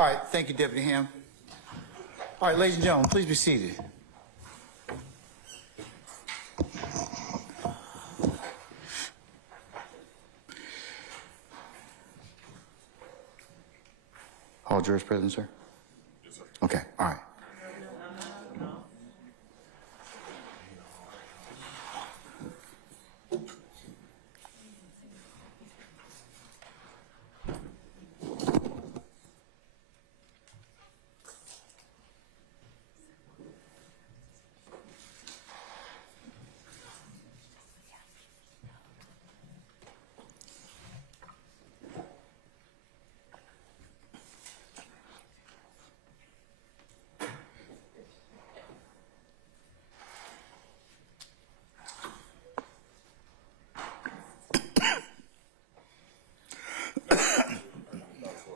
All right, thank you, Deputy Ham. All right, ladies and gentlemen, please be seated. All jurors present, sir? Yes, sir. Okay, all right.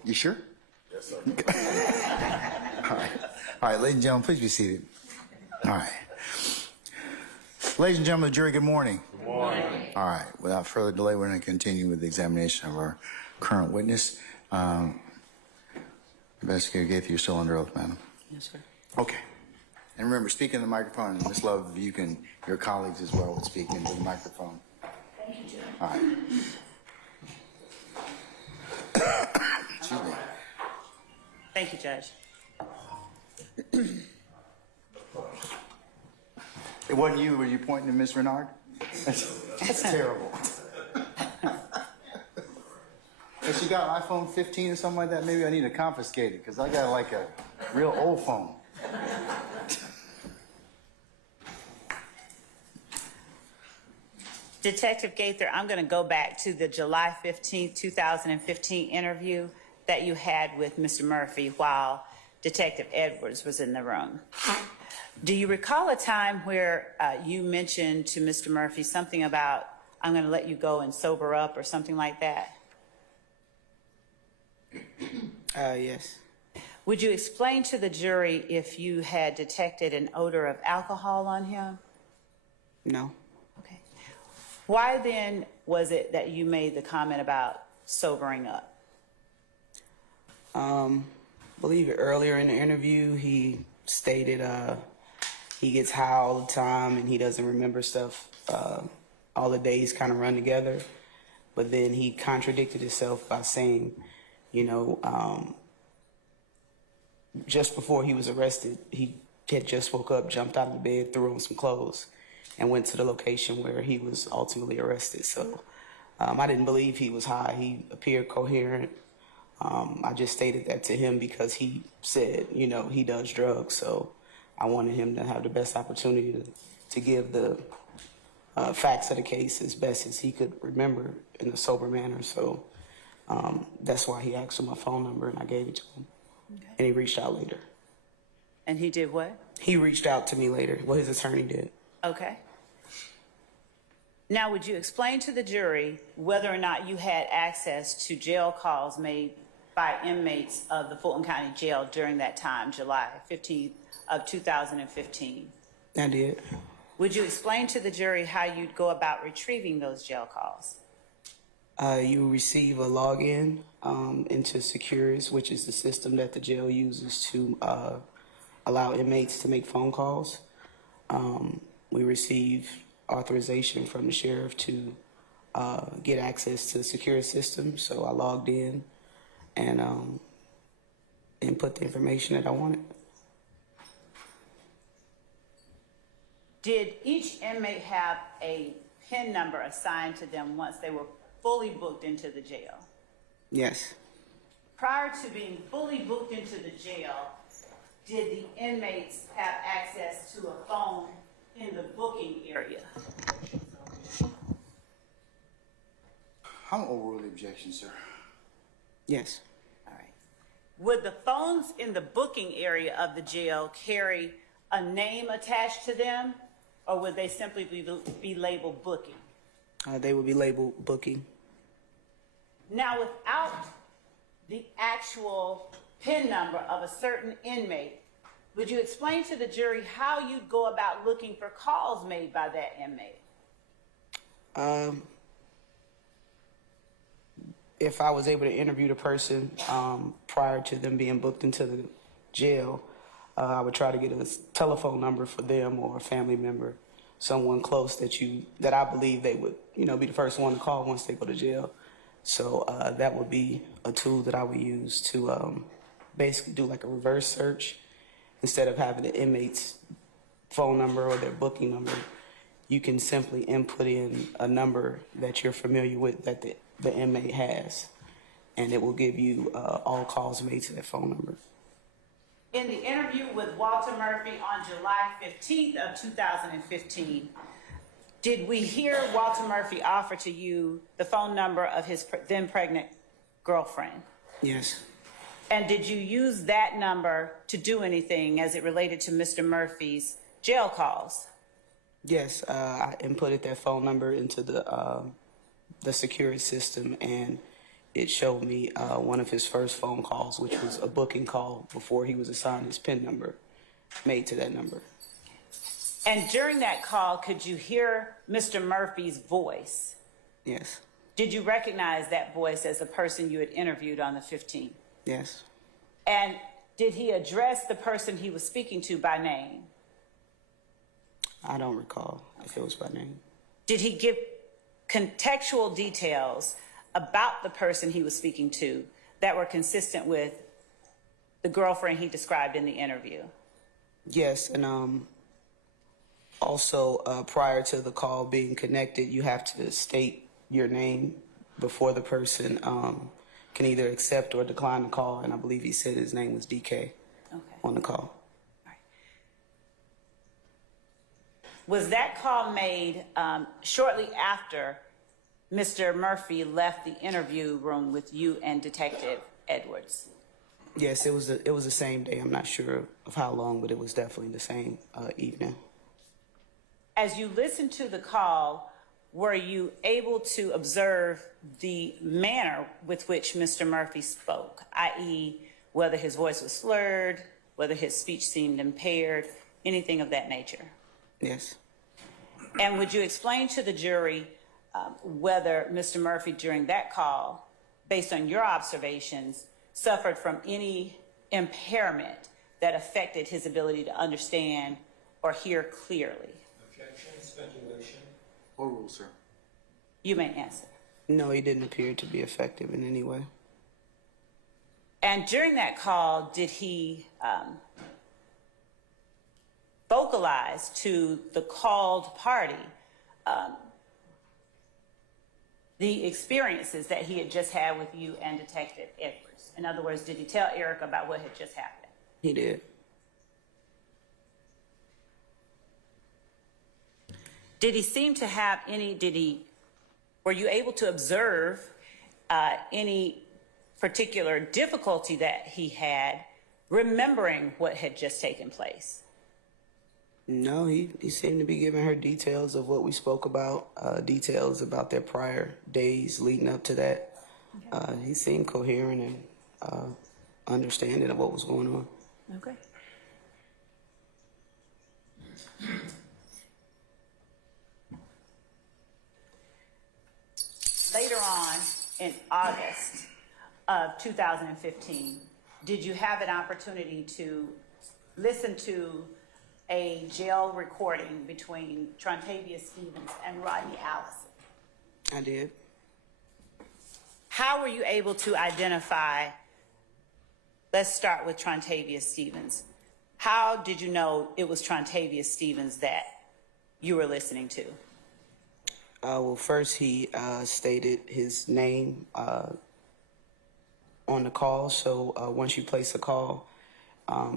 You sure? Yes, sir. All right, ladies and gentlemen, please be seated. All right. Ladies and gentlemen of the jury, good morning. Good morning. All right, without further delay, we're going to continue with the examination of our current witness. Investigator Gaither, you're still under oath, madam? Yes, sir. Okay. And remember, speak in the microphone, and Ms. Love, you can, your colleagues as well would speak into the microphone. Thank you, Judge. All right. Excuse me. Thank you, Judge. It wasn't you, were you pointing to Ms. Renard? That's terrible. If she got an iPhone 15 or something like that, maybe I need to confiscate it, because I got like a real old phone. Detective Gaither, I'm going to go back to the July 15th, 2015 interview that you had with Mr. Murphy while Detective Edwards was in the room. Do you recall a time where you mentioned to Mr. Murphy something about, I'm going to let you go and sober up or something like that? Yes. Would you explain to the jury if you had detected an odor of alcohol on him? No. Okay. Why then was it that you made the comment about sobering up? I believe earlier in the interview, he stated he gets high all the time and he doesn't remember stuff. All the days kind of run together. But then he contradicted himself by saying, you know, just before he was arrested, he had just woke up, jumped out of the bed, threw on some clothes, and went to the location where he was ultimately arrested. So I didn't believe he was high. He appeared coherent. I just stated that to him because he said, you know, he does drugs. So I wanted him to have the best opportunity to give the facts of the case as best as he could remember in a sober manner. So that's why he asked for my phone number and I gave it to him. Okay. And he reached out later. And he did what? He reached out to me later. Well, his attorney did. Okay. Now, would you explain to the jury whether or not you had access to jail calls made by inmates of the Fulton County Jail during that time, July 15th of 2015? I did. Would you explain to the jury how you'd go about retrieving those jail calls? You receive a login into Securus, which is the system that the jail uses to allow inmates to make phone calls. We receive authorization from the sheriff to get access to the Securus system. So I logged in and input the information that I wanted. Did each inmate have a PIN number assigned to them once they were fully booked into the jail? Yes. Prior to being fully booked into the jail, did the inmates have access to a phone in the booking area? I'm gonna overrule the objection, sir. Yes. All right. Would the phones in the booking area of the jail carry a name attached to them, or would they simply be labeled booking? They would be labeled booking. Now, without the actual PIN number of a certain inmate, would you explain to the jury how you'd go about looking for calls made by if I was able to interview the person prior to them being booked into the jail, I would try to get a telephone number for them or a family member, someone close that I believe they would, be the first one to call once they go to jail. So that would be a tool that I would use to basically do like a reverse search. Instead of having the inmate's phone number or their booking number, you can simply input in a number that you're familiar with that the inmate has, and it will give you all calls made to that phone number. In the interview with Walter Murphy on July 15th of 2015, did we hear Walter Murphy offer to you the phone number of his then pregnant girlfriend? Yes. And did you use that number to do anything as it related to Mr. Murphy's jail calls? Yes, I inputted that phone number into the security system, and it showed me one of his first phone calls, which was a booking call before he was assigned his PIN number, made to that number. And during that call, could you hear Mr. Murphy's voice? Yes. Did you recognize that voice as the person you had interviewed on the 15th? Yes. And did he address the person he was speaking to by name? I don't recall if it was by name. Did he give contextual details about the person he was speaking to that were consistent with the girlfriend he described in the interview? Yes, and also prior to the call being connected, you have to state your name before the person can either accept or decline the call, and I believe he said his name was DK on the call. Was that call made shortly after Mr. Murphy left the interview room with you and Detective Edwards? Yes, it was the same day. I'm not sure of how long, but it was definitely the same evening. As you listened to the call, were you able to observe the manner with which Mr. Murphy spoke, i.e., whether his voice was slurred, whether his speech seemed impaired, anything of that nature? Yes. And would you explain to the jury whether Mr. Murphy during that call, based on your observations, suffered from any impairment that affected his ability to understand or hear clearly? Objection, speculation. Overruled, sir. You may answer. No, he didn't appear to be effective in any way. And during that call, did he vocalize to the called party the experiences that he had just had with you and Detective Edwards? In other words, did he tell Eric about what had just happened? He did. Did he seem to have were you able to observe any particular difficulty that he had remembering what had just taken place? No, he seemed to be giving her details of what we spoke about, details about their prior days leading up to that. Okay. He seemed coherent and understanding of what was going on. Okay. Later on, in August of 2015, did you have an opportunity to listen to a jail recording between Trontavia Stevens and Rodney Allison? I did. How were you able to identify, let's start with Trontavia Stevens. How did you know it was Trontavia Stevens that you were listening to? Well, first he stated his name on the call. So once you place a call,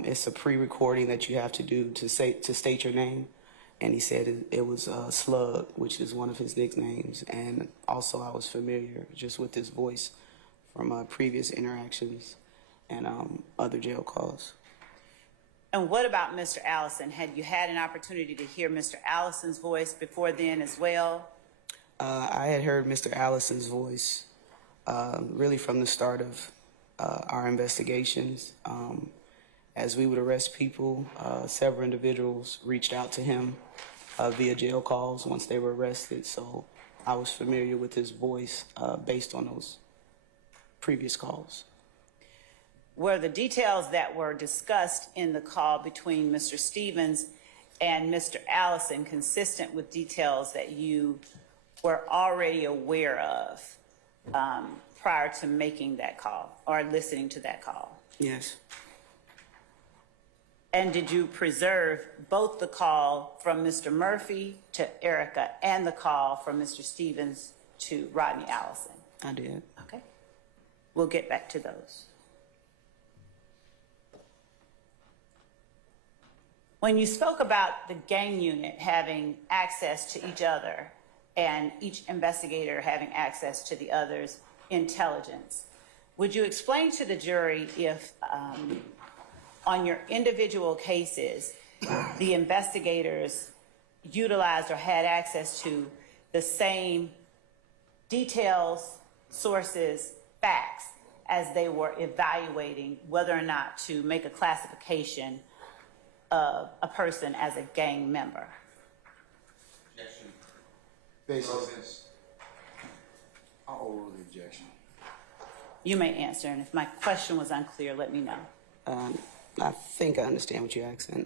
it's a pre-recording that you have to do to state your name. And he said it was Slug, which is one of his nicknames. And also I was familiar just with his voice from previous interactions and other jail calls. And what about Mr. Allison? Had you had an opportunity to hear Mr. Allison's voice before then as well? I had heard Mr. Allison's voice really from the start of our investigations. As we would arrest people, several individuals reached out to him via jail calls once they were arrested. So I was familiar with his voice based on those previous calls. Were the details that were discussed in the call between Mr. Stevens and Mr. Allison consistent with details that you were already aware of prior to making that call or listening to that call? Yes. And did you preserve both the call from Mr. Murphy to Erica and the call from Mr. Stevens to Rodney Allison? I did. Okay. We'll get back to those. When you spoke about the gang unit having access to each other and each investigator having access to the other's intelligence, would you explain to the jury if on your individual cases, the investigators utilized or had access to the same details, sources, facts as they were evaluating whether or not to make a classification of a person as a gang member? Objection. Basis. I'll overrule the objection. You may answer, and if my question was unclear, let me know. I think I understand what you're asking.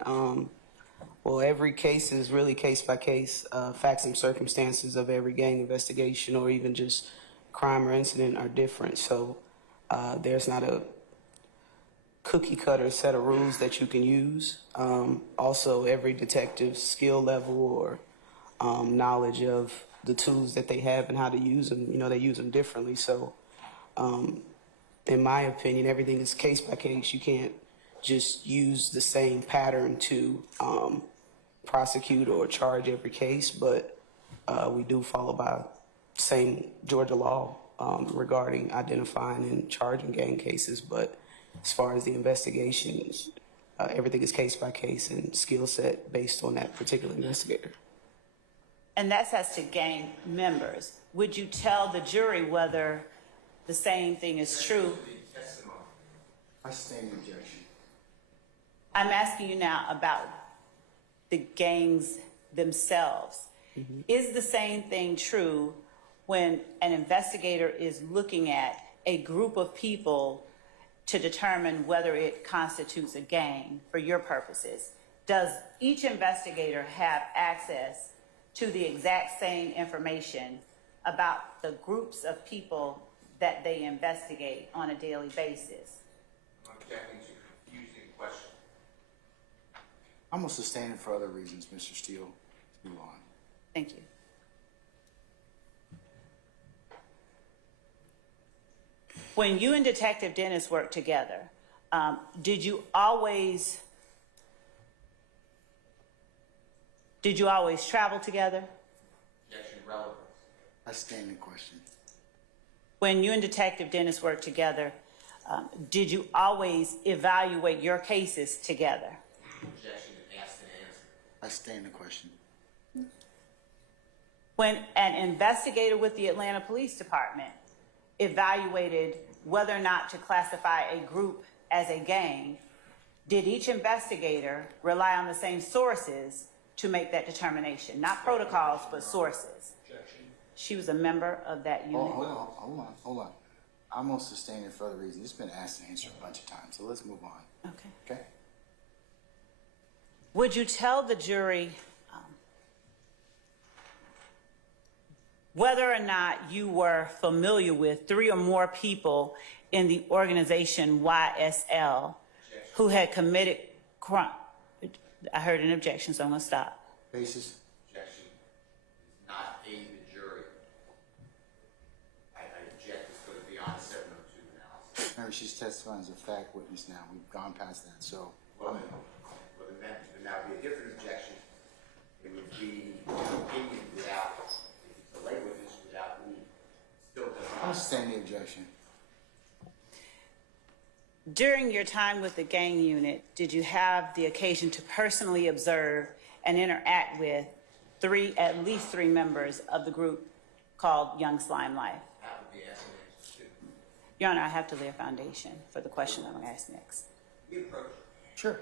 Well, every case is really case by case. Facts and circumstances of every gang investigation or even just crime or incident are different. So there's not a cookie cutter set of rules that you can use. Also, every detective's skill level or knowledge of the tools that they have and how to use them, they use them differently. So in my opinion, everything is case by case. You can't just use the same pattern to prosecute or charge every case, but we do follow by same Georgia law regarding identifying and charging gang cases. But as far as the investigations, everything is case by case and skill set based on that particular investigator. And that's as to gang members. Would you tell the jury whether the same thing is true? I sustain the objection. I'm asking you now about the gangs themselves. Mm-hmm. Is the same thing true when an investigator is looking at a group of people to determine whether it constitutes a gang for your purposes? Does each investigator have access to the exact same information about the groups of people that they investigate on a daily basis? I'm objecting to confusing question. I'm going to sustain it for other reasons, Mr. Steele. Move on. Thank you. When you and Detective Dennis worked together, did you always travel together? Objection relevance. I stand the question. When you and Detective Dennis worked together, did you always evaluate your cases together? Objection asked and answered. I stand the question. When an investigator with the Atlanta Police Department evaluated whether or not to classify a group as a gang, did each investigator rely on the same sources to make that determination? Not protocols, but sources. Objection. She was a member of that unit. Hold on. I'm going to sustain it for other reasons. It's been asked and answered a bunch of times, so let's move on. Okay. Okay? Would you tell the jury whether or not you were familiar with 3 or more people in the organization YSL who had committed crime? I heard an objection, so I'm going to stop. Basis? Objection is not aid the jury. I object this to the beyond 702 analysis. Remember, she's testifying as a fact witness now. We've gone past that, so. Well, then that would now be a different objection. It would be an opinion without, if it's a lay witness without me, still does I not. sustain the objection. During your time with the gang unit, did you have the occasion to personally observe and interact with at least three members of the group called Young Slime Life? That would be asked and answered too. Your Honor, I have to lay a foundation for the question I'm going to ask next. We approach. Sure.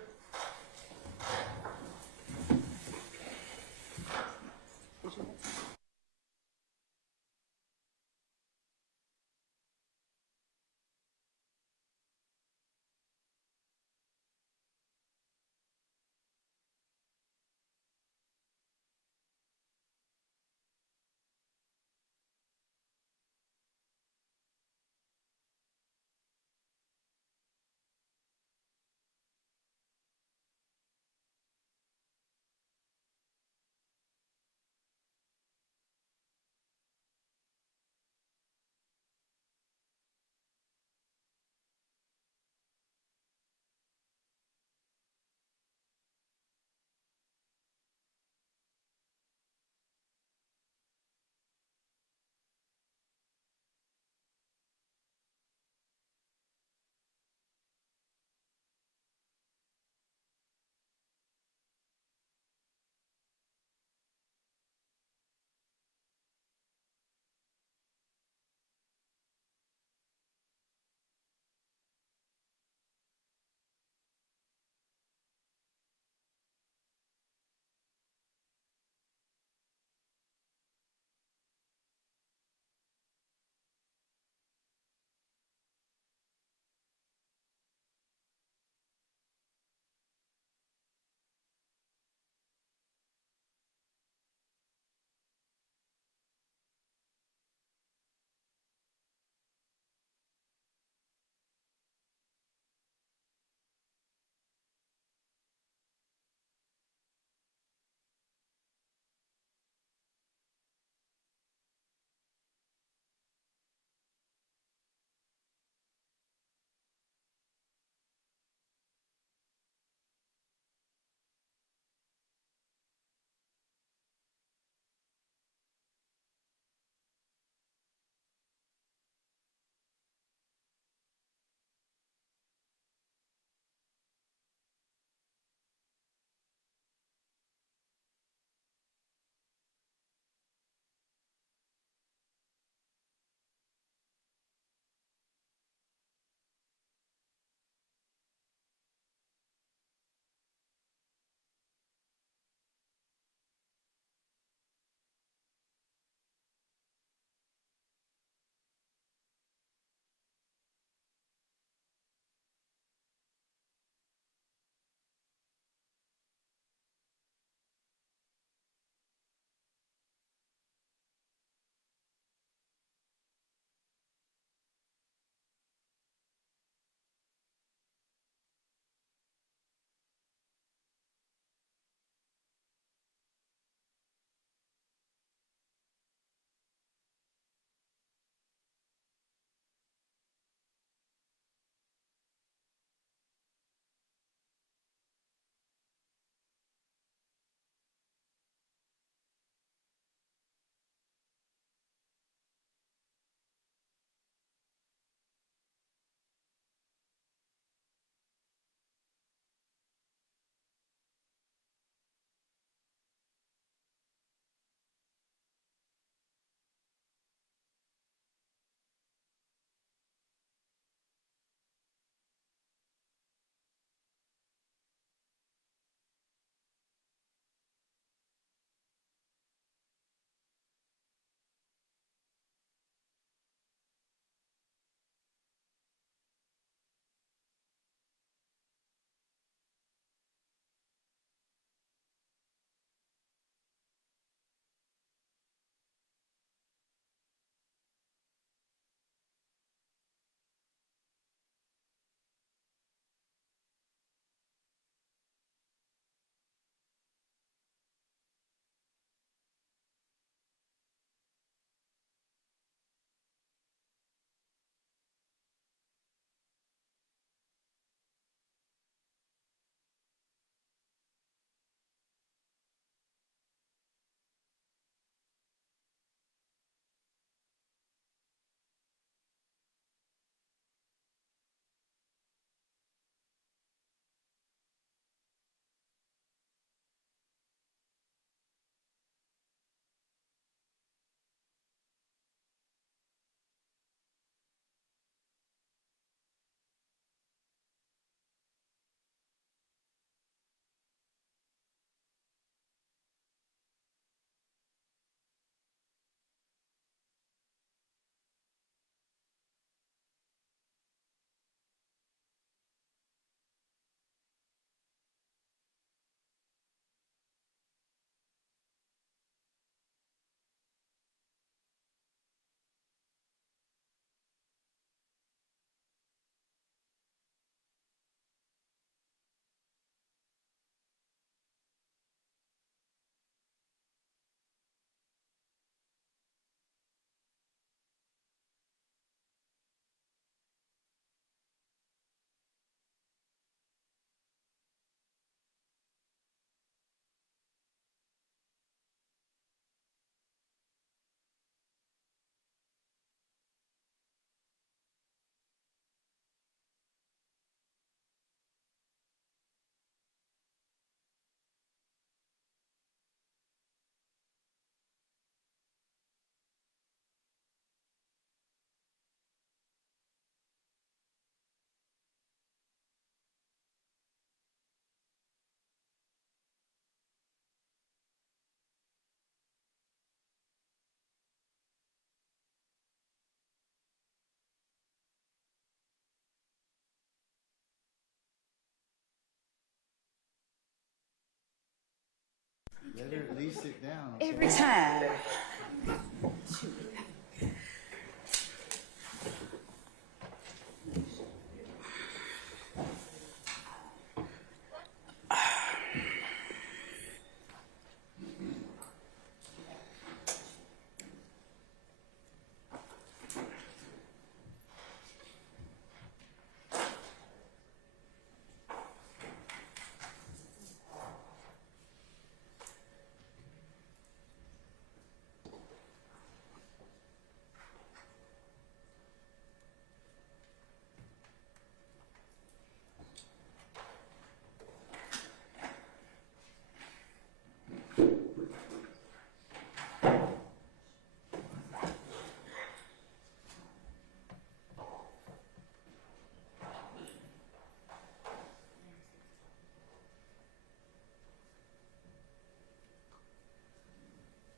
Let her at least sit down. Okay? Every time.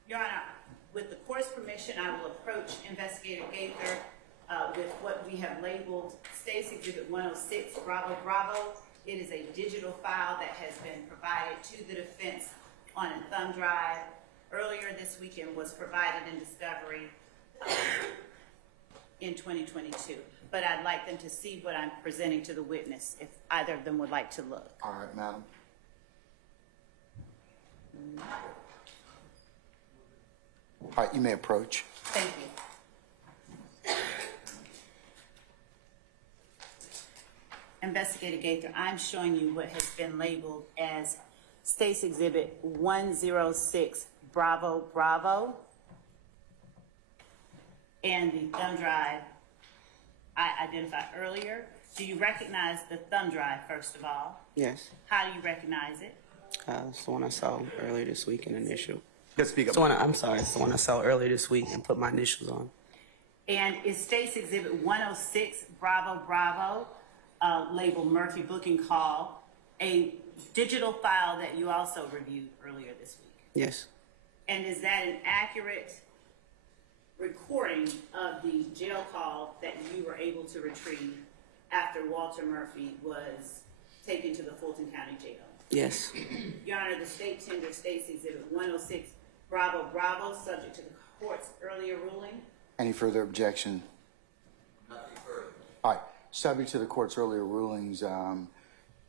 Your Honor, with the court's permission, I will approach Investigator Gaither with what we have labeled State's Exhibit 106, Bravo Bravo. It is a digital file that has been provided to the defense on a thumb drive. Earlier this weekend was provided in discovery in 2022. But I'd like them to see what I'm presenting to the witness, if either of them would like to look. All right, madam. All right, you may approach. Thank you. Investigator Gaither, I'm showing you what has been labeled as State's Exhibit 106 Bravo Bravo. And the thumb drive I identified earlier. Do you recognize the thumb drive, first of all? Yes. How do you recognize it? It's the one I saw earlier this week in initial. Let's speak It's up. the one I'm sorry. It's the one I saw earlier this week and put my initials on. And is State's Exhibit 106 Bravo Bravo, labeled Murphy Booking Call, a digital file that you also reviewed earlier this week? Yes. And is that an accurate recording of the jail call that you were able to retrieve after Walter Murphy was taken to the Fulton County Jail? Yes. Your Honor, the state tender State's Exhibit 106 Bravo Bravo, subject to the court's earlier ruling. Any further objection? Nothing further. All right, subject to the court's earlier rulings,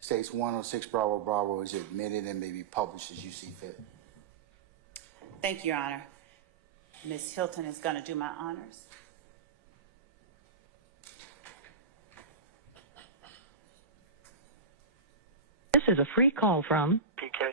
States 106 Bravo Bravo is admitted and may be published as you see fit. Thank you, Your Honor. Ms. Hilton is going to do my honors. This is a free call from PK.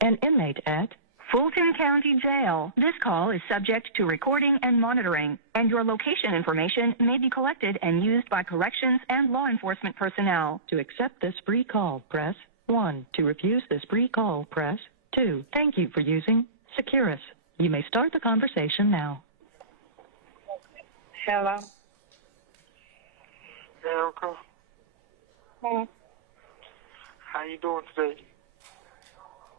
an inmate at Fulton County Jail. This call is subject to recording and monitoring, and your location information may be collected and used by corrections and law enforcement personnel. To accept this free call, press 1. To refuse this free call, press 2. Thank you for using Securus. You may start the conversation now. Hello. Erica. How you doing today?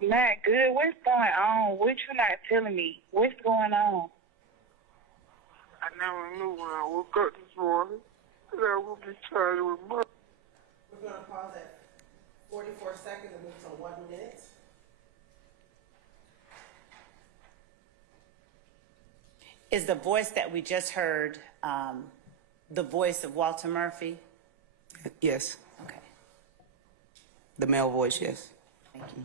Not good. What's going on? What you not telling me? What's going on? I never knew when I woke up this morning that I would be charged with murder. We're going to pause at 44 seconds and move to 1 minute. Is the voice that we just heard the voice of Walter Murphy? Yes. Okay, The male voice, yes. thank you.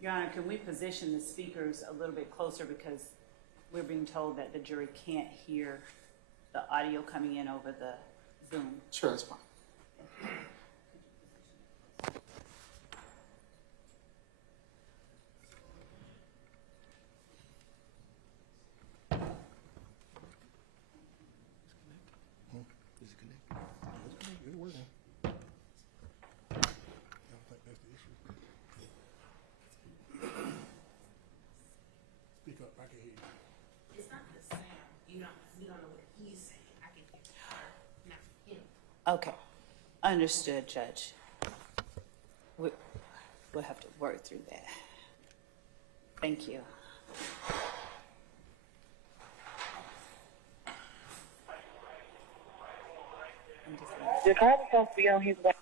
Your Honor, can we position the speakers a little bit closer because we're being told that the jury can't hear the audio coming in over the Zoom? Sure, that's fine. I can hear you. It's not the sound. You don't know what he's saying. I can hear her, not him. Okay, understood, Judge. We'll have to work through that. Thank you. The car was supposed to be on his way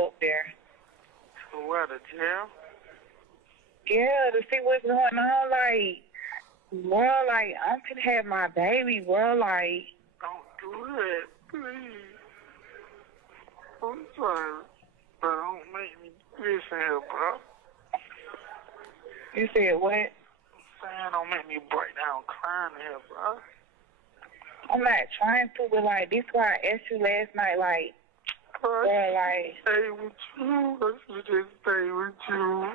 up there. So what, a jail? Yeah, to see what's going on. Like, bro, like, I'm gonna have my baby, bro. Like, Don't do that, please. I'm sorry, but don't make me listen here, bro. you said what? Saying don't make me break down crying here, bro. I'm not trying to, but like, this why I asked you last night, like, bro, like, Stay with you. I should just stay with you.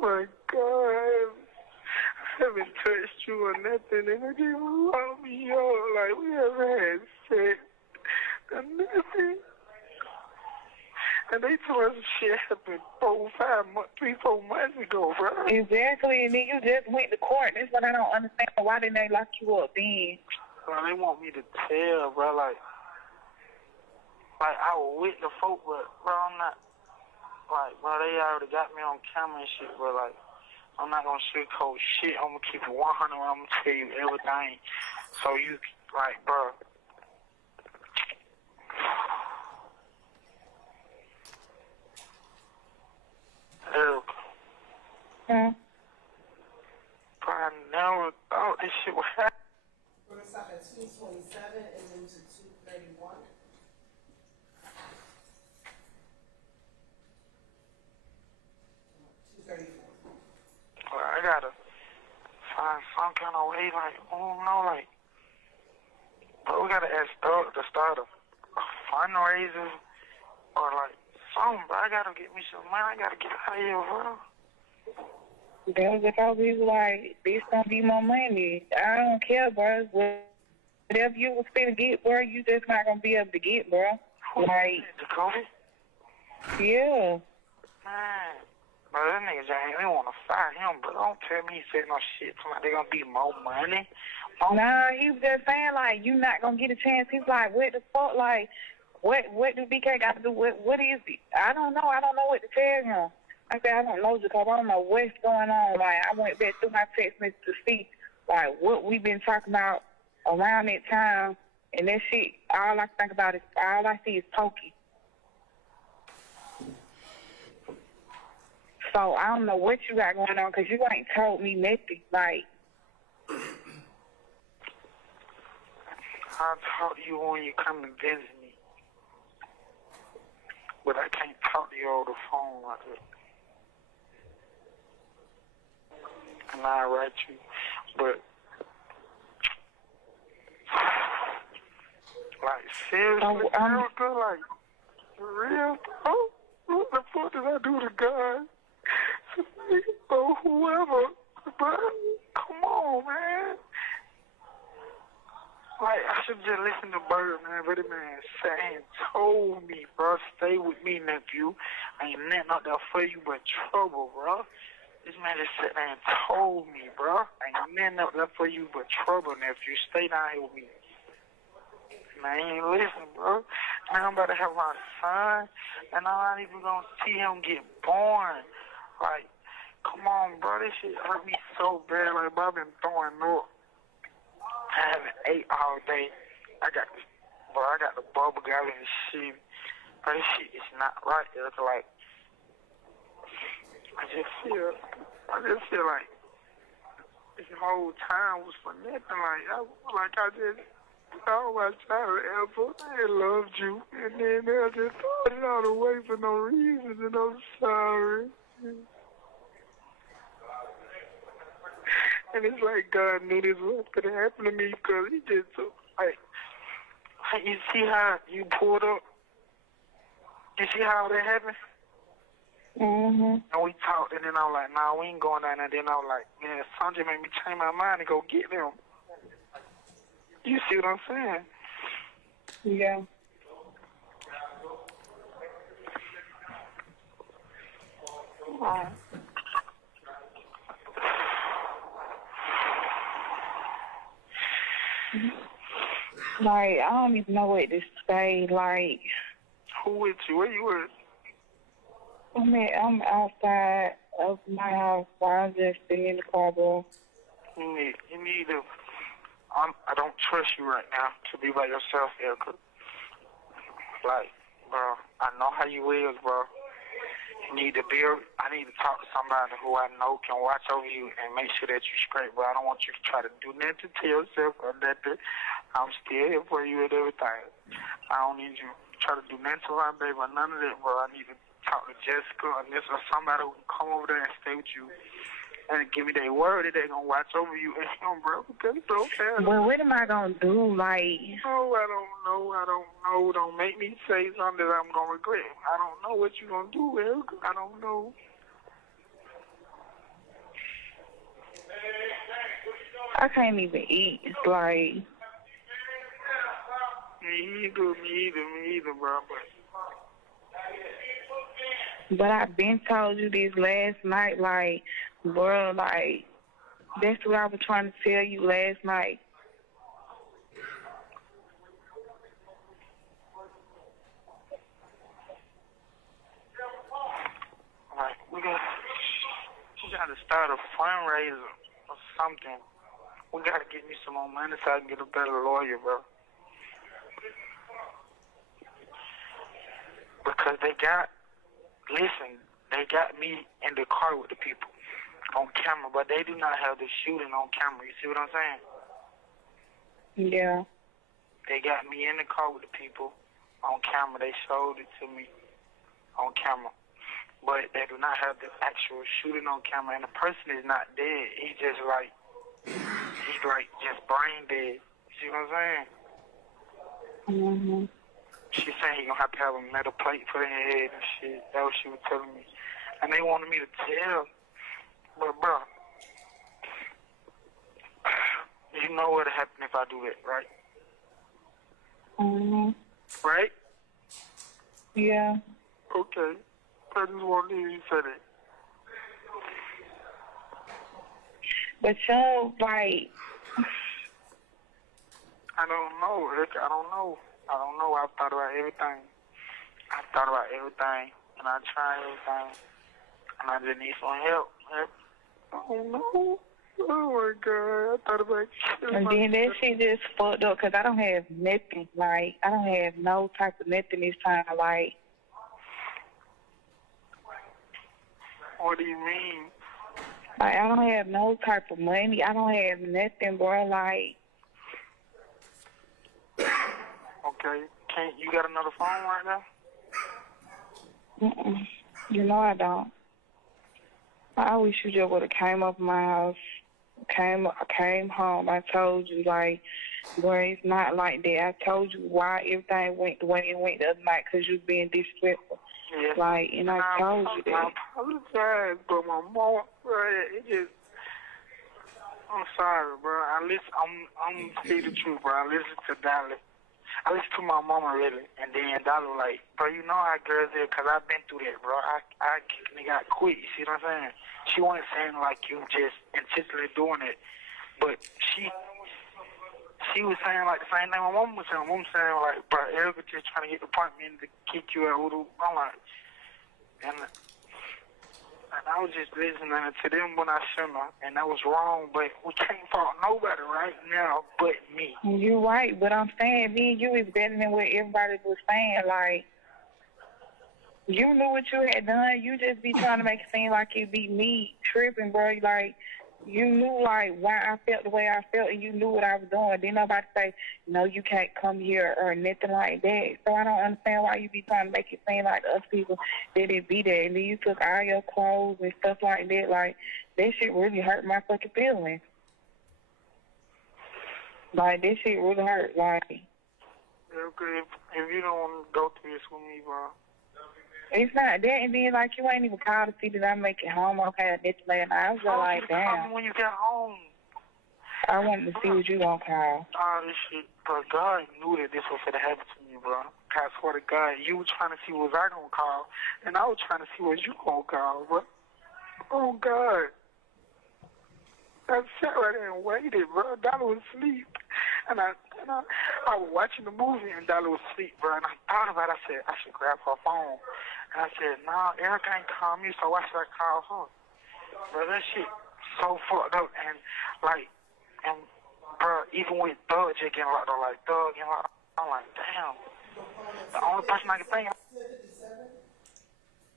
My God, I haven't touched you or nothing, and it just woke me up. Like, we haven't had sex or nothing. And they told us shit happened 3-4 months ago, bro. exactly, and then you just went to court. That's what I don't understand. Why didn't they lock you up then? Well, they want me to tell, bro, like I was with the folk, but, bro, I'm not, like, bro, they already got me on camera and shit, bro, like, I'm not gonna sugarcoat shit. I'm gonna keep it 100. I'm gonna tell you everything. So you, like, bro. Erica. Bro, I never thought this shit would happen. We're gonna stop at 227 and move to 231. Well, I gotta find some kind of way, like, I don't know, like, but we gotta ask to start a fundraiser or like something, bro. I gotta get me some money. I gotta get out of here, bro. That was because he was like, this gonna be my money. I don't care, bro. Whatever you was finna get, bro, you just not gonna be able to get, bro. Like, Jacoby? yeah. Man, bro, that nigga James, they wanna fire him, but don't tell me he said no shit. Like they gonna be more money. Nah, he was just saying like, you not gonna get a chance. He's like, what the fuck, like, what do BK got to do? What is it? I don't know. I don't know what to tell him. I said, I don't know, Jacob. I don't know what's going on. Like, I went back through my text message to see, like, what we've been talking about around that time. And that shit, all I think about is, all I see is Pokey. So I don't know what you got going on because you ain't told me nothing. Like, I'll talk to you when you come and visit me. But I can't talk to you over the phone like that. And I'll write you. But, like, seriously, Erica, like, for real, bro? What the fuck did I do to God? Or whoever, bro? Come on, man. Like, I should just listen to Bird, man. But the man sat and told me, bro, stay with me, nephew. I ain't nothing out there for you but trouble, bro. This man just sat there and told me, bro. Ain't nothing out there for you but trouble, nephew. Stay down here with me. And I ain't listening, bro. Now I'm about to have my son, and I'm not even gonna see him get born. Like, come on, bro. This shit hurt me so bad. Like, bro, I've been throwing up. I haven't ate all day. I got the bubble gum and shit. But this shit is not right. It's like, I just feel like this whole time was for nothing. Like I just, all my child ever, I loved you. And then I just throw it all away for no reason, and I'm sorry. And it's like God knew this was going to happen to me because he just took, like, you see how you pulled up? You see how that happened? mm-hmm. And we talked, and then I was like, nah, we ain't going down there. Then I was like, man, Sanjay made me change my mind and go get them. You see what I'm saying? Yeah. Like, I don't even know what to say. Like, Who with you? Where you at? I'm outside of my house. I'm just sitting in the car, bro. You need to. I don't trust you right now to be by yourself, Erica. Like, bro, I know how you is, bro. I need to talk to somebody who I know can watch over you and make sure that you're straight, bro. I don't want you to try to do nothing to yourself or nothing. I'm still here for you and everything. I don't need you to try to do nothing to my baby or none of that, bro. I need to talk to Jessica or this or somebody who can come over there and stay with you and give me their word that they're going to watch over you and him, bro, because it's so bad. Well, what am I going to do? Like, Oh, I don't know. Don't make me say something that I'm going to regret. I don't know what you're going to do, Eric. I don't know. I can't even eat. It's like, Me either, bro. but I've been told you this last night, like, bro, like, that's what I was trying to tell you last night. Like, we got to start a fundraiser or something. We got to get me some more money so I can get a better lawyer, bro. Because they got me in the car with the people on camera, but they do not have the shooting on camera. You see what I'm saying? Yeah. They got me in the car with the people on camera. They showed it to me on camera. But they do not have the actual shooting on camera, and the person is not dead. He's just just brain dead. You see what I'm saying? Mm-hmm. She's saying he's going to have a metal plate put in his head and shit. That was what she was telling me. And they wanted me to tell. But, bro, you know what'll happen if I do that, right? Mm-hmm. Right? Yeah. Okay. I just wanted to hear you say that. But so, like, I don't know, Rick. I don't know. I've thought about everything. And I tried everything. And I just need some help. I don't know. Oh, my God. I thought about killing and then that myself. shit just fucked up because I don't have nothing. Like, I don't have no type of nothing this time. Like, What do you mean? I don't have no type of money. I don't have nothing, bro. Like, Okay. You got another phone right now? mm-mm. You know I don't. I wish you just would have came up my house, came home. I told you, like, boy, it's not like that. I told you why everything went the way it went the other night, because you being disrespectful. Yes. Like, and I told you that. I apologize, but my mom, bro, I'm sorry, bro. I'm tell the truth, bro. I listen to Dolly. I listen to my mama, really. And then Dolly was like, bro, you know how girls is, because I've been through that, bro. I got quit, you see what I'm saying? She wasn't saying like you just intentionally doing it. But she was saying like the same thing my mom was saying. My mom was saying like, bro, Erica just trying to get the apartment to kick you out. I'm like, and I was just listening to them when I shouldn't have, and that was wrong, but we can't fault nobody right now but me. You're right, but I'm saying, me and you is better than what everybody was saying. Like, you knew what you had done. You just be trying to make it seem like it be me tripping, bro. Like, you knew, like, why I felt the way I felt, and you knew what I was doing. Didn't nobody say, no, you can't come here or nothing like that. So I don't understand why you be trying to make it seem like us people that it be there. And then you took all your clothes and stuff like that. Like, that shit really hurt my fucking feelings. Like, that shit really hurt. Like, Okay, if you don't want to go through this with me, bro. it's not that. And then, like, you ain't even called to see that I make it home okay. This last night. I was just like, damn. When you get home. I wanted to see what you gonna call. Oh, this shit, bro. God knew that this was going to happen to me, bro. I swear to God, you were trying to see what I going to call, and I was trying to see what you going to call, bro. Oh, God. I sat right there and waited, bro. Dollar was asleep. I was watching the movie and Dolly was asleep, bro. And I thought about it. I said, I should grab her phone. And I said, nah, Erica ain't call me, so why should I call her? Bro, that shit so fucked up. And, bro, even with Thug just getting locked up, like, Thug getting locked up, I'm like, damn. The only person I can think of.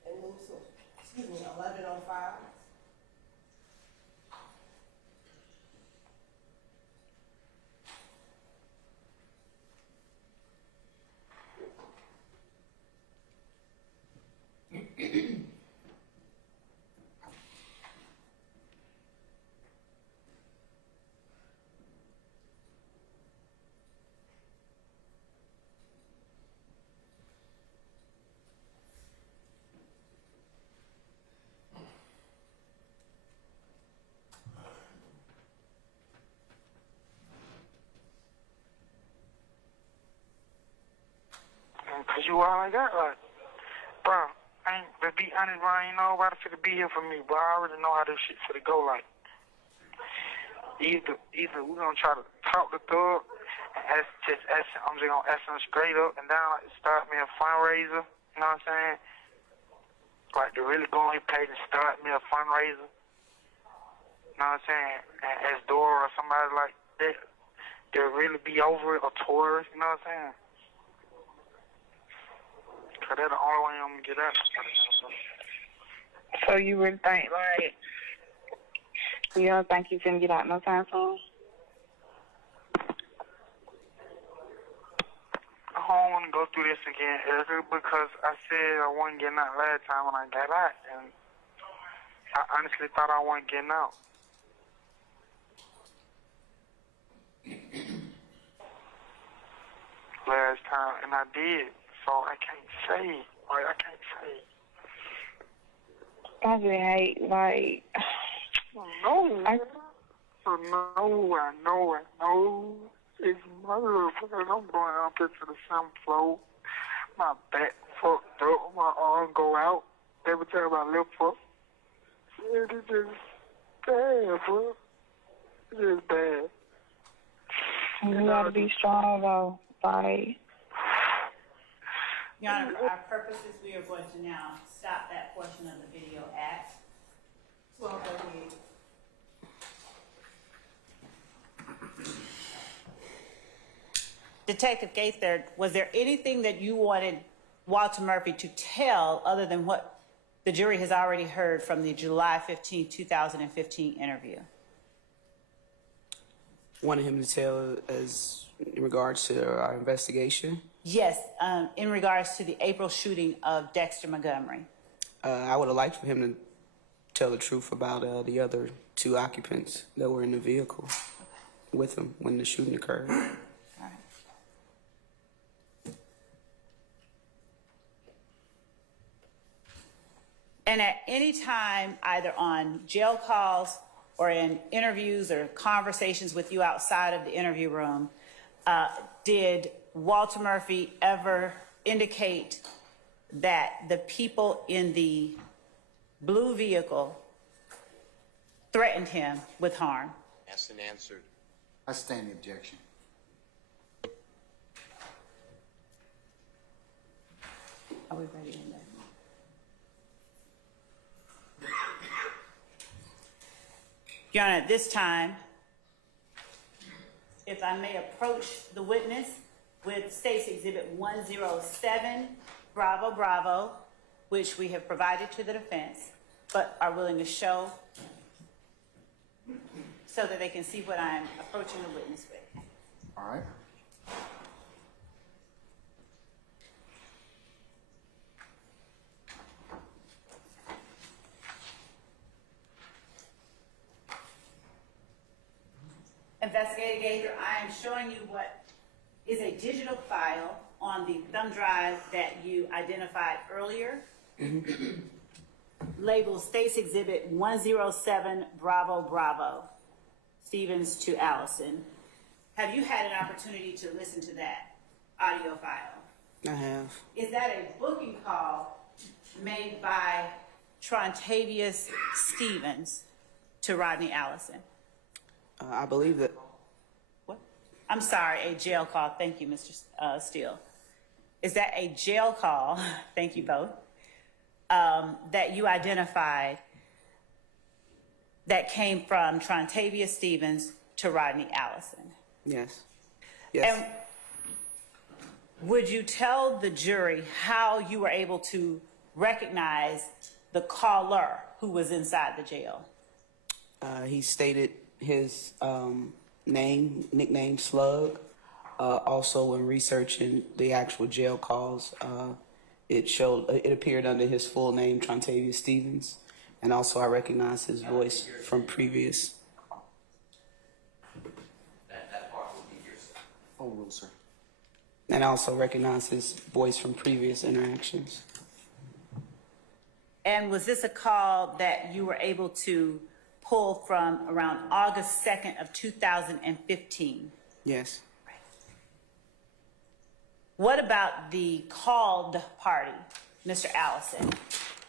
And move to, 11:05. Cause you all like that, like, bro, to be honest, bro, ain't nobody finna be here for me, bro. I already know how this shit finna go, like. Either we gonna try to talk to Thug, and I'm just gonna ask him straight up and down, like, start me a fundraiser, you know what I'm saying? Like, to really go on his page and start me a fundraiser, you know what I'm saying? And ask Dora or somebody like that, to really be over it, or tourist, you know what I'm saying? Cause that's the only way I'm gonna get out. So you really think, like, you don't think you can get out no time soon? I don't want to go through this again, Erica, because I said I wasn't getting out last time when I got out, and I honestly thought I wasn't getting out. Last time, and I did, so I can't say. Like, I can't say. I just hate, like, No. I know. It's murder, because I'm going up here to the 7th floor. My back fucked up. My arm go out. Every time I lift up. It's just bad, bro. It's just bad. you gotta be strong, though. Like, Your Honor, for our purposes, we are going to now stop that portion of the video at 12:38. Detective Gaither, was there anything that you wanted Walter Murphy to tell other than what the jury has already heard from the July 15, 2015 interview? Wanted him to tell as in regards to our investigation. Yes, in regards to the April shooting of Dexter Montgomery. I would have liked for him to tell the truth about the other 2 occupants that were in the vehicle with him when the shooting occurred. All right. And at any time, either on jail calls or in interviews or conversations with you outside of the interview room, did Walter Murphy ever indicate that the people in the blue vehicle threatened him with harm? Asked and answered. I stand the objection. Are we ready in there? Your Honor, at this time, if I may approach the witness with State's Exhibit 107, Bravo, Bravo, which we have provided to the defense, but are willing to show so that they can see what I'm approaching the witness with. All right. Investigator Gaither, I am showing you what is a digital file on the thumb drive that you identified earlier. Labeled State's Exhibit 107, Bravo, Bravo, Stevens to Allison. Have you had an opportunity to listen to that audio file? I have. Is that a booking call made by Trontavious Stevens to Rodney Allison? I believe that. What? I'm sorry, a jail call. Thank you, Mr. Steele. Is that a jail call? Thank you both. That you identified that came from Trontavia Stevens to Rodney Allison? Yes. Yes. And would you tell the jury how you were able to recognize the caller who was inside the jail? He stated his nickname Slug. Also, when researching the actual jail calls, it appeared under his full name, Trontavia Stevens, and also I recognized his voice from previous. That part will be yours. Oh, rule, sir. And I also recognized his voice from previous interactions. And was this a call that you were able to pull from around August 2nd of 2015? Yes. What about the called party, Mr. Allison?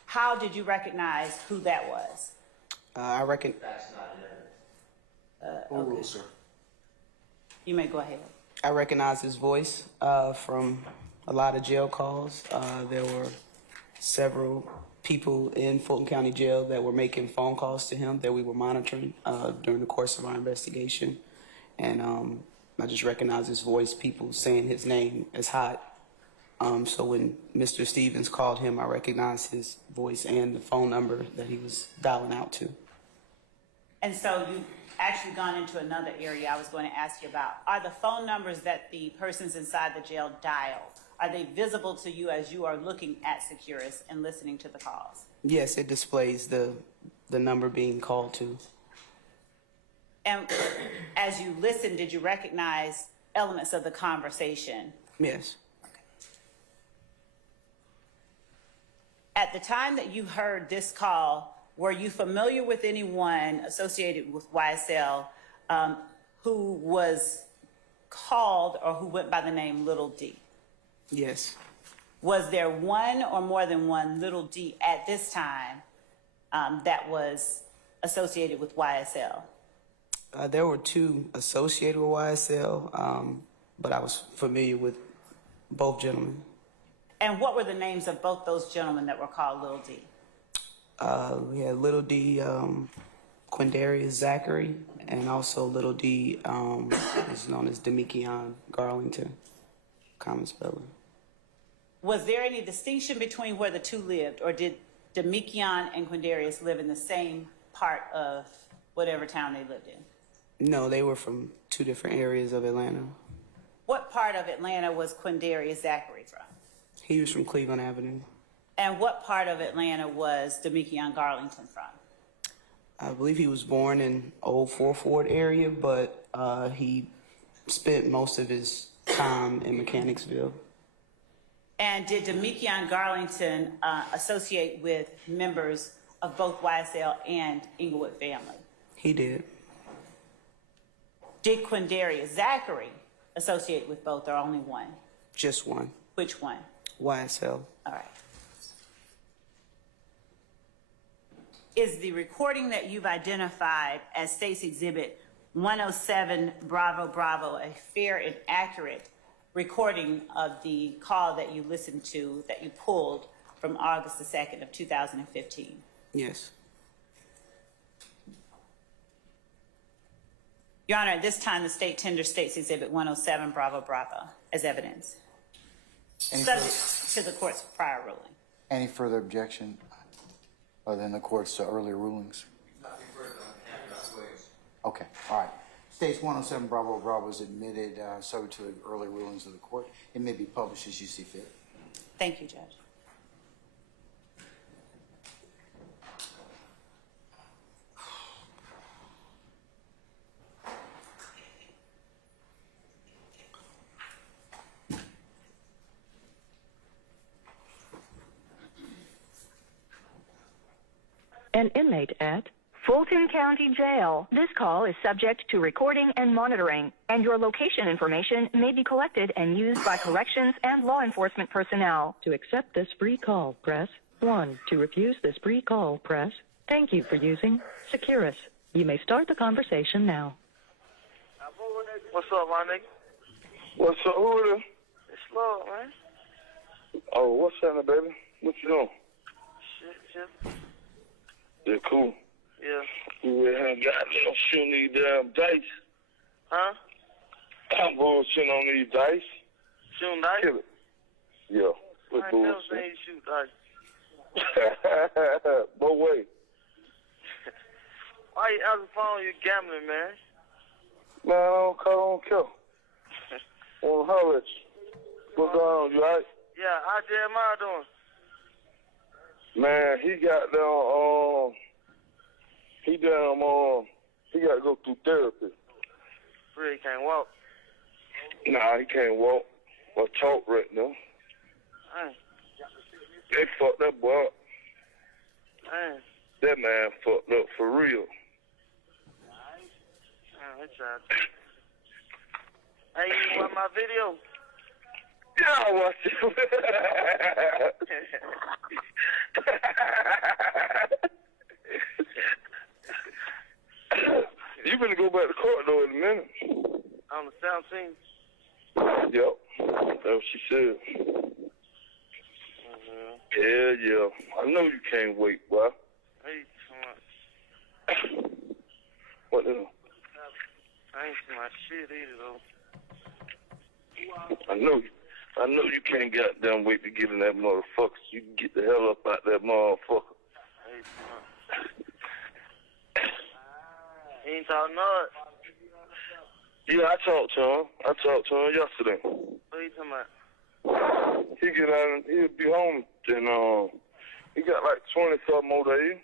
How did you recognize who that was? I reckon. That's not an evidence. Oh, rule, sir. You may go ahead. I recognize his voice from a lot of jail calls. There were several people in Fulton County Jail that were making phone calls to him that we were monitoring during the course of our investigation. And I just recognize his voice, people saying his name is hot. So when Mr. Stevens called him, I recognized his voice and the phone number that he was dialing out to. And so you actually gone into another area I was going to ask you about. Are the phone numbers that the persons inside the jail dial, are they visible to you as you are looking at Securus and listening to the calls? Yes, it displays the number being called to. And as you listened, did you recognize elements of the conversation? Yes. At the time that you heard this call, were you familiar with anyone associated with YSL who was called or who went by the name Little D? Yes. Was there one or more than one Little D at this time that was associated with YSL? There were two associated with YSL, but I was familiar with both gentlemen. And what were the names of both those gentlemen that were called Little D? We had Little D, Quindarius Zachary, and also Little D is known as Demikion Garlington, common speller. Was there any distinction between where the two lived, or did Demikion and Quindarius live in the same part of whatever town they lived in? No, they were from two different areas of Atlanta. What part of Atlanta was Quindarius Zachary from? He was from Cleveland Avenue. And what part of Atlanta was Demikion Garlington from? I believe he was born in Old Fourth Ward area, but he spent most of his time in Mechanicsville. And did Demikion Garlington associate with members of both YSL and Inglewood family? He did. Did Quindarius Zachary associate with both, or only one? Just one. Which one? YSL. All right. Is the recording that you've identified as State's Exhibit 107 Bravo Bravo a fair and accurate recording of the call that you listened to, that you pulled from August the 2nd of 2015? Yes. Your Honor, at this time, the state tenders State's Exhibit 107 Bravo Bravo as evidence, subject to the court's prior ruling. Any further objection other than the court's earlier rulings? Nothing further on behalf of Dr. Williams. Okay, all right. States 107 Bravo Bravo is admitted subject to the early rulings of the court. It may be published as you see fit. Thank you, Judge. An inmate at Fulton County Jail. This call is subject to recording and monitoring, and your location information may be collected and used by corrections and law enforcement personnel. To accept this free call, press 1. To refuse this free call, press thank you for using Securus. You may start the conversation now. I'm moving What's up, my nigga? What's up? Who it is? It's Lord, man. Oh, what's happening, baby? What you doing? Shit. Yeah, cool. Yeah. You ain't goddamn shooting these damn dice. Huh? I'm bullshitting on these dice. Shooting dice? Kill it. Yeah. Quit I ain't never bullshit. seen you shoot dice. But wait. Why you answer the phone? You gambling, man. Man, I don't care. I want to holler at you. What's going on? You alright? Yeah, how Jeremiah doing? Man, he got down, he got to go through therapy. Really can't walk. Nah, he can't walk or talk right now. Dang. They fucked that boy up. Dang. That man fucked up for real. They tried to. Hey, you watch my video? Yeah, I watched it. You finna go back to court though in a minute. On the 17th? Yep. That's what she said. Yeah. I know you can't wait, boy. Hey, come on. What the hell? I ain't seen my shit either, though. I know you can't goddamn wait to get in that motherfucker so you can get the hell up out that motherfucker. Hey, come on. He ain't talking nuts. Yeah, I talked to him yesterday. What you talking about? He get out and he'll be home and he got like 20-something more days.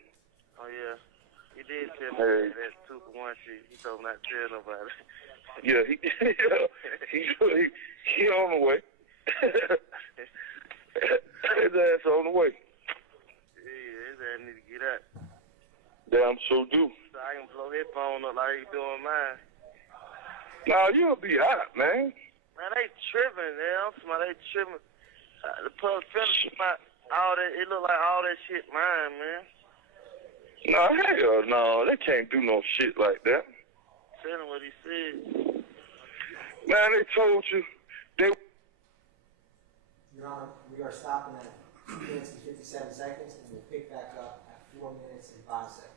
Oh, yeah. He did tell me Hey. that 2-for-1 shit. He told me not to tell nobody. Yeah, he on the way. His ass on the way. Yeah, his ass need to get out. Damn sure do. So I can blow his phone up like he doing mine. Nah, you'll be out, man. Man, they tripping, man. I'm talking about they tripping. The public finish about all that. It look like all that shit mine, man. No, hell no. They can't do no shit like that. Tell him what he said. Man, they told you. Your Honor, we are stopping at 2 minutes and 57 seconds, and we'll pick back up at 4 minutes and 5 seconds.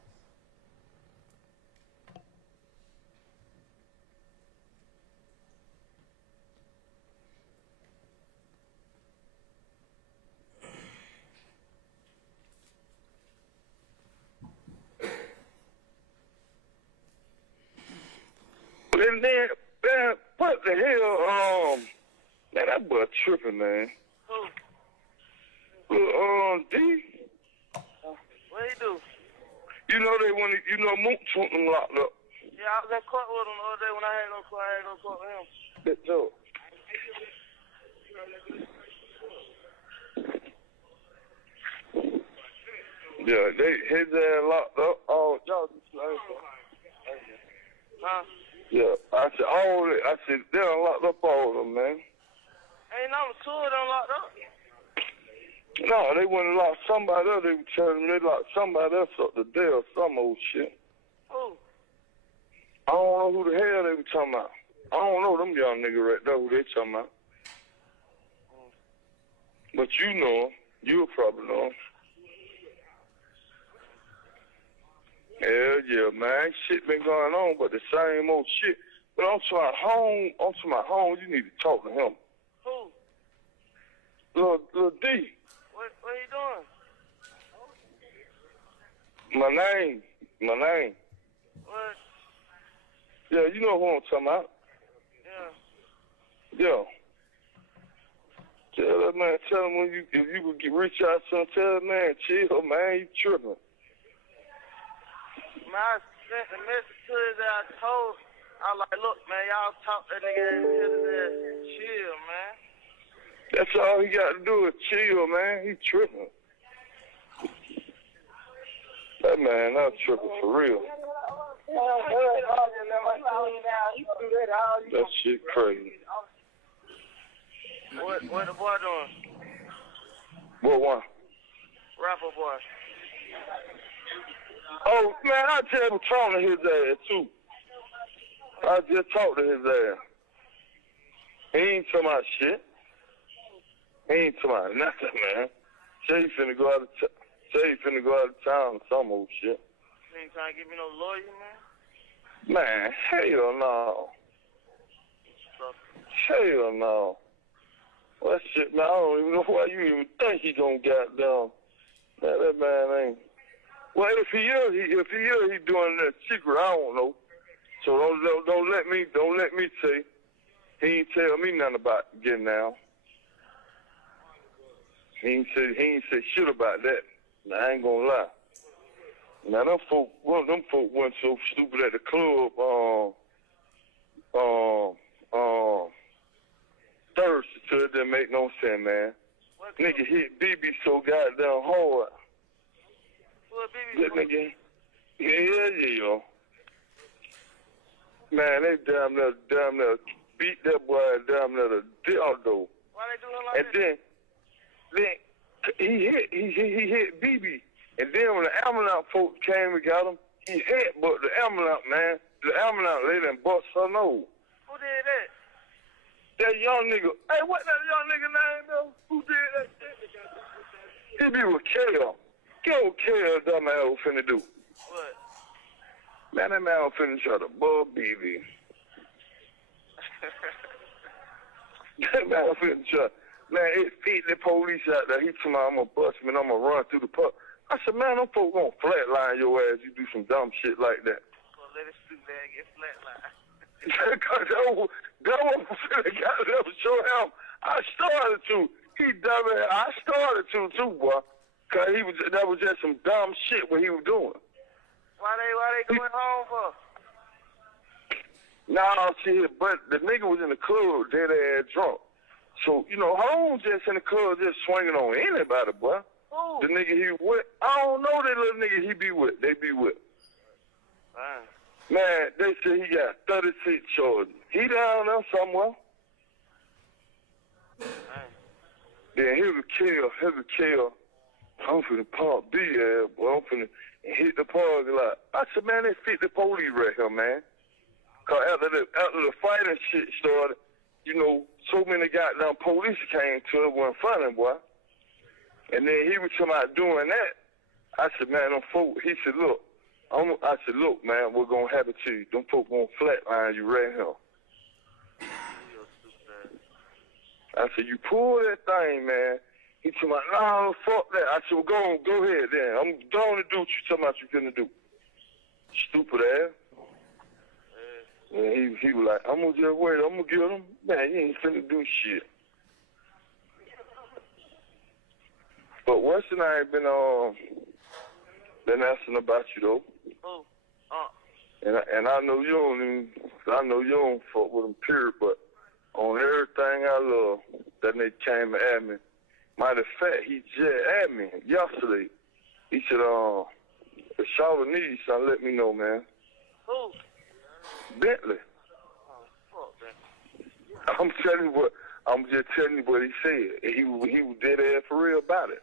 And then, man, what the hell, man, that boy tripping, man. Who? D? What he do? You know Mook took him locked up. Yeah, I was at court with him the other day when I had no court with him. That's all. Yeah, his ass locked up. Oh, y'all just Huh? yeah, I said, they done locked up all of them, man. Ain't number 2 of them locked up. No, they went and locked somebody else. They were telling me they locked somebody else up today or some old shit. Who? I don't know who the hell they were talking about. I don't know them young niggas right there who they talking about. But you know him. You'll probably know him. Hell yeah, man. Shit been going on, but the same old shit. But I'm to my home, you need to talk to him. Who? Lil D. What you doing? My name. What? Yeah, you know who I'm talking about. Yeah. Tell that man, tell him if you could reach out to him, tell that man, chill, man, you tripping. Man, I sent a message to his ass. I was like, look, man, y'all talk that nigga and tell his ass chill, man. That's all he got to do is chill, man. He tripping. That man, I'm tripping for real. That shit crazy. What the boy doing? What one? Rapper boy. Oh, man, I tell him Tony his ass, too. I just talked to his ass. He ain't talking about shit. He ain't talking about nothing, man. Say he finna go out of town or some old shit. You ain't trying to give me no lawyer, man? Man, hell no. Hell no. Well, that shit, man, I don't even know why you even think he gonna goddamn. Man, that man ain't. Well, if he is, he doing that secret. I don't know. So don't let me say. He ain't tell me nothing about getting down. He ain't say shit about that. Now, I ain't gonna lie. Now one of them folk went so stupid at the club Thursday, so it didn't make no sense, man. Nigga hit BB so goddamn hard. What, BB? That nigga, yeah. Man, they damn near beat that boy damn near the dildo. Why they doing like that? And then he hit BB. And then when the ambulance folks came and got him, he hit but the ambulance, man. The ambulance lady and bust her nose. Who did that? That young nigga. Hey, what that young nigga name though? Who did that shit? He be with Kale. Get what Kale dumb ass was finna do. What? Man, that man was finna try to bug BB. That man was finna try. Man, it beat the police out there. He told me, I'm gonna bust him and I'm gonna run through the park. I said, man, them folks gonna flatline your ass. You do some dumb shit like that. Well, let it stupid ass get flatlined. Because that was finna goddamn show him. I started to. He dumb ass. I started to too, boy. Cause that was just some dumb shit what he was doing. Why they going home for? Nah, see, but the nigga was in the club, dead ass drunk. So, you know, Holmes just in the club just swinging on anybody, boy. Ooh. The nigga he with, I don't know that little nigga he be with. They be with. Man, they say he got 36 charges. He down there somewhere. Then he'll kill. I'm finna pop B ass, boy. I'm finna hit the parking lot. I said, man, they fit the police right here, man. Cause after the fighting shit started, you know, so many goddamn police came to it, wasn't funny, boy. And then he was talking about doing that. I said, man, them folk, he said, look, I said, look, man, what's gonna happen to you? Them folk gonna flatline you right here. I said, you pull that thing, man. He told me, no, fuck that. I said, well, go ahead then. I'm going to do what you talking about you finna do. Stupid ass. And he was like, I'm gonna just wait, I'm gonna get him. Man, he ain't finna do shit. But once and I ain't been asking about you though. And I know you don't fuck with him, period, but on everything I love, that nigga came at me. Matter of fact, he just at me yesterday. He said, if Charlotte needs something, let me know, man. Who? Bentley. Oh, fuck that. I'm just telling you what he said. He was dead ass for real about it.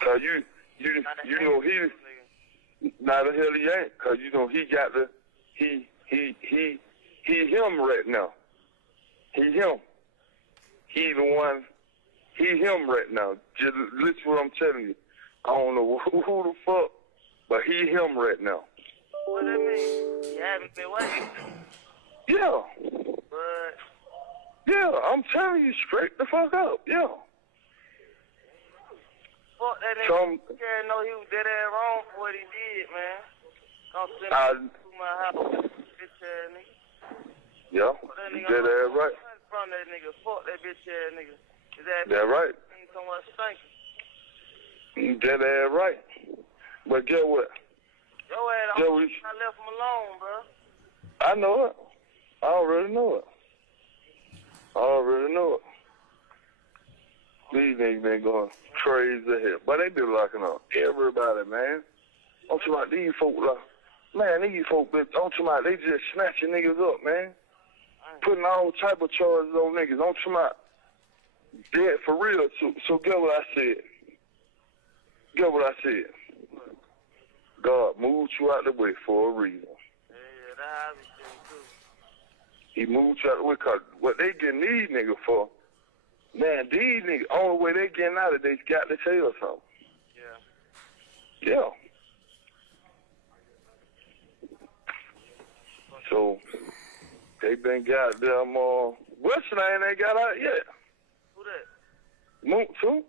Cause you know he, not the hell he ain't. Cause you know he got he him right now. He him. He the one. He him right now. Just listen to what I'm telling you. I don't know who the fuck, but he him right now. What that mean? You haven't been waiting. Yeah. But yeah, I'm telling you straight the fuck up. Yeah. Fuck that nigga. Yeah, know he was dead ass wrong for what he did, man. Don't send him to my house, bitch ass nigga. Yeah, you dead ass right. From that nigga, fuck that bitch ass nigga. That right. Ain't so much stinking. You dead ass right. But get what? Yo ass, I left him alone, bro. I know it. I already know it. These niggas been going crazy here. But they been locking up everybody, man. I'm talking about these folk, these folk, I'm talking about they just snatching niggas up, man. Putting all type of charges on niggas. I'm talking about dead for real. So get what I said. God moved you out the way for a reason. Yeah, that's how I be feeling too. He moved you out the way because what they getting these niggas for, man, these niggas, only way they getting out of it, they got to tell something. Yeah. Yeah. So, they been goddamn, what's the name they got out yet? Who that? Moot too?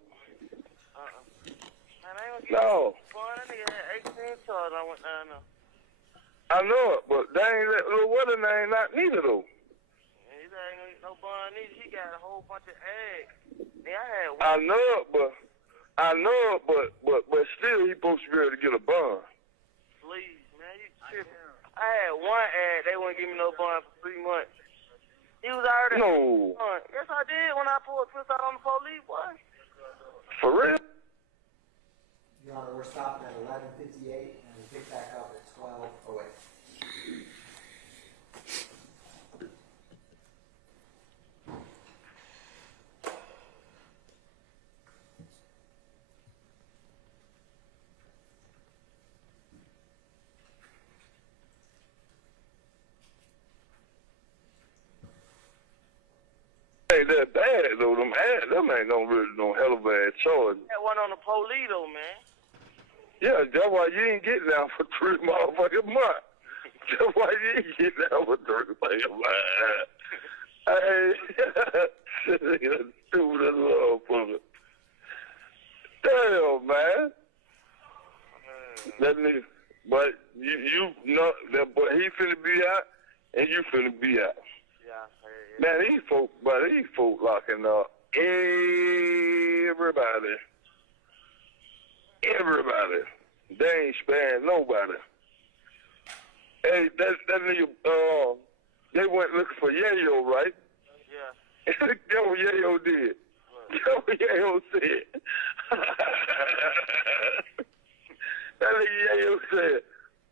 Man, I ain't No. boy, that nigga had 18 charges. I went down there. I know it, but they ain't let little what the name not neither though. And he ain't gonna get no bond either. He got a whole bunch of eggs. Yeah, I had one. I know it, but still he supposed to be able to get a bond. Please, man, you tripping. I had one ad. They wouldn't give me no bond for 3 months. He was already. No. Yes, I did when I pulled Chris out on the police, boy. For real? Your Honor, we're stopping at 11:58 and we pick back up at 12:08. Ain't that bad though. Them ain't no really no hell of a bad charge. That one on the police, though, man. Yeah, that's why you ain't getting down for 3 motherfucking months. That's why you ain't getting down for 3 motherfucking months. Hey, stupid as motherfucker. Damn, man. That nigga, but you know that boy, he finna be out and you finna be out. Yeah, Man, these folk locking up everybody. Everybody. They ain't sparing nobody. Hey, that nigga, they went looking for Yayo, right? Yeah. That's what Yayo did. That's what Yayo said. That nigga Yayo said,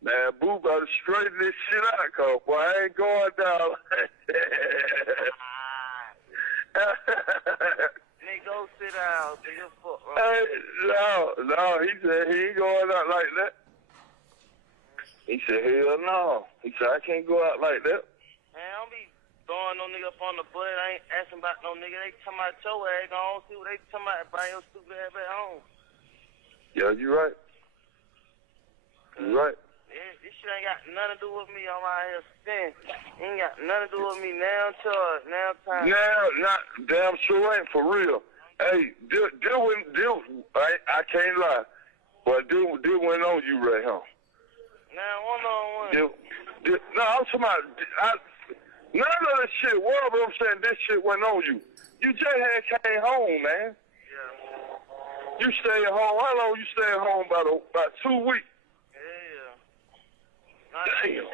man, Boo about to straighten this shit out, cause boy, I ain't going down like that. Nigga, go sit down. Nigga, fuck, bro. Hey, no, he said he ain't going out like that. He said, hell no. He said, I can't go out like that. Man, I don't be throwing no nigga up on the butt. I ain't asking about no nigga. They talking about your ass. I don't see what they talking about. Bring your stupid ass back home. Yeah, you right. You right. Yeah, this shit ain't got nothing to do with me. I'm out here spinning. Ain't got nothing to do with me now. Charge now time. Now, not damn sure ain't for real. Hey, I can't lie, but deal went on you right here. Now, one-on-one. No, I'm talking about, none of this shit, whatever I'm saying, this shit went on you. You just had came home, man. Yeah. You stayed home, how long you stayed home? About 2 weeks. Yeah. Damn.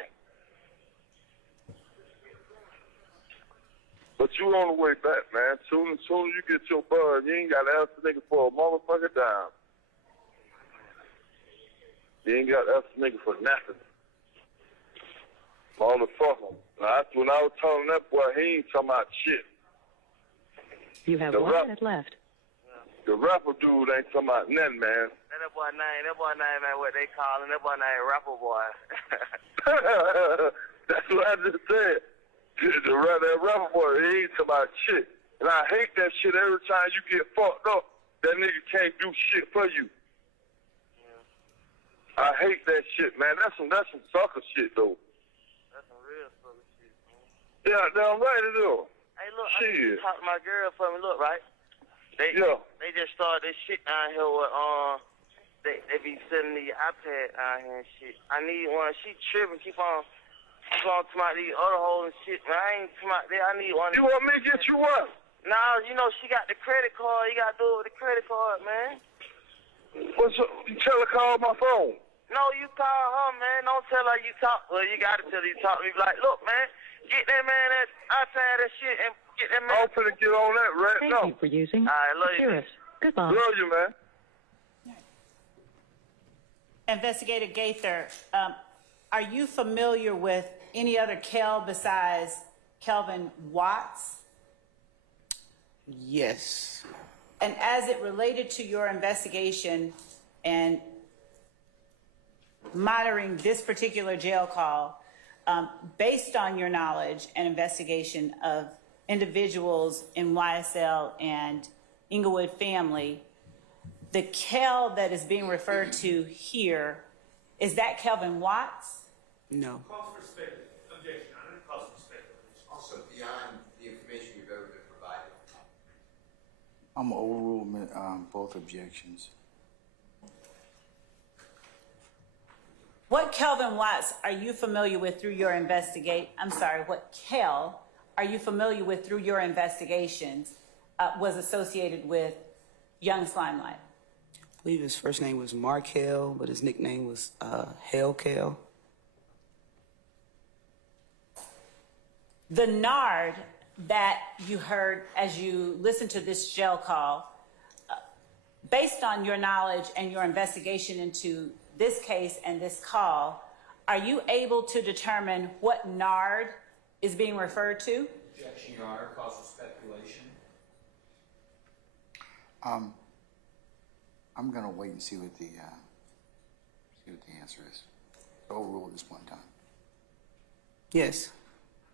But you on the way back, man. Soon as you get your buzz, you ain't got to ask the nigga for a motherfucker dime. You ain't got to ask the nigga for nothing. Motherfucker. When I was telling that boy, he ain't talking about shit. You have 1 minute left. The rapper dude ain't talking about nothing, man. That boy name, man, what they call him. That boy name Rapper Boy. That's what I just said. That rapper boy, he ain't talking about shit. And I hate that shit every time you get fucked up. That nigga can't do shit for you. I hate that shit, man. That's some sucker shit, though. That's some real sucker shit, man. Yeah, damn right it is. Hey, look, shit. I need to talk to my girl for me. Look, right? They just started this shit down here with, they be selling the iPad out here and shit. I need one. She tripping. Keep on talking about these other hoes and shit. Man, I ain't talking about that. I need one. You want me to get you one? Nah, you know, she got the credit card. You got to do it with the credit card, man. What's up? You tell her call my phone. No, you call her, man. Don't tell her you talk. Well, you got to tell her you talk to me. Be like, look, man, get that man that iPad and shit and get that man. I'm finna get on that right now. Thank you for using All right, love you. Securus. Goodbye. Love you, man. Investigator Gaither, are you familiar with any other Kel besides Kelvin Watts? Yes. And as it related to your investigation and monitoring this particular jail call, based on your knowledge and investigation of individuals in YSL and Inglewood family, the Kel that is being referred to here, is that Kelvin Watts? No. Cause for speculative. Objection, Your Honor. Cause for speculative. Also, beyond the information you've ever been provided. I'm gonna overrule both objections. What Kelvin Watts are you familiar with through your what Kel are you familiar with through your investigations was associated with Young Slimelight? I believe his first name was Markel, but his nickname was Hellkel. The nard that you heard as you listened to this jail call, based on your knowledge and your investigation into this case and this call, are you able to determine what nard is being referred to? Objection, Your Honor. Cause for speculation. I'm gonna wait and see what the answer is. Overrule this one time. Yes.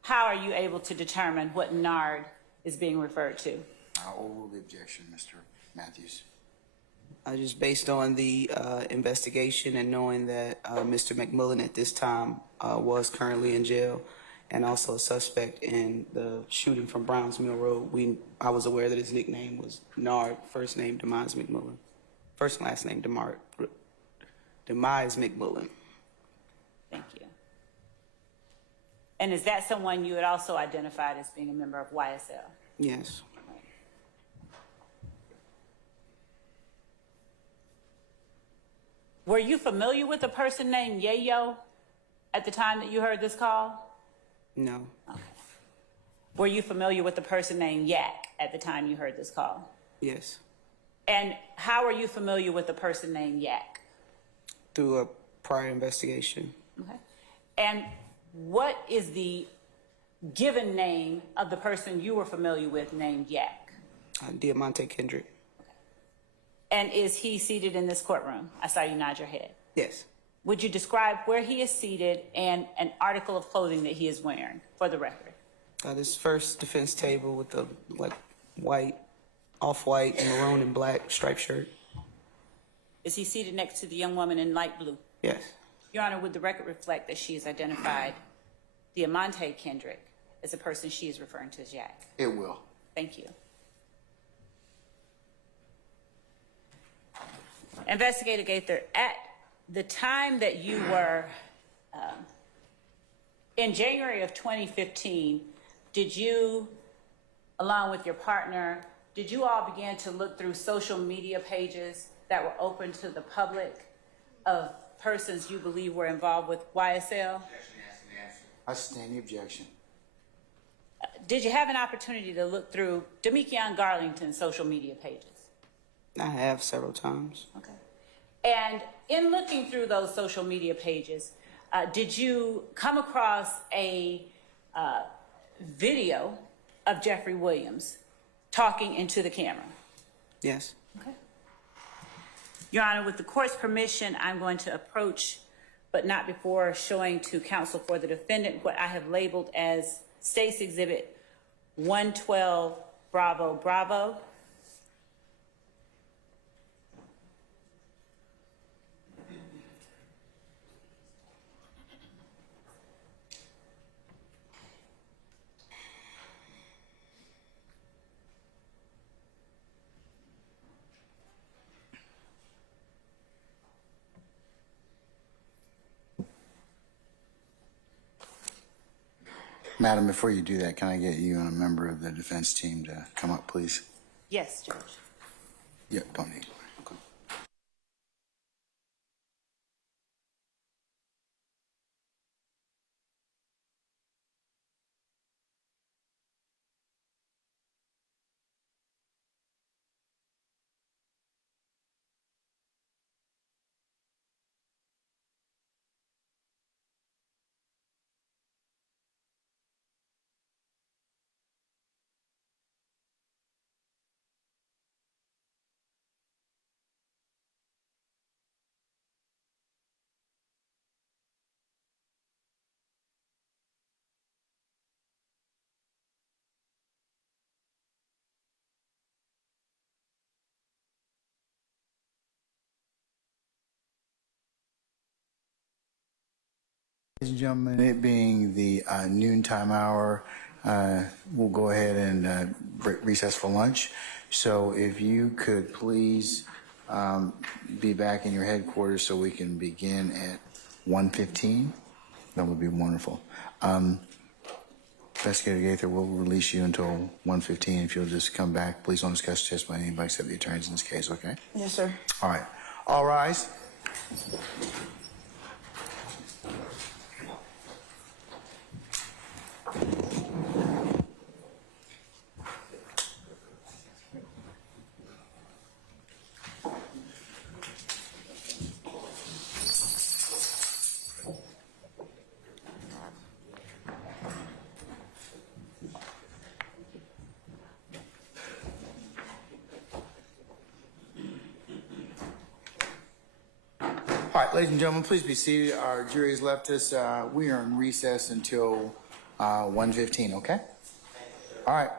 How are you able to determine what nard is being referred to? I'll overrule the objection, Mr. Matthews. Just based on the investigation and knowing that Mr. McMillan at this time was currently in jail and also a suspect in the shooting from Browns Mill Road, I was aware that his nickname was Nard, first name Demise McMillan. First and last name Demise McMillan. Thank you. And is that someone you had also identified as being a member of YSL? Yes. Were you familiar with a person named Yayo at the time that you heard this call? No. Okay. Were you familiar with a person named Yak at the time you heard this call? Yes. And how are you familiar with a person named Yak? Through a prior investigation. Okay. And what is the given name of the person you were familiar with named Yak? Diamante Kendrick. And is he seated in this courtroom? I saw you nod your head. Yes. Would you describe where he is seated and an article of clothing that he is wearing, for the record? This first defense table with the white, off-white, maroon, and black striped shirt. Is he seated next to the young woman in light blue? Yes. Your Honor, would the record reflect that she has identified Diamante Kendrick as the person she is referring to as Jack? It will. Thank you. Investigator Gaither, at the time that you were in January of 2015, did you, along with your partner, did you all begin to look through social media pages that were open to the public of persons you believe were involved with YSL? I sustain the objection. Did you have an opportunity to look through Demekion Garlington's social media pages? I have several times. Okay. And in looking through those social media pages, did you come across a video of Jeffrey Williams talking into the camera? Yes. Okay. Your Honor, with the court's permission, I'm going to approach, but not before showing to counsel for the defendant what I have labeled as State's Exhibit 112 Bravo Bravo. Madam, before you do that, can I get you and a member of the defense team to come up, please? Yes, Judge. Yeah, don't need. Okay. Ladies and gentlemen, it being the noontime hour, we'll go ahead and recess for lunch. So if you could please be back in your headquarters so we can begin at 1:15, that would be wonderful. Investigator Gaither will release you until 1:15. If you'll just come back, please don't discuss testimony anybody except the attorneys in this case, okay? Yes, sir. All right. All rise. All right, ladies and gentlemen, please be seated. Our jury has left us. We are in recess until 1:15, okay? All right.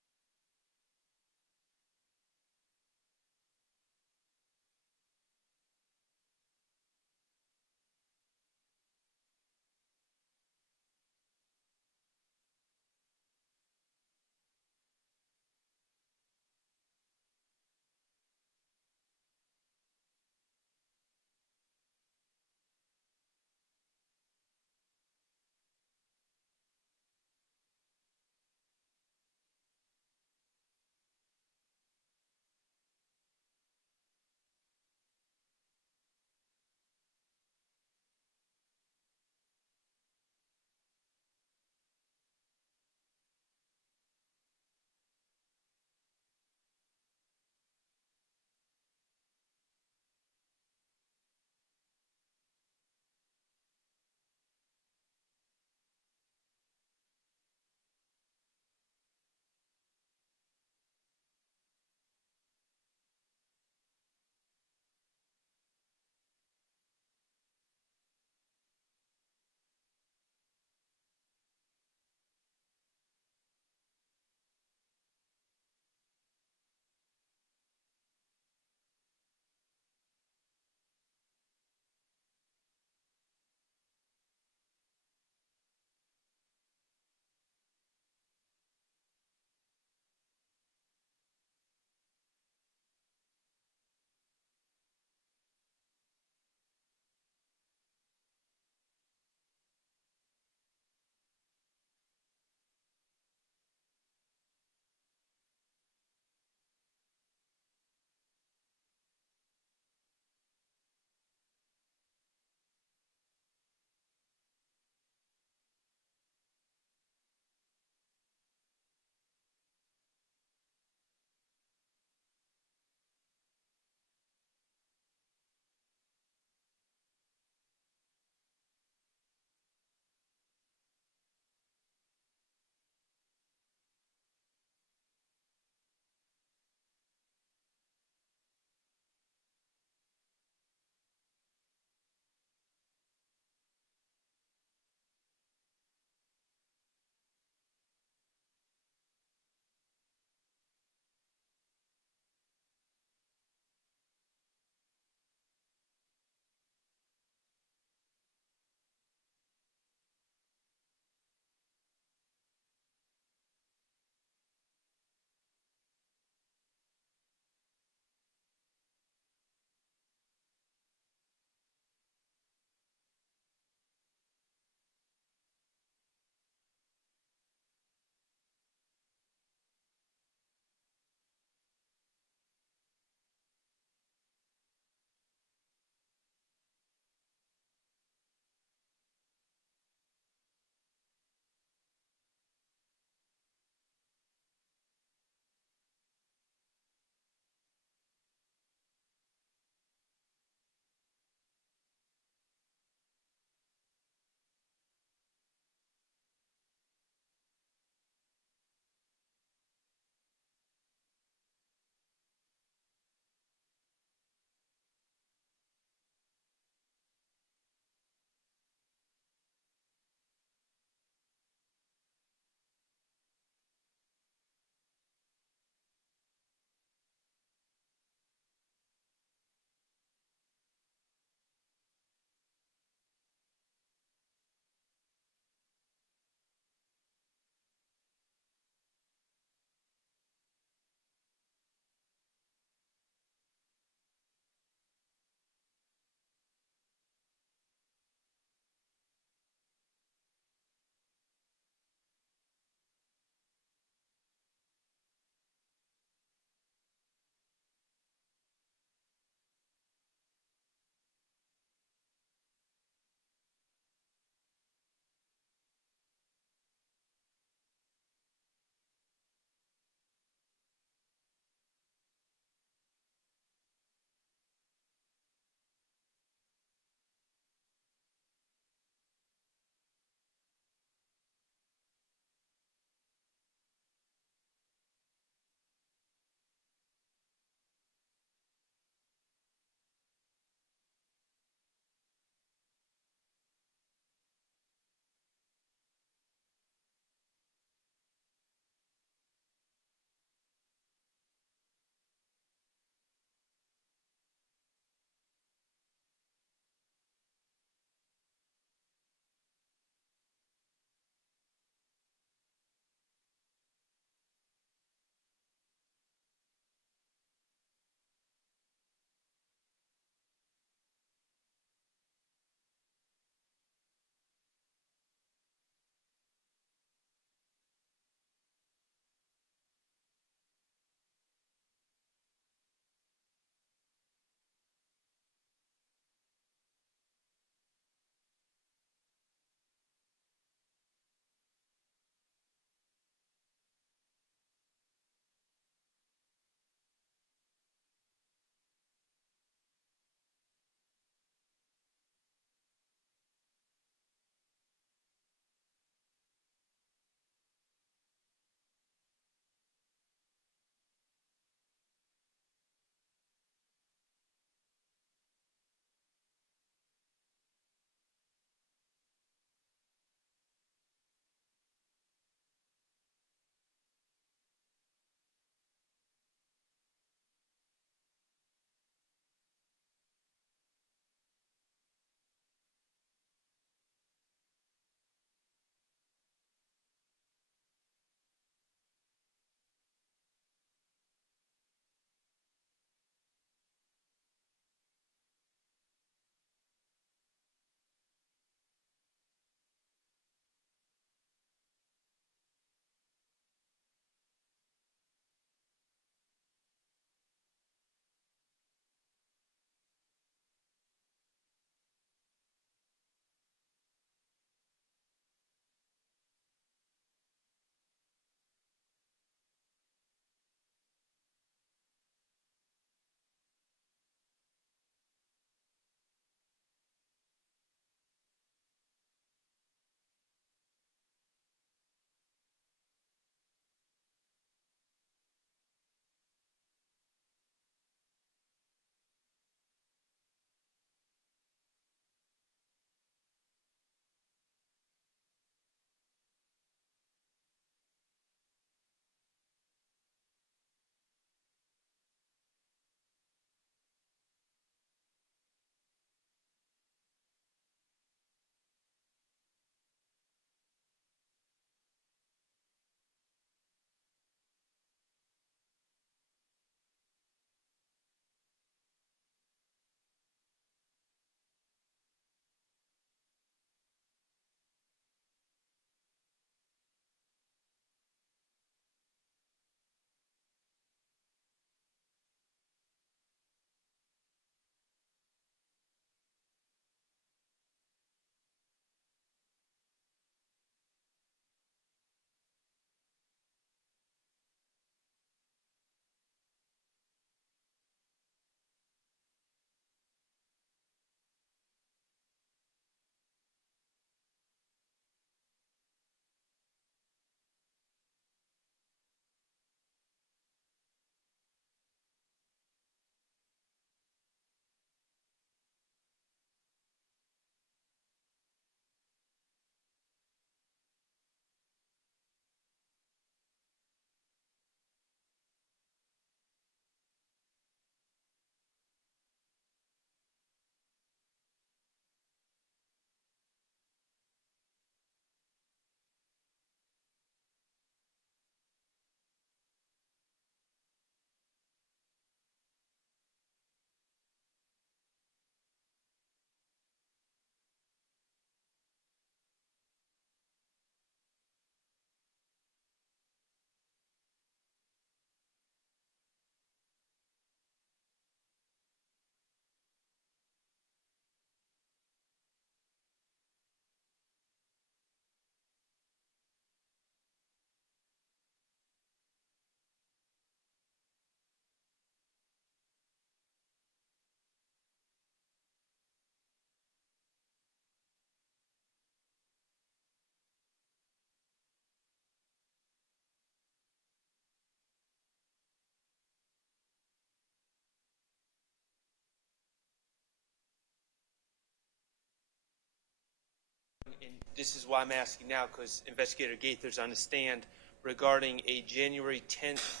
And this is why I'm asking now, because Investigator Gaither's on the stand regarding a January 10th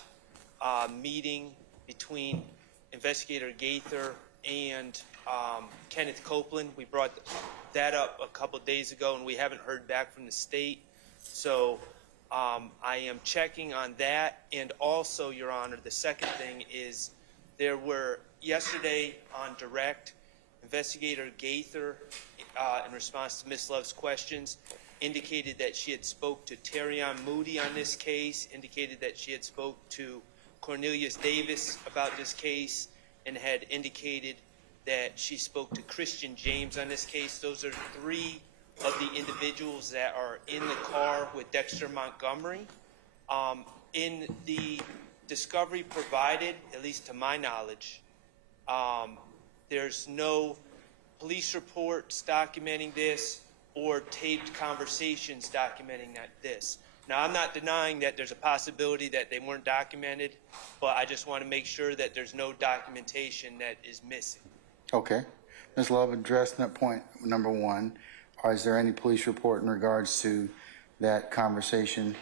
meeting between Investigator Gaither and Kenneth Copeland. We brought that up a couple days ago, and we haven't heard back from the state. So I am checking on that. And also, Your Honor, the second thing is there were yesterday on direct, Investigator Gaither, in response to Ms. Love's questions, indicated that she had spoke to Terrion Moody on this case, indicated that she had spoke to Cornelius Davis about this case, and had indicated that she spoke to Christian James on this case. Those are three of the individuals that are in the car with Dexter Montgomery. In the discovery provided, at least to my knowledge, there's no police reports documenting this or taped conversations documenting this. Now, I'm not denying that there's a possibility that they weren't documented, but I just want to make sure that there's no documentation that is missing. Okay. Ms. Love, addressing that point number one, is there any police report in regards to that conversation?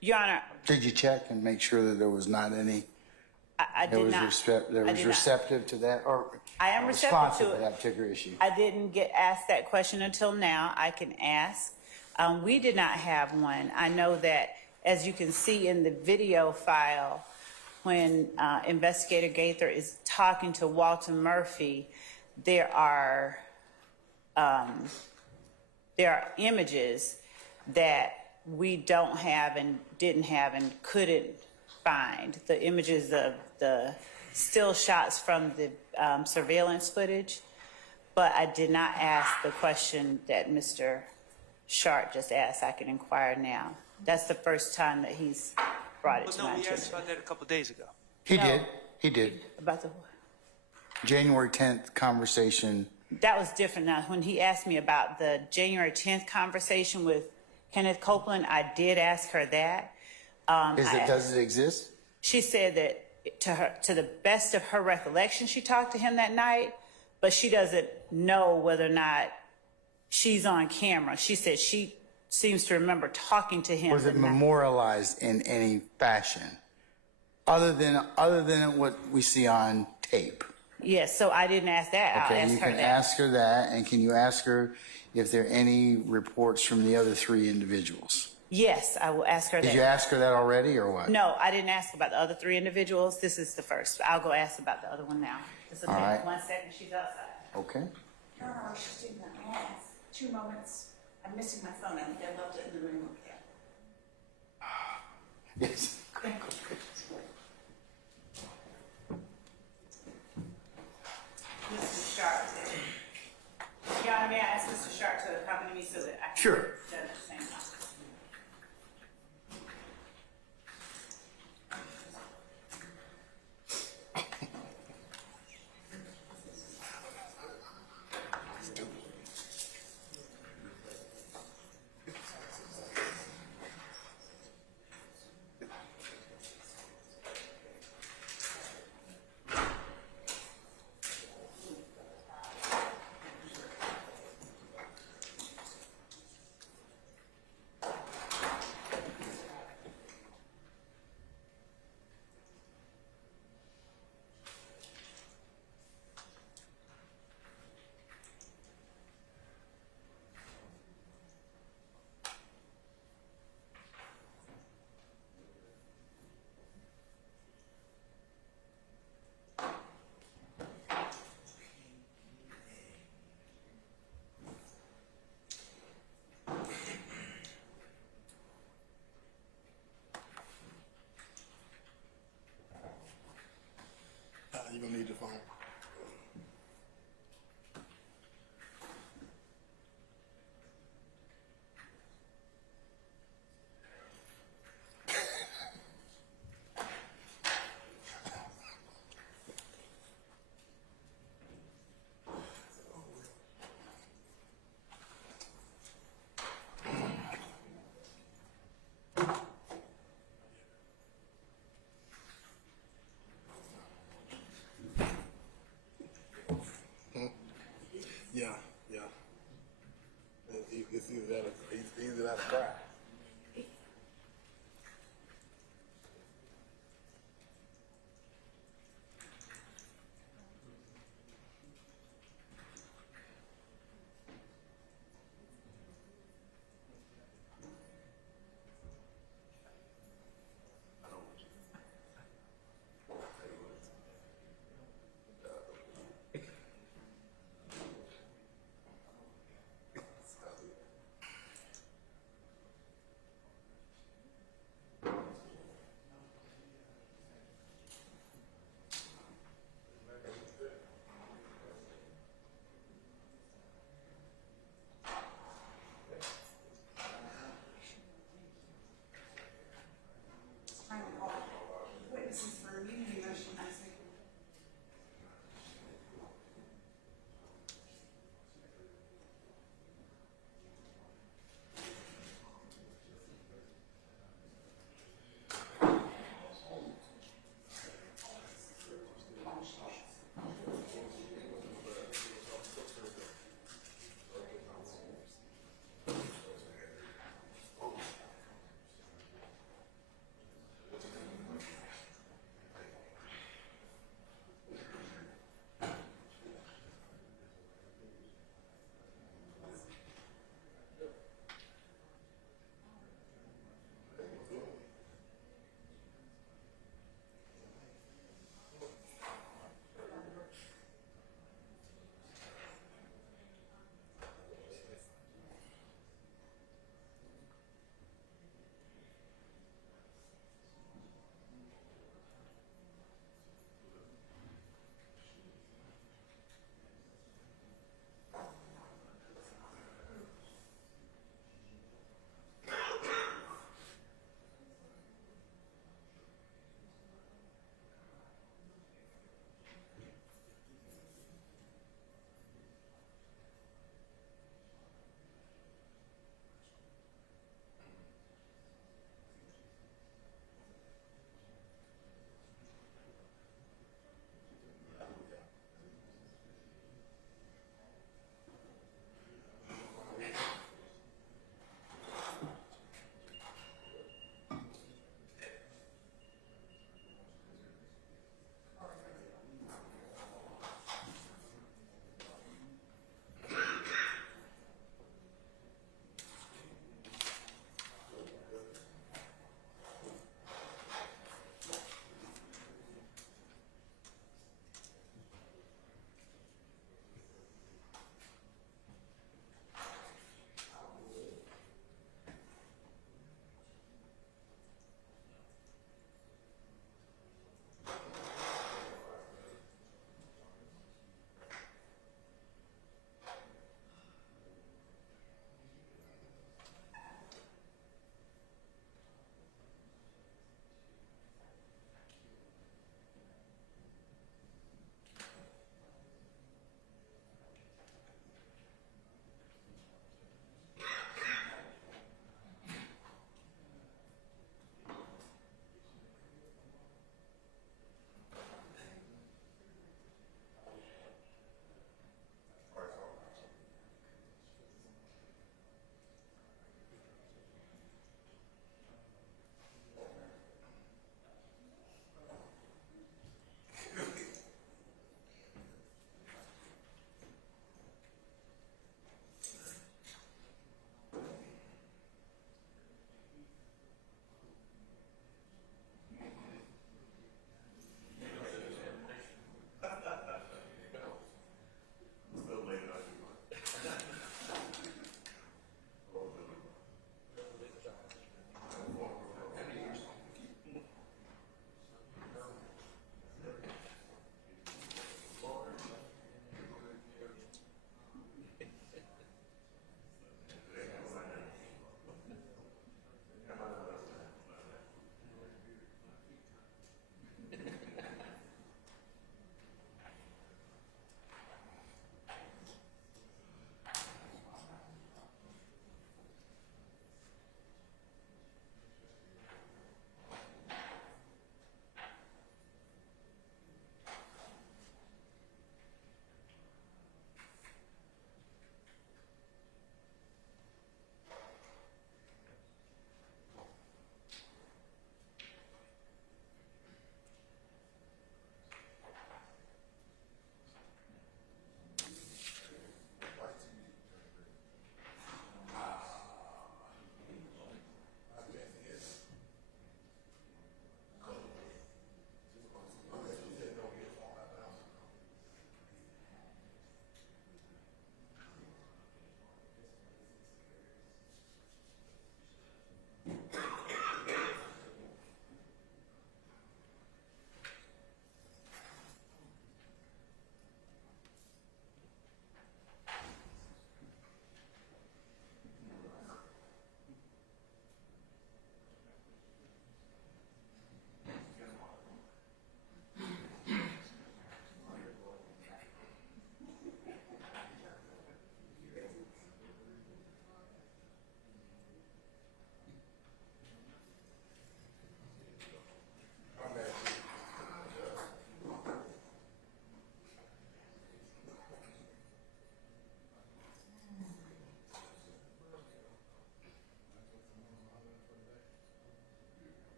Your Honor. Did you check and make sure that there was not any? I did not. That was receptive to that, or I am receptive responsive to it. that particular issue? I didn't get asked that question until now. I can ask. We did not have one. I know that, as you can see in the video file, when Investigator Gaither is talking to Walter Murphy, there are images that we don't have and didn't have and couldn't find. The images of the still shots from the surveillance footage, but I did not ask the question that Mr. Sharp just asked. I can inquire now. That's the first time that he's brought it to my We attention. asked about that a couple days ago. He did. He did. About the January 10th conversation. That was different. Now, when he asked me about the January 10th conversation with Kenneth Copeland, I did ask her that. Does it exist? She said that to the best of her recollection, she talked to him that night, but she doesn't know whether or not she's on camera. She said she seems to remember talking to him. Was it memorialized in any fashion, other than what we see on tape? Yes, so I didn't ask that. Okay, I'll ask you her can that. ask her that, and can you ask her if there are any reports from the other three individuals? Yes, I will ask her that. Did you ask her that already, or what? No, I didn't ask about the other three individuals. This is the first. I'll go ask about the other one now. Just All right. 1 second, she's outside. Okay. No, I was just doing that. May I ask? 2 moments. I'm missing my phone. I think I left it in the room up there. Yes. Mr. Sharp. Your Honor, may I ask Mr. Sharp to accompany me so that I can Sure. do it at the same time? You're gonna need the phone.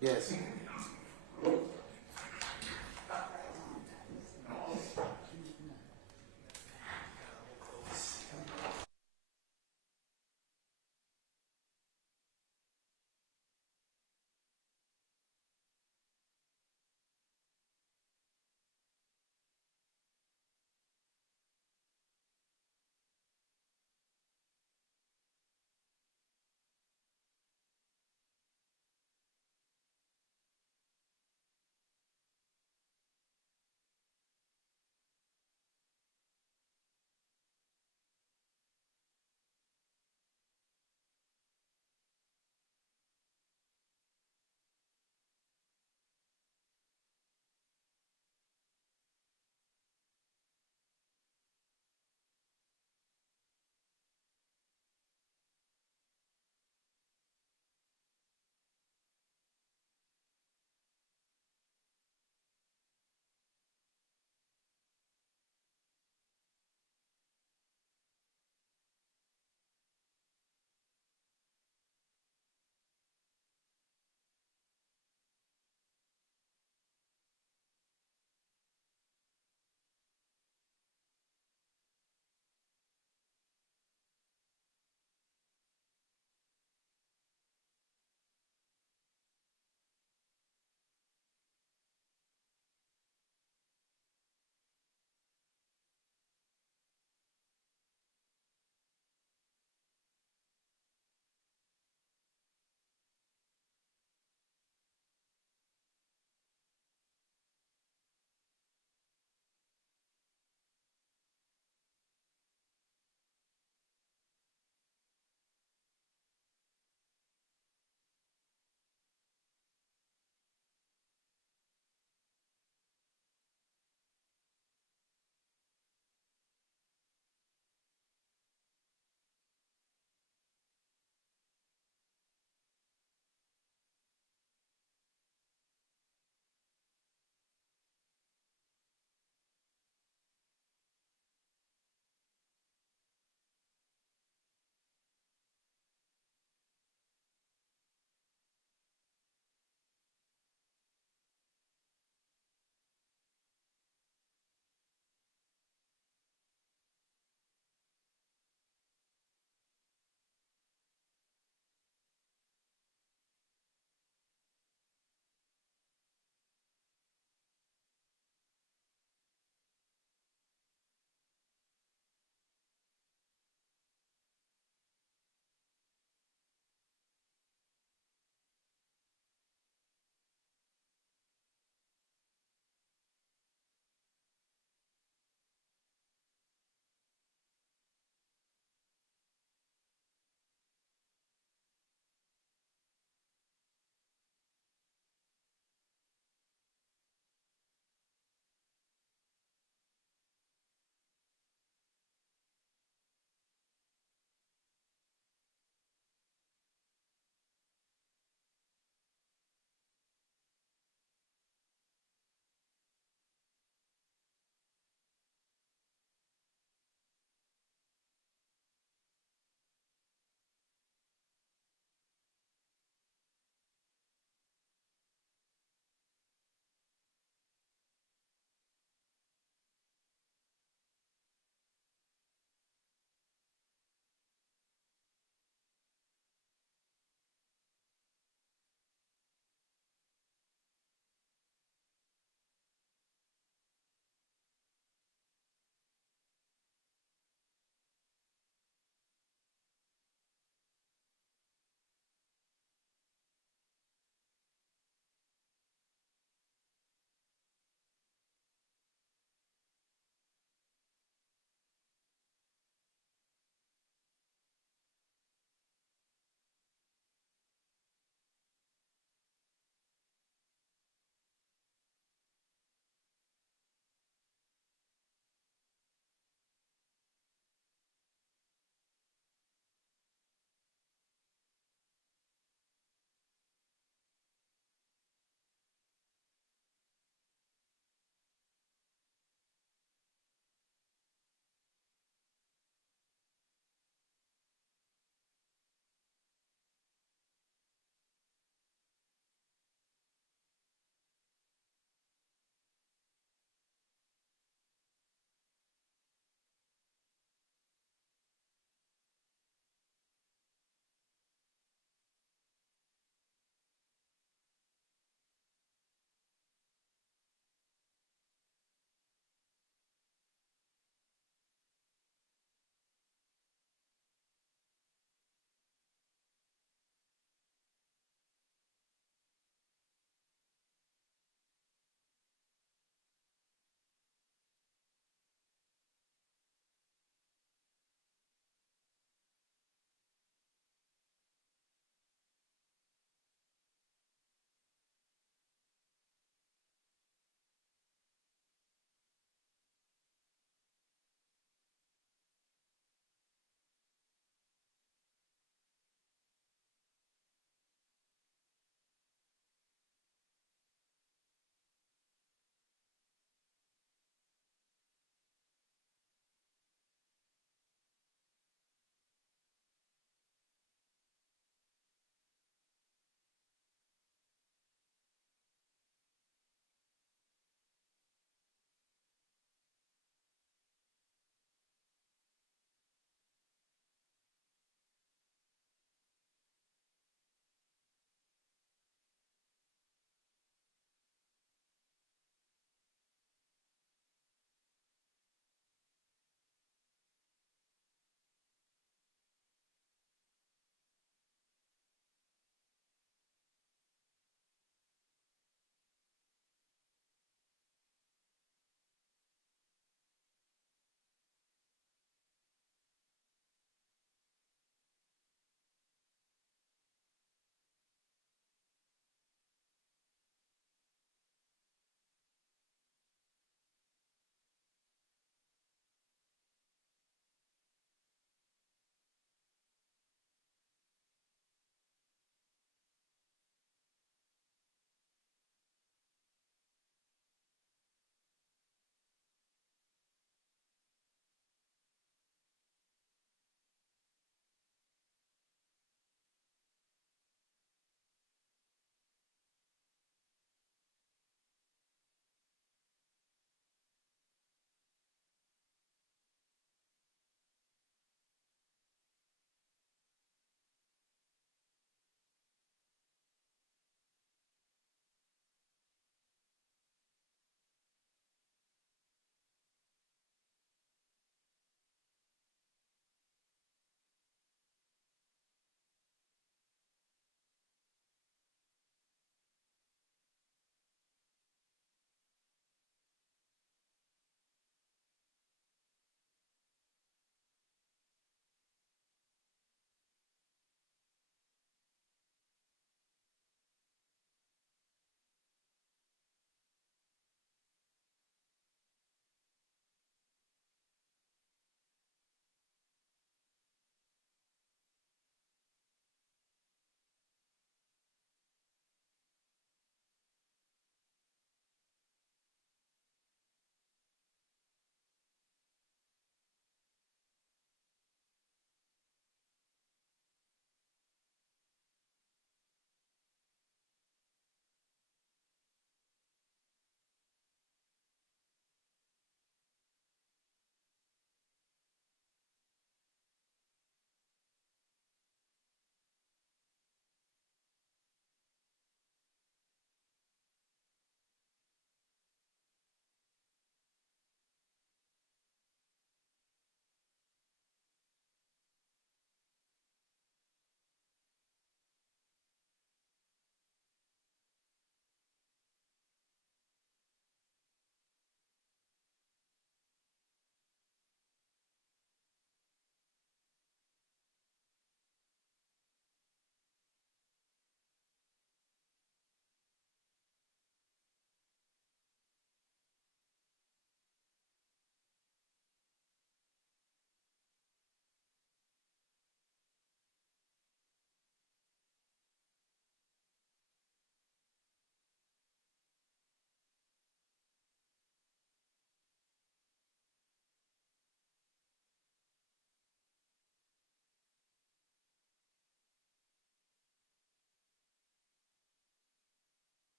Yes.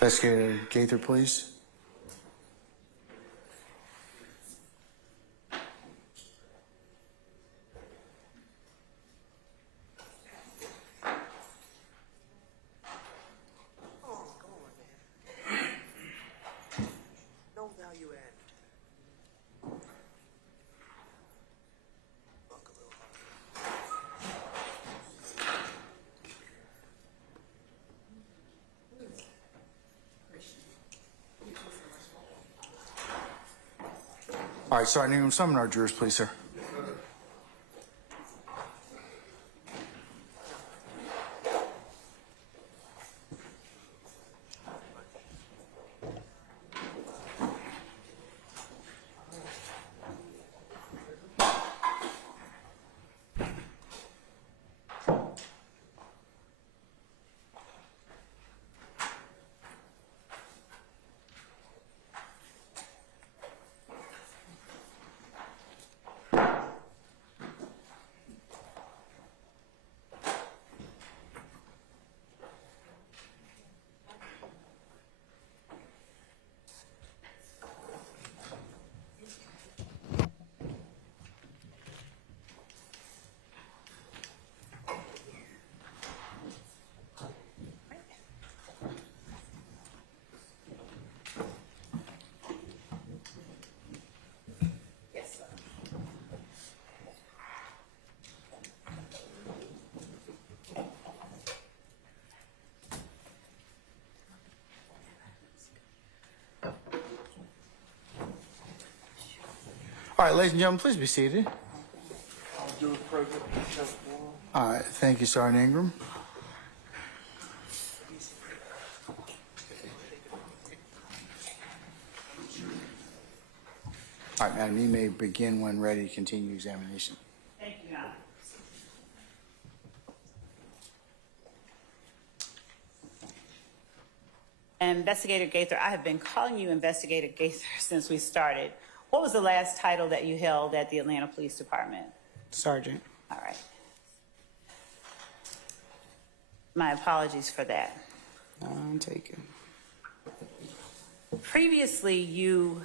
Investigator Gaither, please. No value added. Fuck a little hard. All right, Sergeant Ingram, summon our jurors, please, sir. All right, ladies and gentlemen, please be seated. All right, thank you, Sergeant Ingram. All right, madam, you may begin when ready to continue examination. Thank you, Your Honor. Investigator Gaither, I have been calling you Investigator Gaither since we started. What was the last title that you held at the Atlanta Police Department? Sergeant. All right. My apologies for that. I'm taken. Previously, you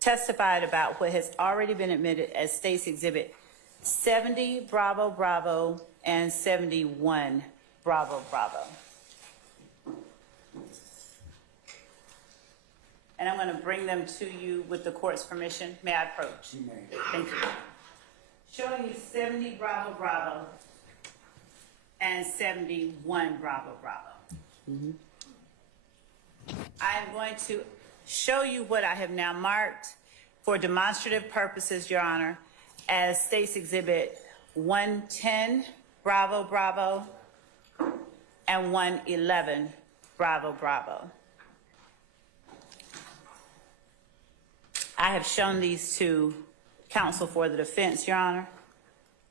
testified about what has already been admitted as State's Exhibit 70 Bravo Bravo and 71 Bravo Bravo. And I'm going to bring them to you with the court's permission. May I approach? You may. Thank you. Showing you 70 Bravo Bravo and 71 Bravo Bravo. I'm going to show you what I have now marked for demonstrative purposes, Your Honor, as State's Exhibit 110 Bravo Bravo and 111 Bravo Bravo. I have shown these to counsel for the defense, Your Honor,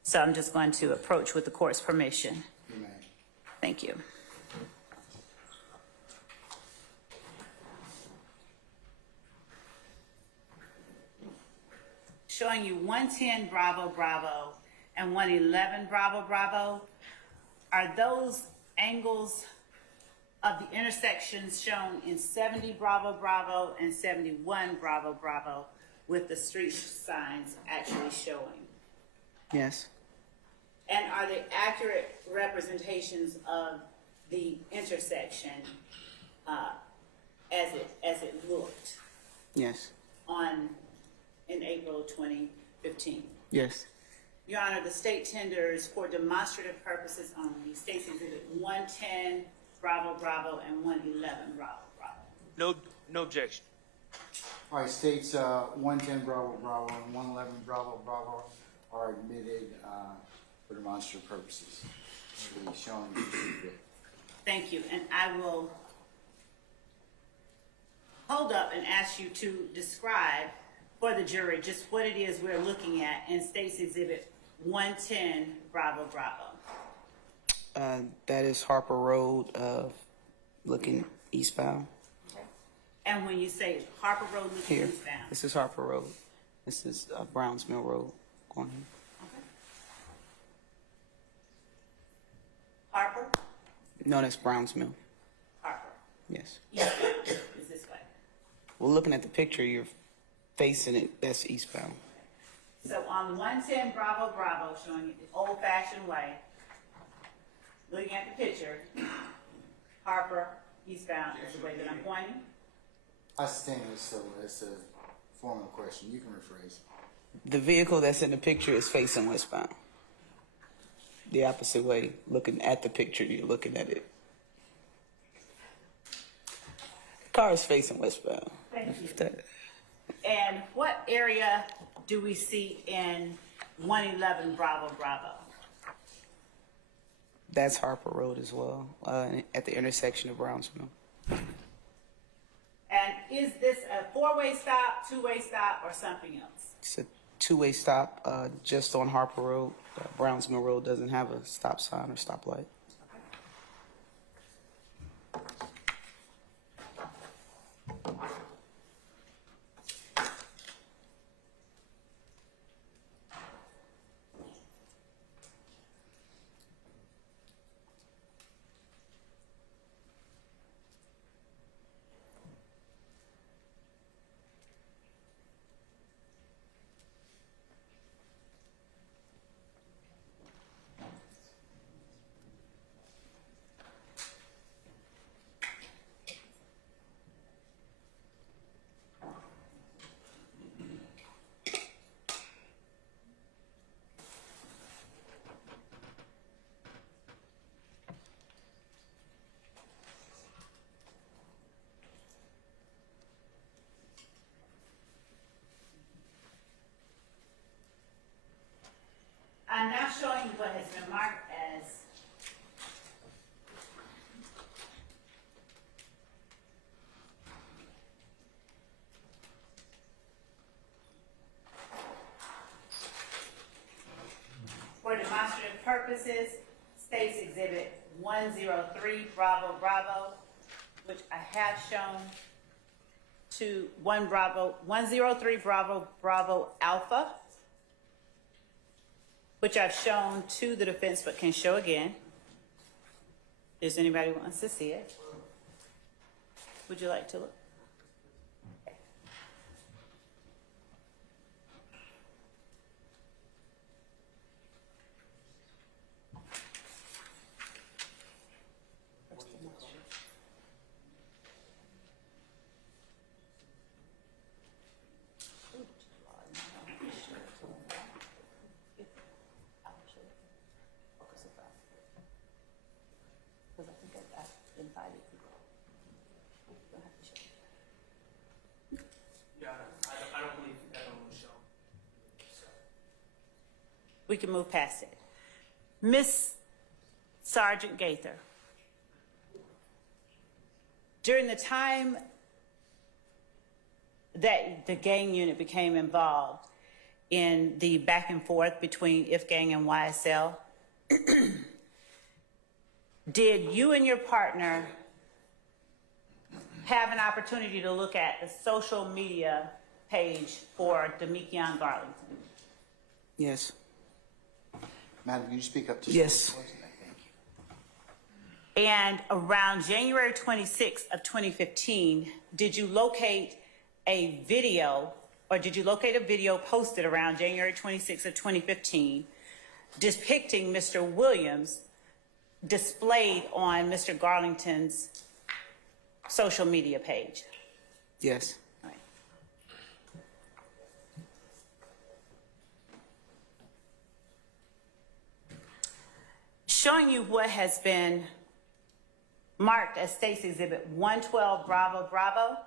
so I'm just going to approach with the court's permission. You may. Thank you. Showing you 110 Bravo Bravo and 111 Bravo Bravo. Are those angles of the intersections shown in 70 Bravo Bravo and 71 Bravo Bravo with the street signs actually showing? Yes. And are they accurate representations of the intersection as it looked Yes. in April 2015? Yes. Your Honor, the state tenders for demonstrative purposes only State's Exhibit 110 Bravo Bravo and 111 Bravo Bravo. No objection. All right, states 110 Bravo Bravo and 111 Bravo Bravo are admitted for demonstrative purposes. We'll be showing you the exhibit. Thank you, and I will hold up and ask you to describe for the jury just what it is we're looking at in State's Exhibit 110 Bravo Bravo. That is Harper Road, looking eastbound. And when you say Harper Road looking Here. eastbound. This is Harper Road. This is Browns Mill Road going here. Harper? No, that's Browns Mill. Yes. Eastbound is this way. Well, looking at the picture, you're facing it. That's eastbound. So on 110 Bravo Bravo, showing it the old-fashioned way, looking at the picture, Harper eastbound is the way that I'm pointing. I understand it's a formal question. You can rephrase. The vehicle that's in the picture is facing westbound. The opposite way, looking at the picture, you're looking at it. The car is facing westbound. Thank you. And what area do we see in 111 Bravo Bravo? That's Harper Road as well, at the intersection of Brownsville. And is this a four-way stop, two-way stop, or something else? It's a two-way stop just on Harper Road. Brownsville Road doesn't have a stop sign or stoplight. I'm now showing you what has been marked as for demonstrative purposes, States Exhibit 103 Bravo Bravo, which I have shown to 103 Bravo Bravo Alpha, which I've shown to the defense but can show again. If there's anybody who wants to see it. Would you like to look? Because I think I invited people. Don't have to show. Yeah, I don't believe that one was shown. So. We can move past it. Miss Sergeant Gaither, during the time that the gang unit became involved in the back and forth between IFGANG and YSL, did you and your partner have an opportunity to look at the social media page for Demekion Garlington? Yes. Madam, can you speak up to Yes. Thank you. And around January 26th of 2015, did you locate a video, or did you locate a video posted around January 26th of 2015 depicting Mr. Williams displayed on Mr. Garlington's social media page? Yes. All right. Showing you what has been marked as State's Exhibit 112 Bravo Bravo.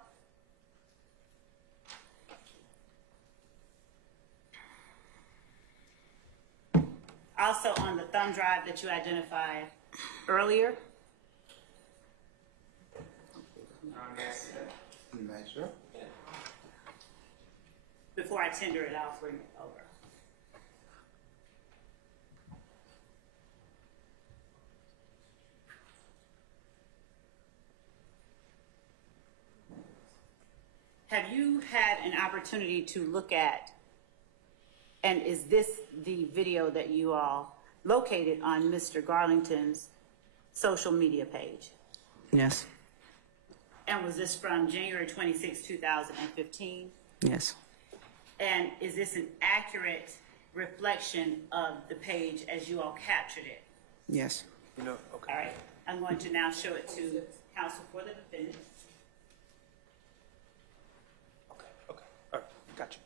Also on the thumb drive that you identified earlier. Sure. Before I tender it, I'll bring it over. Have you had an opportunity to look at, and is this the video that you all located on Mr. Garlington's social media page? Yes. And was this from January 26, 2015? Yes. And is this an accurate reflection of the page as you all captured it? Yes. You know, okay. All right, I'm going to now show it to counsel for the defendant. Okay. All right. Gotcha.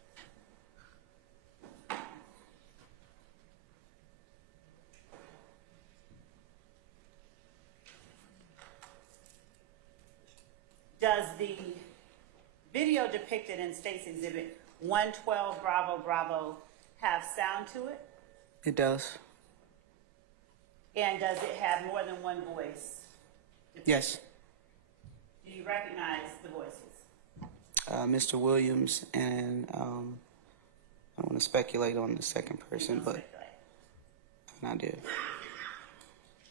Does the video depicted in State's Exhibit 112 Bravo Bravo have sound to it? It does. And does it have more than one voice? Yes. Do you recognize the voices? Mr. Williams and I don't want to speculate on the second person, but I did.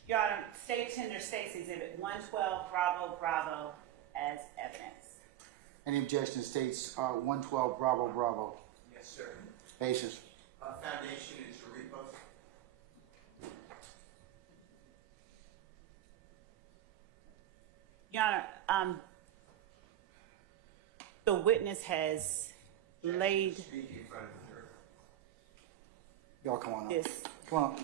Your Honor, State Tender State's Exhibit 112 Bravo Bravo as evidence. Any objection states 112 Bravo Bravo. Yes, sir. Basis. Foundation is to repost. Your Honor, the witness has laid Speak in front of the jury. Y'all come on up. this. Come on up.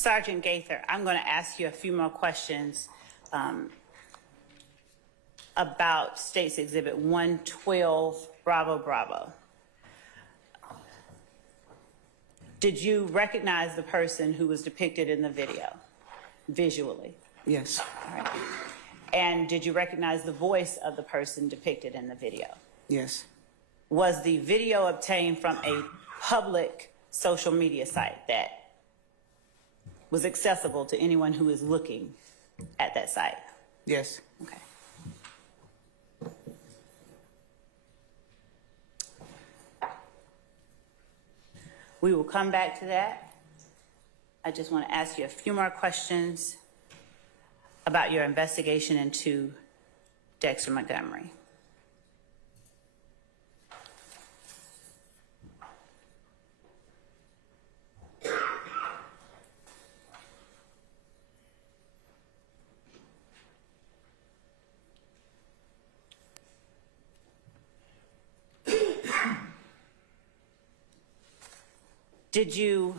Sergeant Gaither, I'm going to ask you a few more questions about State's Exhibit 112, Bravo, Bravo. Did you recognize the person who was depicted in the video visually? Yes. All right. And did you recognize the voice of the person depicted in the video? Yes. Was the video obtained from a public social media site that was accessible to anyone who is looking at that site? Yes. Okay. We will come back to that. I just want to ask you a few more questions about your investigation into Dexter Montgomery. Did you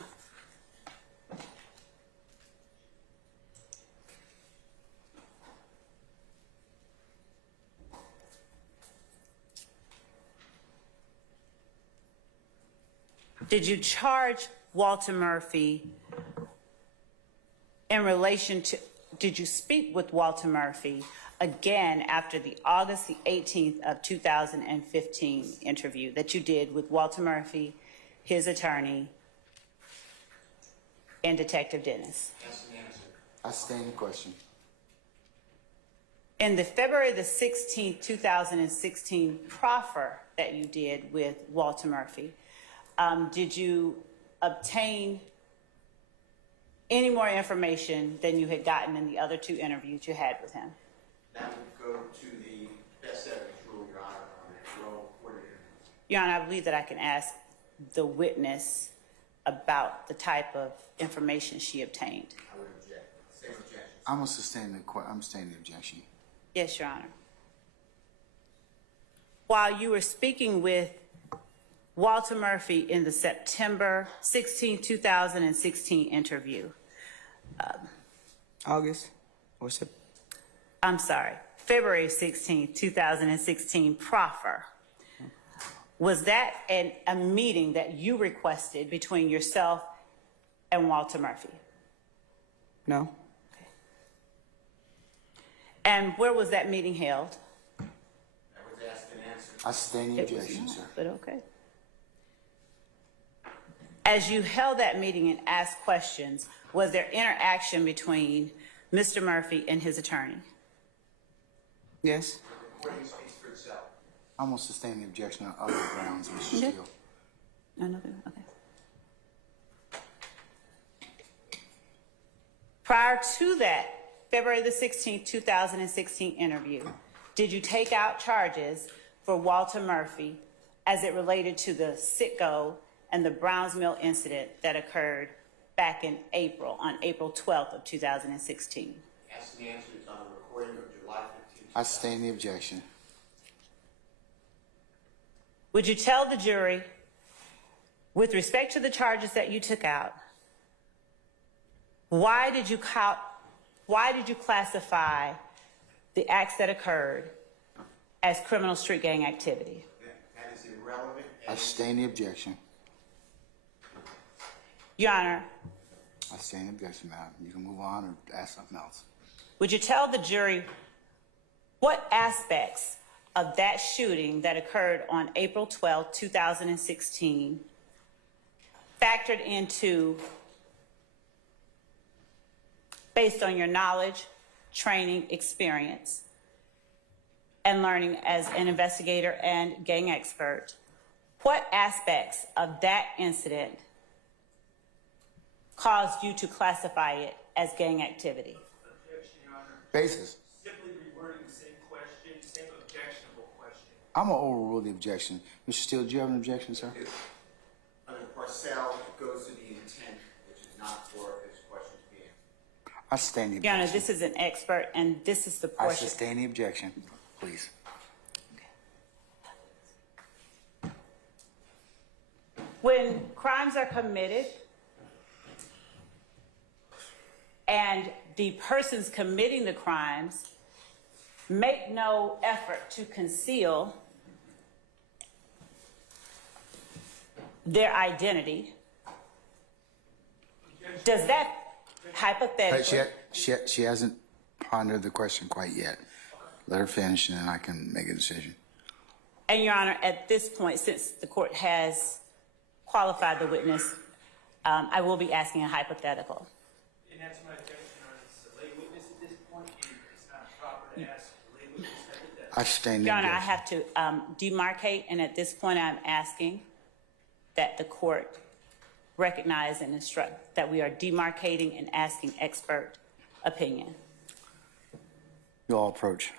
charge Walter Murphy in relation to, did you speak with Walter Murphy again after the August the 18th of 2015 interview that you did with Walter Murphy, his attorney, and Detective Dennis? I stand the question. In the February the 16th, 2016 proffer that you did with Walter Murphy, did you obtain any more information than you had gotten in the other two interviews you had with him? That would go to the best evidence rule, Your Honor, on that role coordinator. Your Honor, I believe that I can ask the witness about the type of information she obtained. I would object. Same objection. I'm sustaining the objection. Yes, Your Honor. While you were speaking with Walter Murphy in the September 16, 2016 interview. August or September? I'm sorry, February 16, 2016 proffer. Was that a meeting that you requested between yourself and Walter Murphy? No. Okay. And where was that meeting held? I was asked and answered. I sustain the objection, sir. But okay. As you held that meeting and asked questions, was there interaction between Mr. Murphy and his attorney? Yes. The recording speaks for itself. I'm going to sustain the objection on other grounds, Mr. Steele. Okay. Prior to that, February the 16th, 2016 interview, did you take out charges for Walter Murphy as it related to the Citgo and the Browns Mill incident that occurred back in April, on April 12th of 2016? Asked and answered. It's on the recording of July 15th. I sustain the objection. Would you tell the jury, with respect to the charges that you took out, why did you classify the acts that occurred as criminal street gang activity? That is irrelevant. I sustain the objection. Your Honor, I sustain the objection, ma'am. You can move on or ask something else. would you tell the jury what aspects of that shooting that occurred on April 12, 2016 factored into, based on your knowledge, training, experience, and learning as an investigator and gang expert, what aspects of that incident caused you to classify it as gang activity? Objection, Your Honor. Basis. Simply rewording the same question, same objectionable question. I'm going to overrule the objection. Mr. Steele, do you have an objection, sir? Under Parcell, it goes to the intent, which is not for this question to be answered. I sustain the Your objection. Honor, this is an expert, and this is the I portion. sustain the objection, please. When crimes are committed and the persons committing the crimes make no effort to conceal their identity, does that hypothetically... She hasn't pondered the question quite yet. Let her finish, and then I can make a decision. And, Your Honor, at this point, since the court has qualified the witness, I will be asking a hypothetical. And that's my objection, Your Honor. It's a lay witness at this point, and it's not proper to ask a lay witness hypothetical. I sustain the Your Honor, I objection. have to demarcate, and at this point, I'm asking that the court recognize and instruct that we are demarcating and asking expert opinion. You all approach.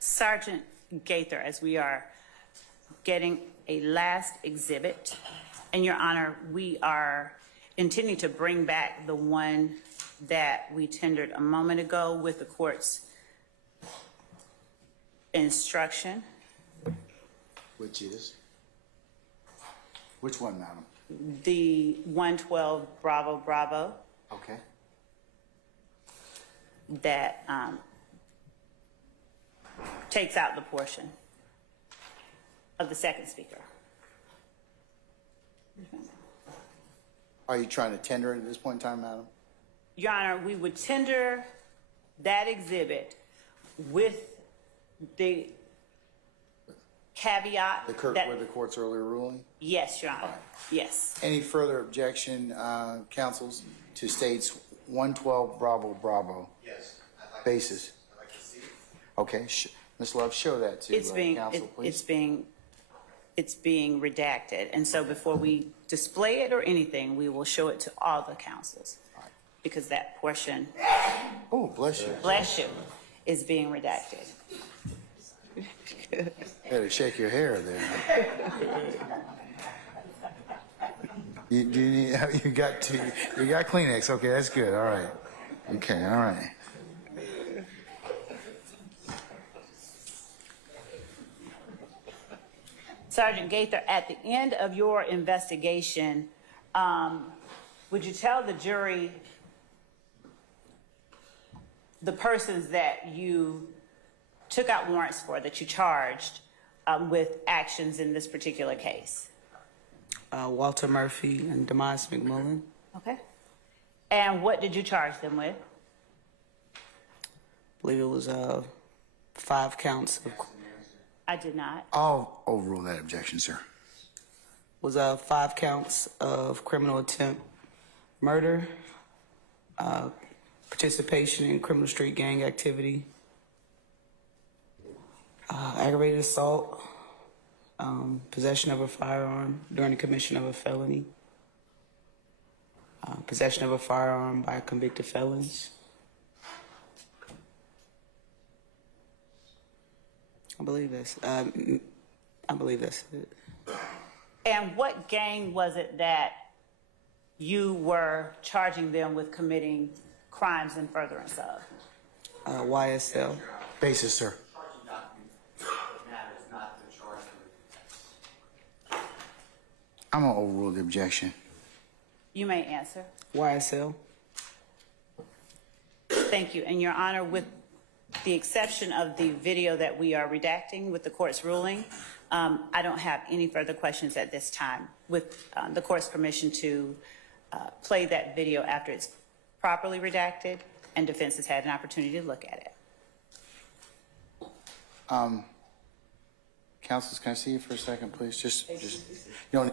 Sergeant Gaither, as we are getting a last exhibit, and Your Honor, we are intending to bring back the one that we tendered a moment ago with the court's instruction. Which is? Which one, madam? The 112 Bravo Bravo Okay. that takes out the portion of the second speaker. Are you trying to tender it at this point in time, madam? Your Honor, we would tender that exhibit with the caveat that, With the court's earlier ruling? yes, Your Honor, yes. Any further objection, counsels, to states 112 Bravo Bravo? Yes. Basis? I'd like to see it. Okay, Ms. Love, show that to counsel, please. It's being redacted, and so before we display it or anything, we will show it to all the councils, because that portion, Oh, bless you. is being redacted. Better shake your hair there. You got Kleenex. Okay, that's good. All right. Okay, all right. Sergeant Gaither, at the end of your investigation, would you tell the jury the persons that you took out warrants for, that you charged with actions in this particular case? Walter Murphy and Demise McMullen. Okay. And what did you charge them with? I believe it was 5 counts of. I did not. I'll overrule that objection, sir. Was 5 counts of criminal attempt murder, participation in criminal street gang activity, aggravated assault, possession of a firearm during the commission of a felony, possession of a firearm by convicted felons. I believe that's it. And what gang was it that you were charging them with committing crimes in furtherance of? YSL. Basis, sir. Charging document matters, not the charge. I'm going to overrule the objection. You may answer. YSL. Thank you. And Your Honor, with the exception of the video that we are redacting with the court's ruling, I don't have any further questions at this time. With the court's permission to play that video after it's properly redacted and defense has had an opportunity to look at it. Counsels, can I see you for a second, please? Just you know.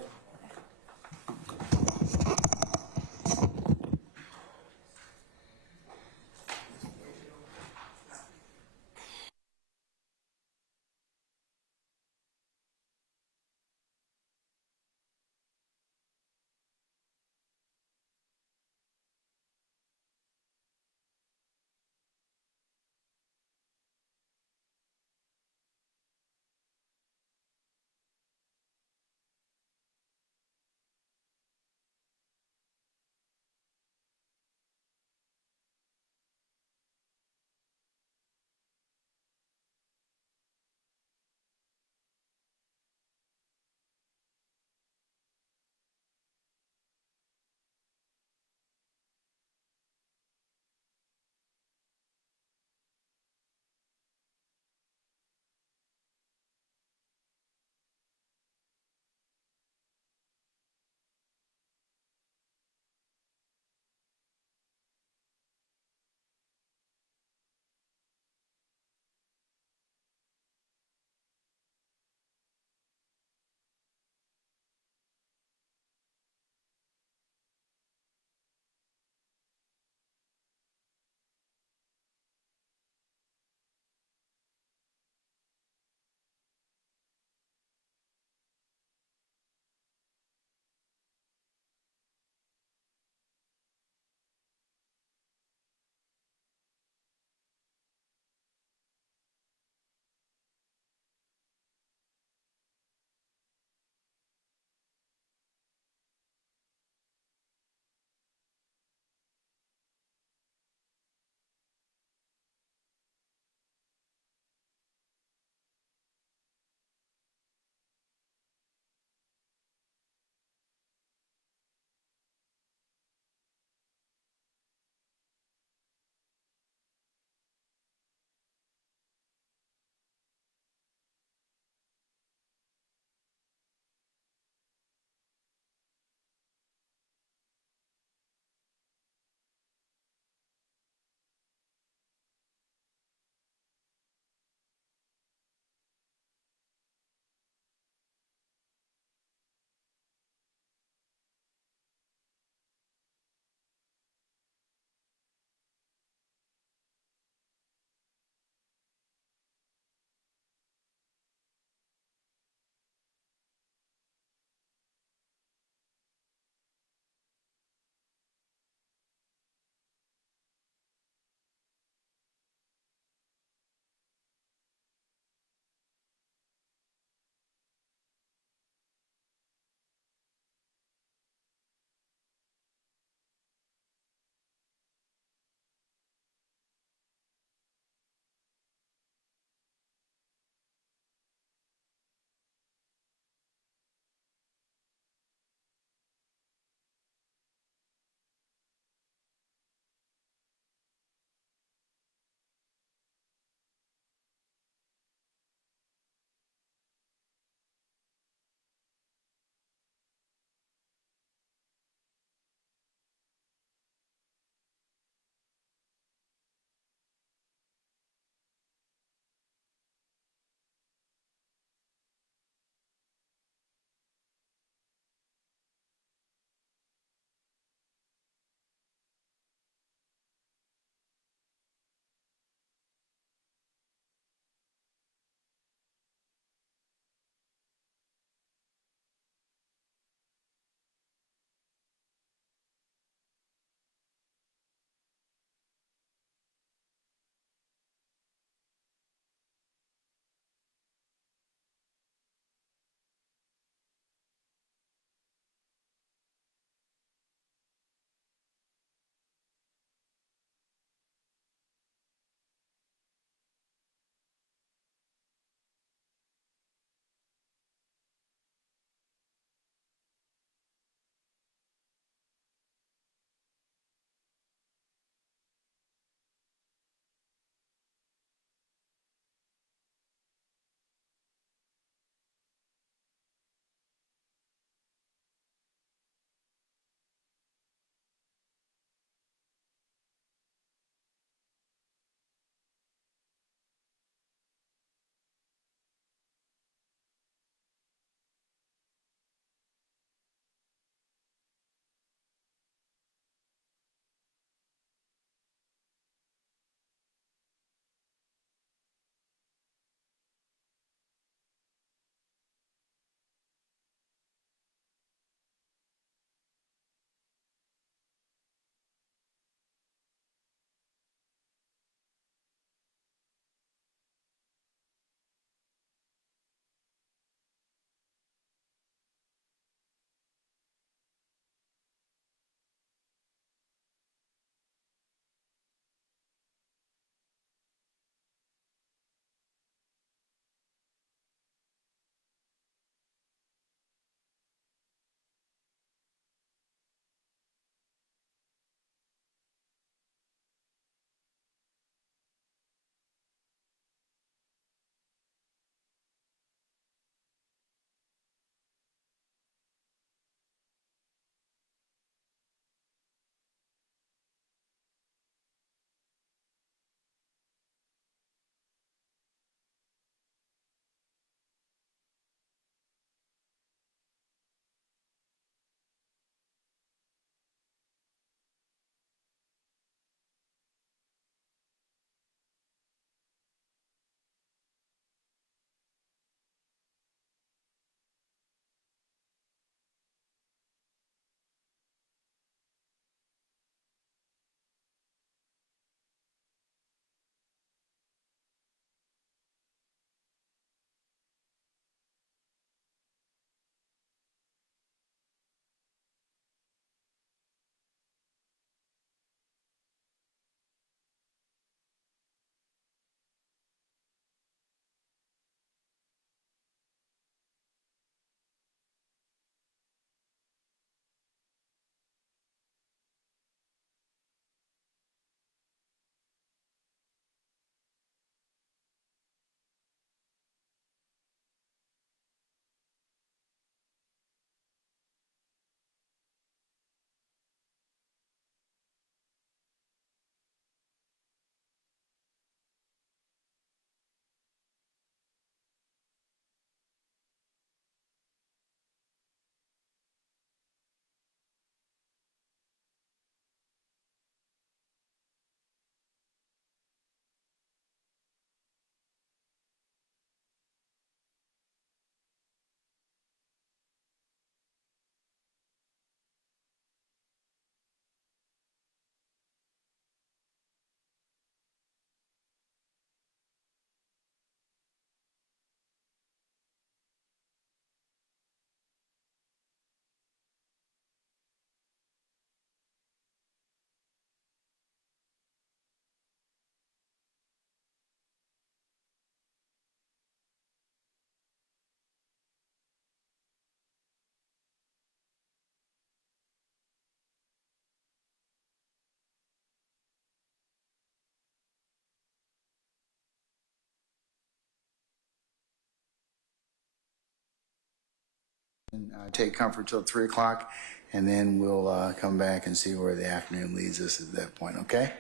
Take comfort till 3 o'clock, and then we'll come back and see where the afternoon leads us at that point, okay?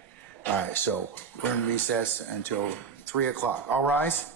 All right, so we're in recess until 3 o'clock. All rise.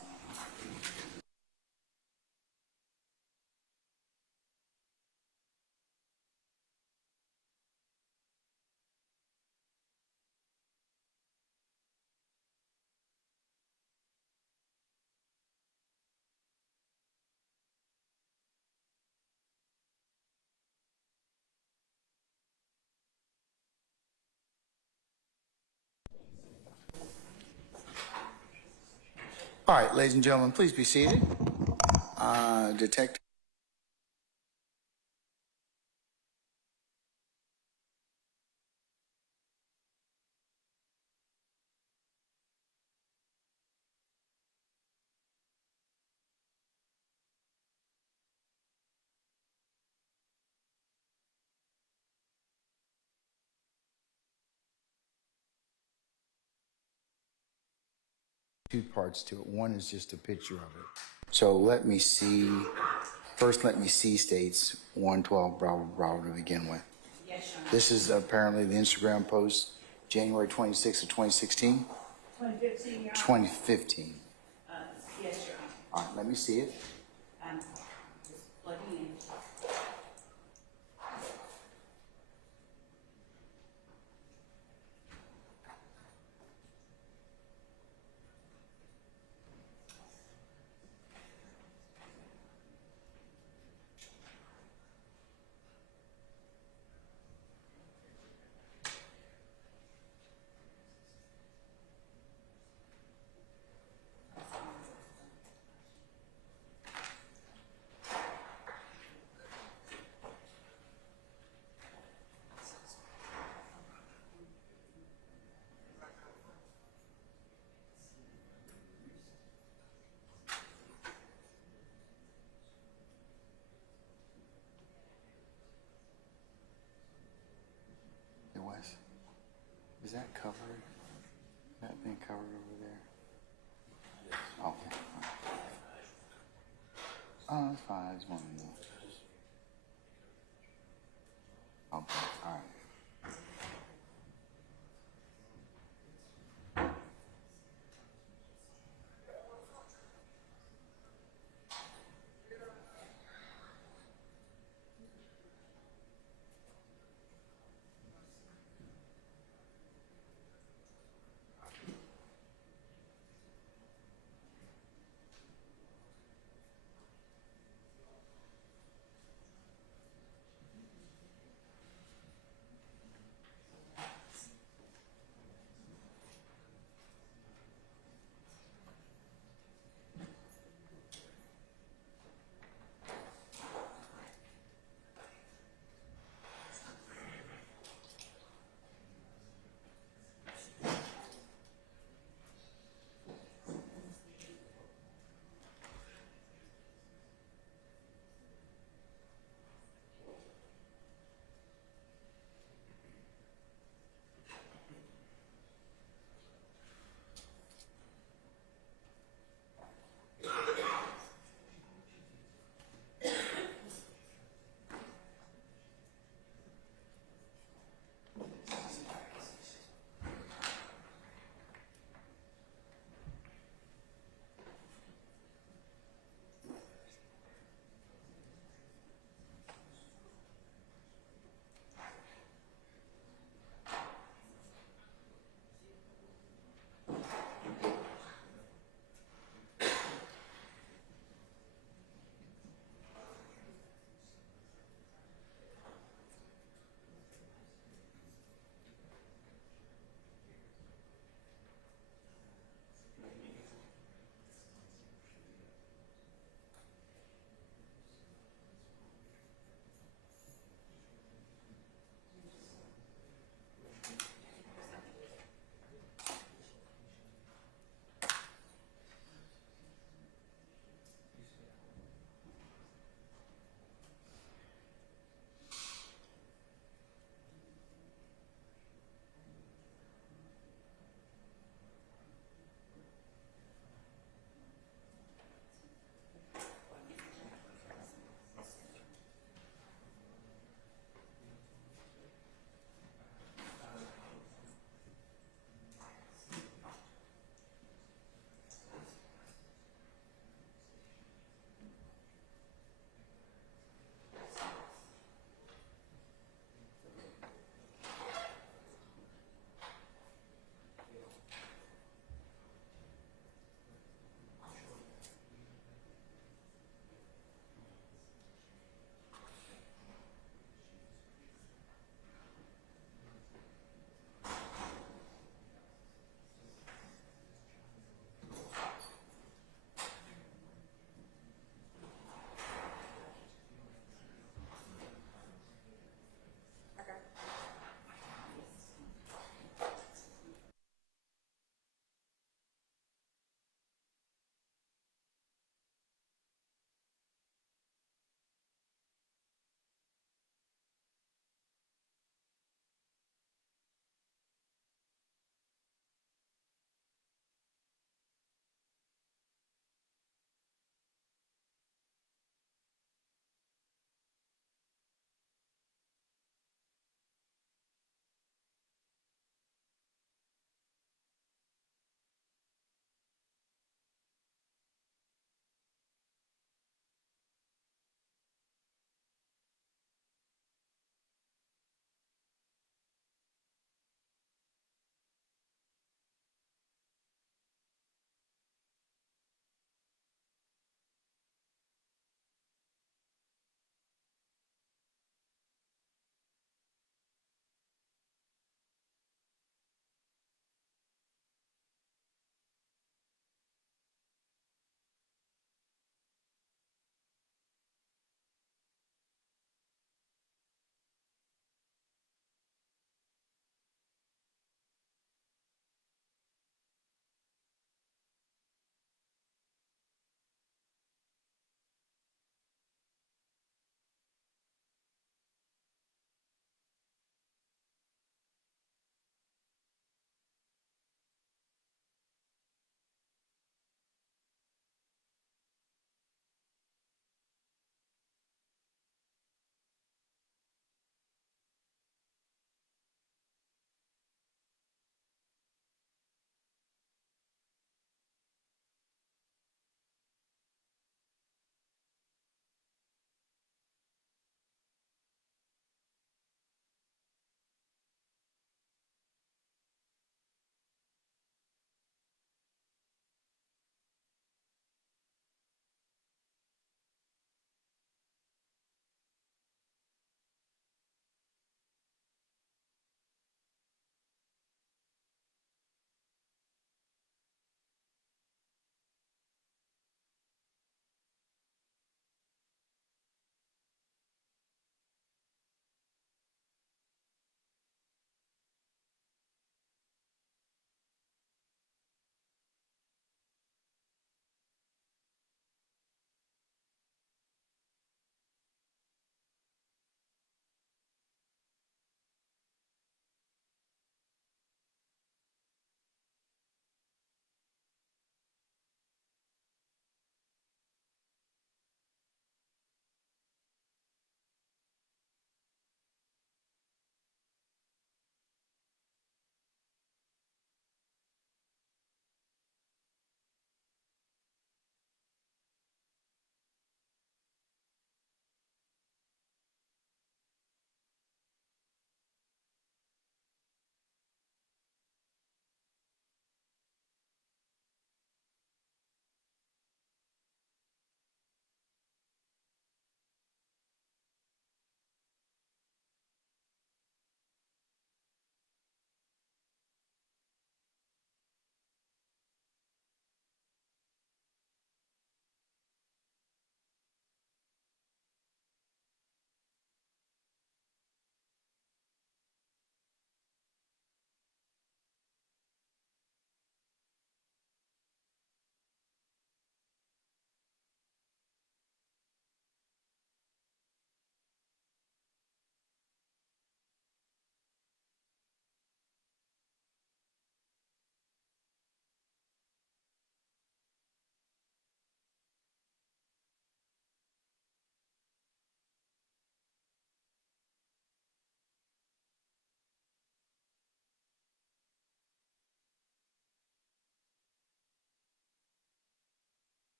All right, ladies and gentlemen, please be seated. Detective. Two parts to it. One is just a picture of it. So let me see. First, let me see states 112 Bravo Bravo to begin with. Yes, Your Honor. This is apparently the Instagram post, January 26th of 2016? 2015, Your Honor. 2015. Yes, Your Honor. All right, let me see it. Just plugging in. Hey, Wes, is that covered? That thing covered over there? Okay. Oh, that's fine. I just want to know. Okay, all right.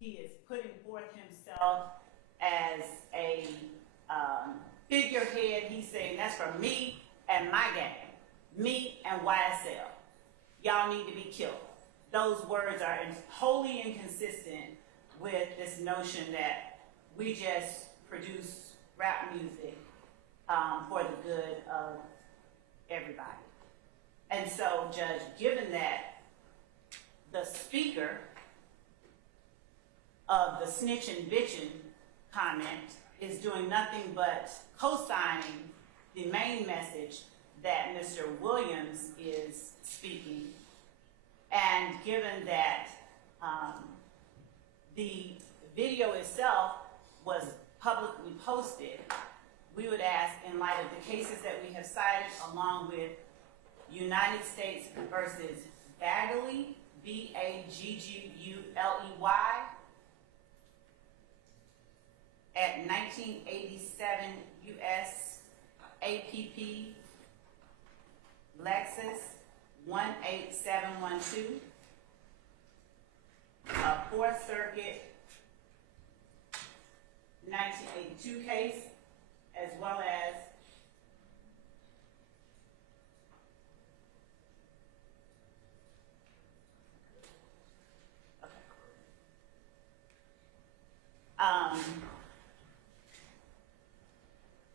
he is putting forth himself as a figurehead. He's saying that's for me and my gang, me and YSL. Y'all need to be killed. Those words are wholly inconsistent with this notion that we just produce rap music for the good of everybody. And so, Judge, given that the speaker of the snitching bitching comment is doing nothing but co-signing the main message that Mr. Williams is speaking, and given that the video itself was publicly posted, we would ask, in light of the cases that we have cited, along with United States versus Bagley, Bagguley, at 1987 U.S. APP Lexus 18712, a Fourth Circuit 1982 case, as well as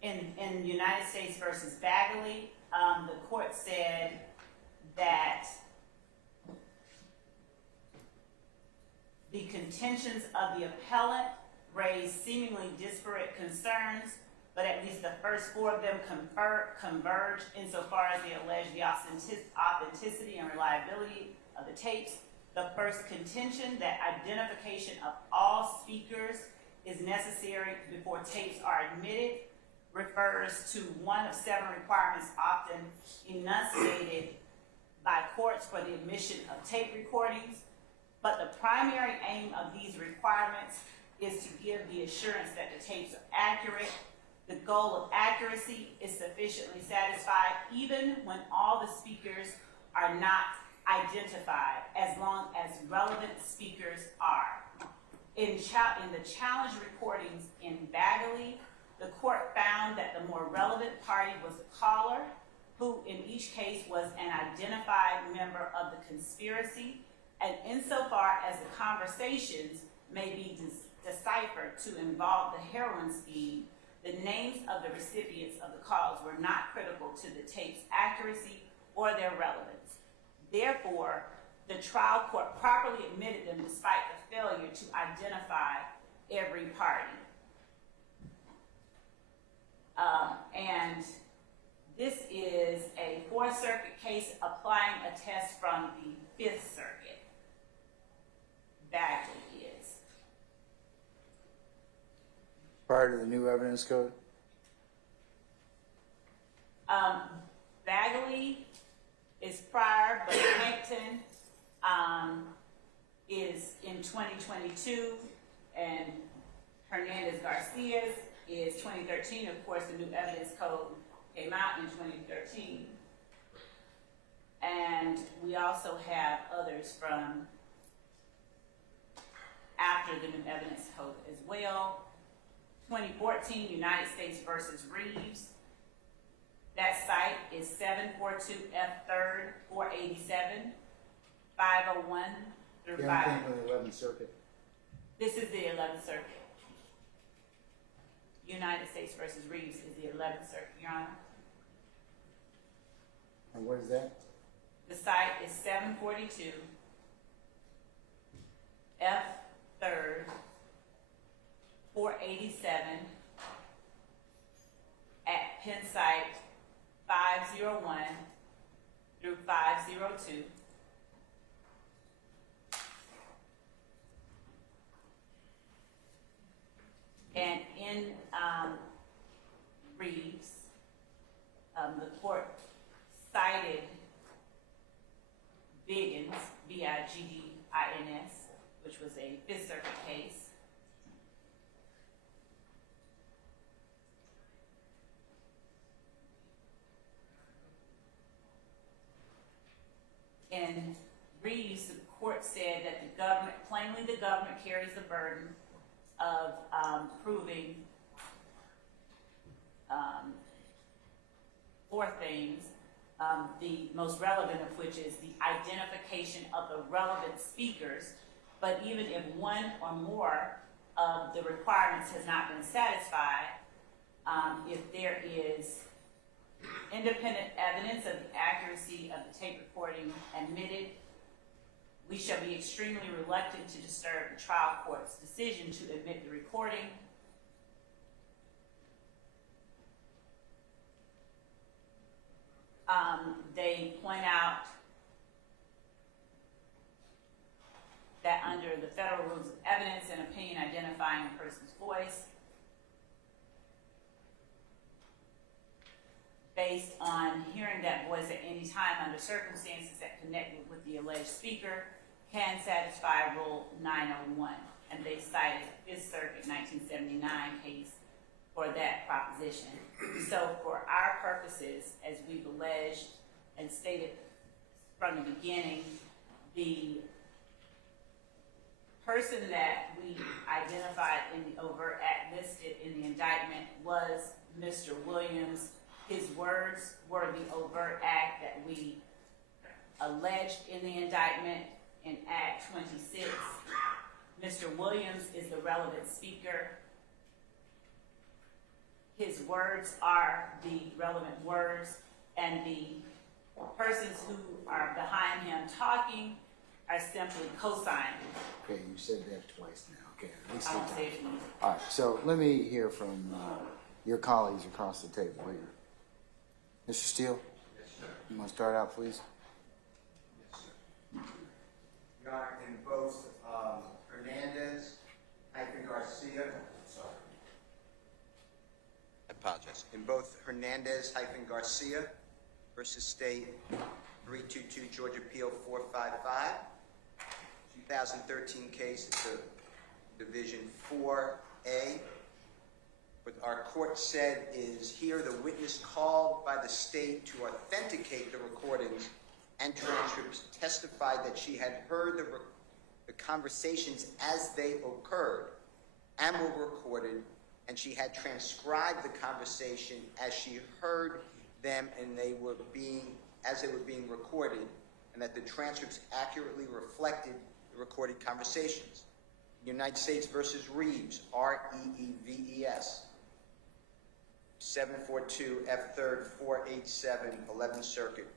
in United States versus Bagley, the court said that the contentions of the appellant raised seemingly disparate concerns, but at least the first four of them converge insofar as they allege the authenticity and reliability of the tapes. The first contention, that identification of all speakers is necessary before tapes are admitted, refers to one of 7 requirements often enunciated by courts for the admission of tape recordings. But the primary aim of these requirements is to give the assurance that the tapes are accurate. The goal of accuracy is sufficiently satisfied even when all the speakers are not identified, as long as relevant speakers are. In the challenge recordings in Bagley, the court found that the more relevant party was the caller, who in each case was an identified member of the conspiracy, and insofar as the conversations may be deciphered to involve the heroin scheme, the names of the recipients of the calls were not critical to the tape's accuracy or their relevance. Therefore, the trial court properly admitted them despite the failure to identify every party. And this is a Fourth Circuit case applying a test from the Fifth Circuit. Bagley is. Prior to the new evidence code? Bagley is prior, but Hampton is in 2022, and Hernandez Garcia's is 2013. Of course, the new evidence code came out in 2013. And we also have others from after the new evidence code as well. 2014, United States versus Reeves. That site is 742 F 3rd 487, 501 through 5. Yeah, I'm thinking of the 11th Circuit. This is the 11th Circuit. United States versus Reeves is the 11th Circuit, Your Honor. And what is that? The site is 742 F 3rd 487 at Penn site 501 through 502. And in Reeves, the court cited Biggins, Biggins, which was a Fifth Circuit case. In Reeves, the court said that the government claimed plainly the government carries the burden of proving four things, the most relevant of which is the identification of the relevant speakers. But even if one or more of the requirements has not been satisfied, if there is independent evidence of the accuracy of the tape recording admitted, we shall be extremely reluctant to disturb the trial court's decision to admit the recording. They point out that under the federal rules of evidence, an opinion identifying a person's voice based on hearing that voice at any time under circumstances that connect with the alleged speaker can satisfy Rule 901. And they cited Fifth Circuit 1979 case for that proposition. So for our purposes, as we've alleged and stated from the beginning, the person that we identified in the overt act listed in the indictment was Mr. Williams. His words were the overt act that we alleged in the indictment in Act 26. Mr. Williams is the relevant speaker. His words are the relevant words, and the persons who are behind him talking are simply co-signing. Okay, you said that twice now. Okay, at least I won't three say times. it again. All right, so let me hear from your colleagues across the table here. Mr. Steele, you want to start out, please? Your Honor, in both Hernandez-Garcia, I apologize. In both Hernandez-Garcia versus State 322 Georgia Appeal 455, 2013 case, it's a Division 4A. What our court said is here the witness called by the state to authenticate the recordings and transcripts testified that she had heard the conversations as they occurred and were recorded, and she had transcribed the conversation as she heard them and as they were being recorded, and that the transcripts accurately reflected the recorded conversations. United States versus Reeves, R-E-E-V-E-S, 742 F3rd 487, 11th Circuit.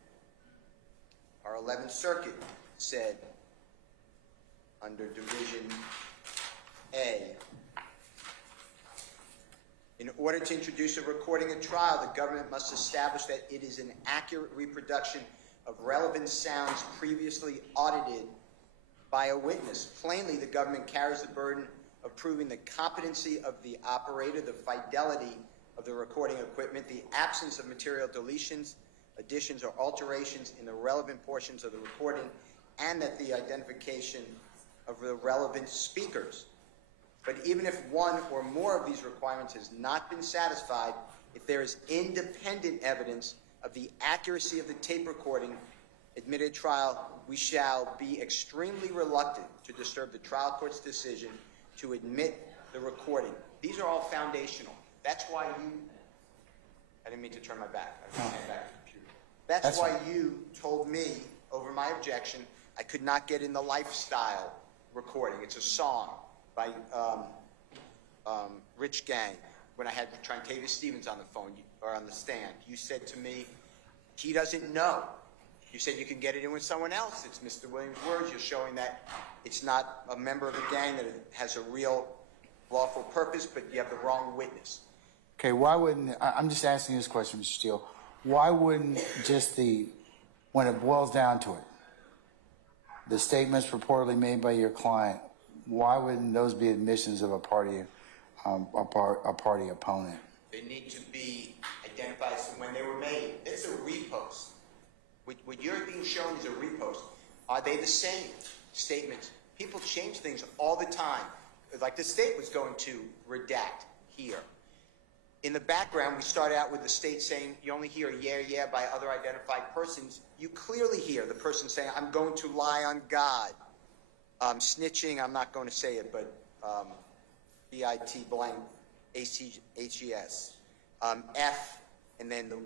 Our 11th Circuit said, under Division A, in order to introduce a recording at trial, the government must establish that it is an accurate reproduction of relevant sounds previously audited by a witness. Plainly, the government carries the burden of proving the competency of the operator, the fidelity of the recording equipment, the absence of material deletions, additions, or alterations in the relevant portions of the recording, and that the identification of the relevant speakers. But even if one or more of these requirements has not been satisfied, if there is independent evidence of the accuracy of the tape recording admitted at trial, we shall be extremely reluctant to disturb the trial court's decision to admit the recording. These are all foundational. That's why I didn't mean to turn my back. I was back to the computer. That's why you told me over my objection I could not get in the lifestyle recording. It's a song by Rich Gang. When I had Trentavious Stevens on the phone or on the stand, you said to me, he doesn't know. You said you can get it in with someone else. It's Mr. Williams' words. You're showing that it's not a member of a gang, that it has a real lawful purpose, but you have the wrong witness. Okay, why wouldn't, I'm just asking this question, Mr. Steele, why wouldn't just when it boils down to it, the statements purportedly made by your client, why wouldn't those be admissions of a party opponent? They need to be identified when they were made. It's a repost. What you're being shown is a repost. Are they the same statements? People change things all the time. Like the state was going to redact here. In the background, we start out with the state saying you only hear yeah, yeah by other identified persons. You clearly hear the person saying, I'm going to lie on God. Snitching, I'm not going to say it, but BIT blank ACHES. F and then the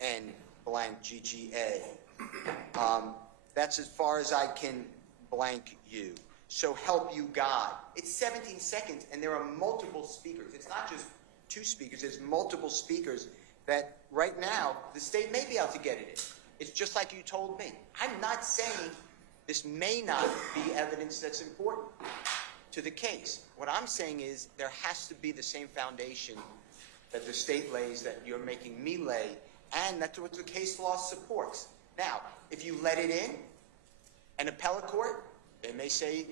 N blank GGA. That's as far as I can blank you. So help you God. It's 17 seconds and there are multiple speakers. It's not just two speakers, it's multiple speakers that right now the state may be able to get it in. It's just like you told me. I'm not saying this may not be evidence that's important to the case. What I'm saying is there has to be the same foundation that the state lays that you're making me lay, and that's what the case law supports. Now, if you let it in, an appellate court, they may say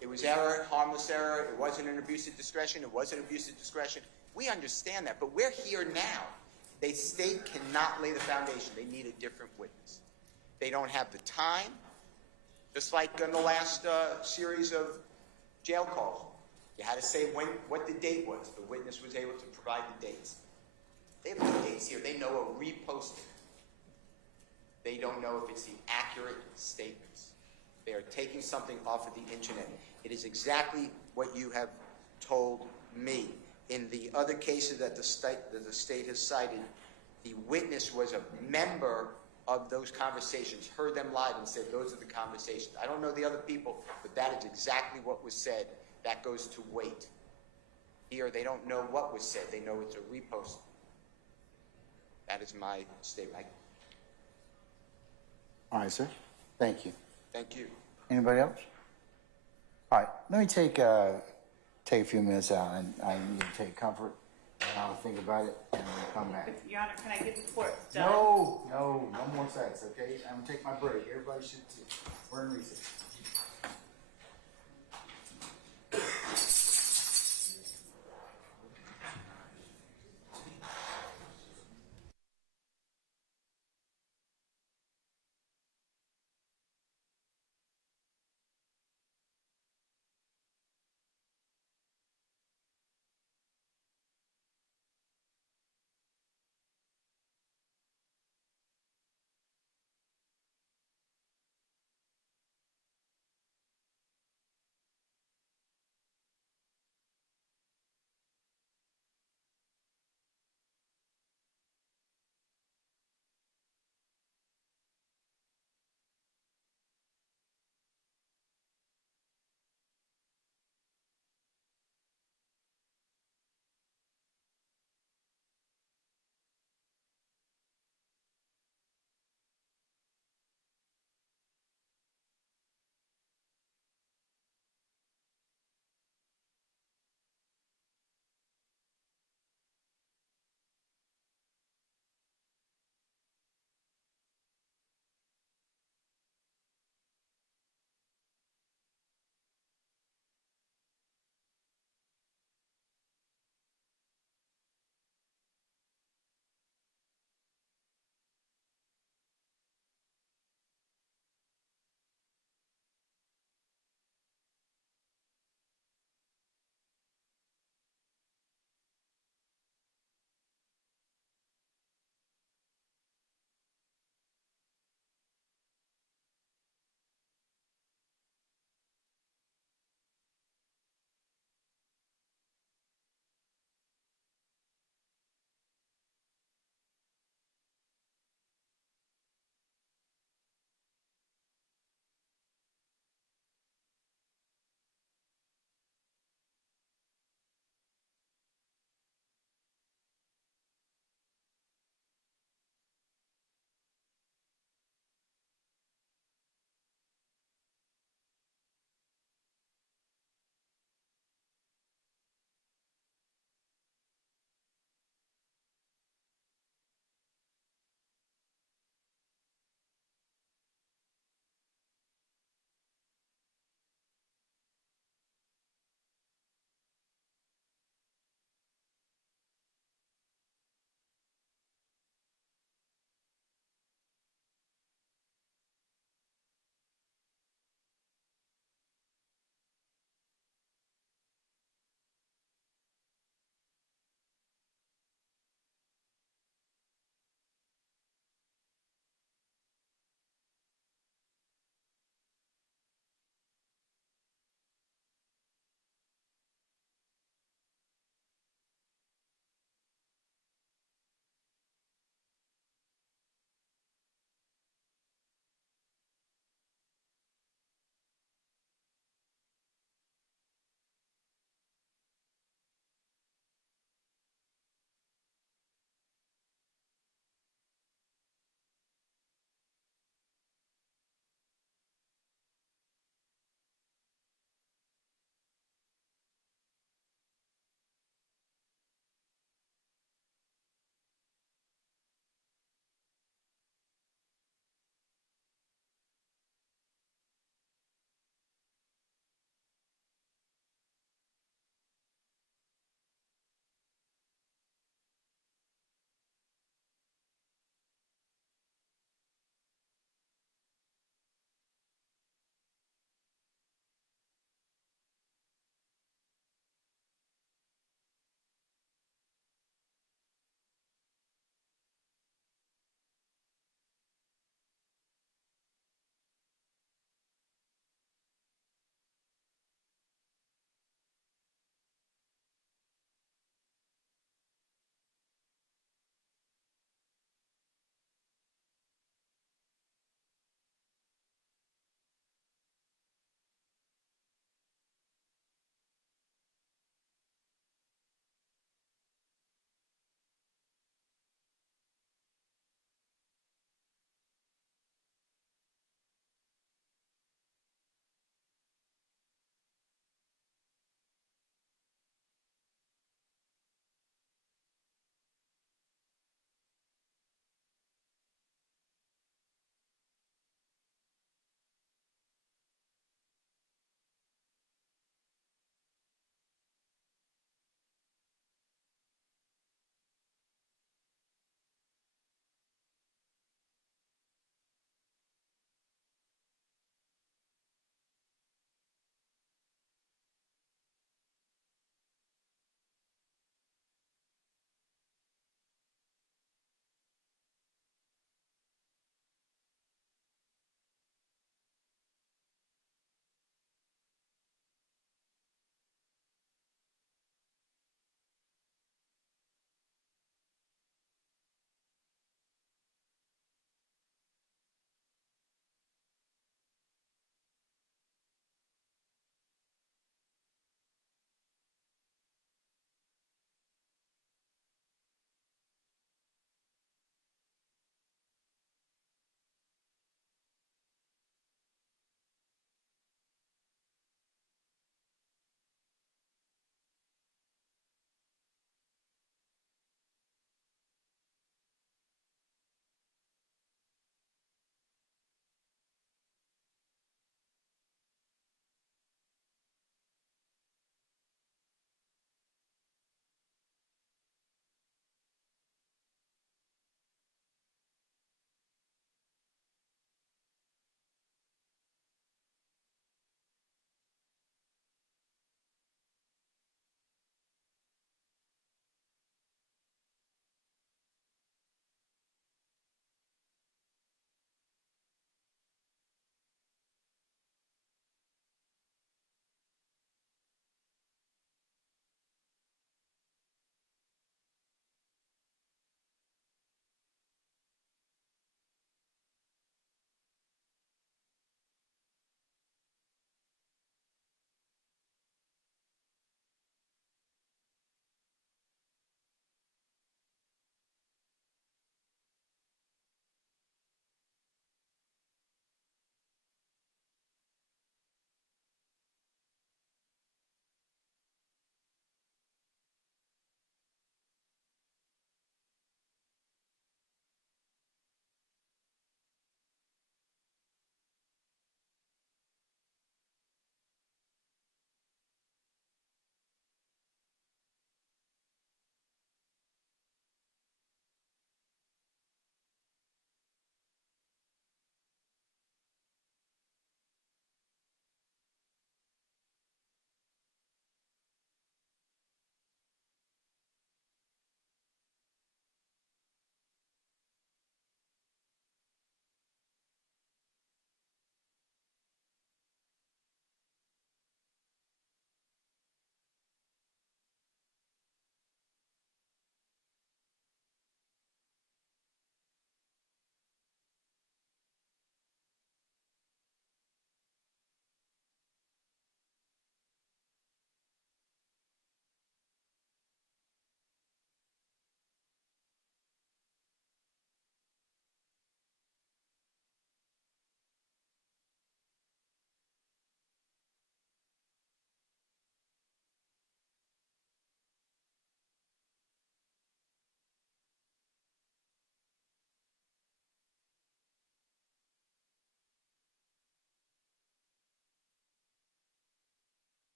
it was error, harmless error, it wasn't an abuse of discretion, it was an abuse of discretion. We understand that, but we're here now. The state cannot lay the foundation. They need a different witness. They don't have the time, just like in the last series of jail calls. You had to say what the date was. The witness was able to provide the dates. They have the dates here. They know a reposting. They don't know if it's the accurate statements. They are taking something off of the internet. It is exactly what you have told me. In the other cases that the state has cited, the witness was a member of those conversations, heard them live and said those are the conversations. I don't know the other people, but that is exactly what was said. That goes to weight. Here, they don't know what was said. They know it's a repost. That is my statement. All right, sir. Thank you. Thank you. Anybody else? All right, let me take a few minutes out, and I need to take comfort, and I'll think about it, and we'll come back. Your Honor, can I give the court? No more sex, okay? I'm gonna take my break. Everybody should too. We're in recess.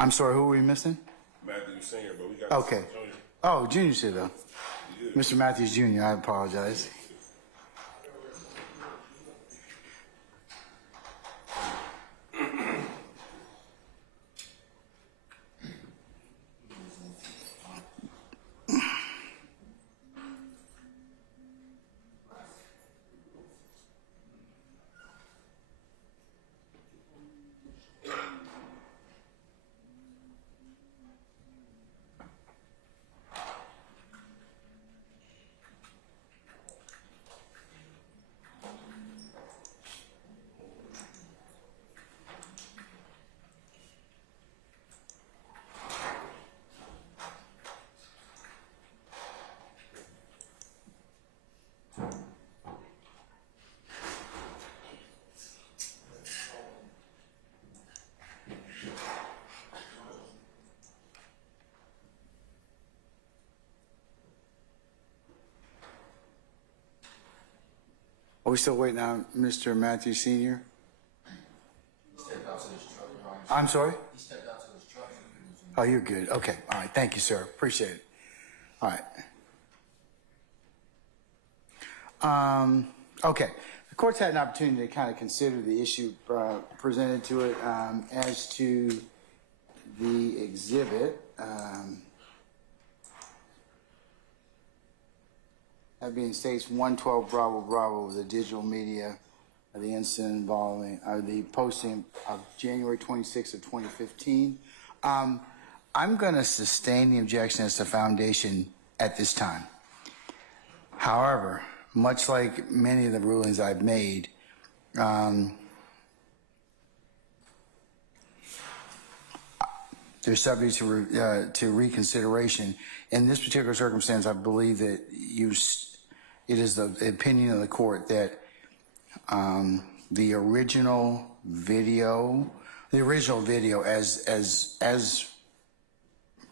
I'm sorry, who are we missing? Matthew Senior, but we got Okay. Junior. Oh, Junior's here though. Mr. Matthews Jr., I apologize. Are we still waiting on Mr. Matthews Sr.? I'm sorry? Oh, you're good. Okay. All right. Thank you, sir. Appreciate it. All right. Okay. The court's had an opportunity to kind of consider the issue presented to it as to the exhibit. That being states 112 Bravo Bravo, the digital media of the incident involving the posting of January 26th of 2015. I'm going to sustain the objection as to foundation at this time. However, much like many of the rulings I've made, they're subject to reconsideration. In this particular circumstance, I believe that it is the opinion of the court that the original video as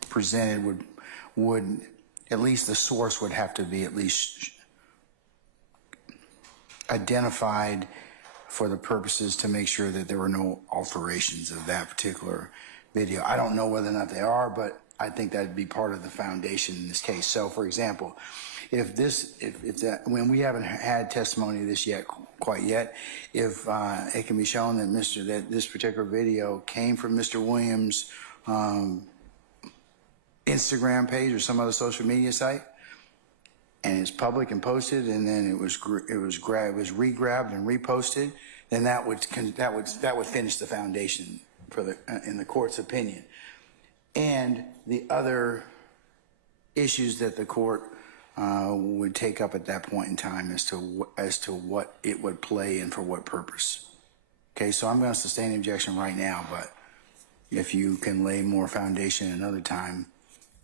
presented would at least the source would have to be at least identified for the purposes to make sure that there were no alterations of that particular video. I don't know whether or not they are, but I think that'd be part of the foundation in this case. So, for example, when we haven't had testimony of this quite yet, if it can be shown that this particular video came from Mr. Williams' Instagram page or some other social media site, and it's public and posted, and then it was re-grabbed and reposted, then that would finish the foundation for in the court's opinion. And the other issues that the court would take up at that point in time as to what it would play and for what purpose. Okay, so I'm going to sustain the objection right now, but if you can lay more foundation another time,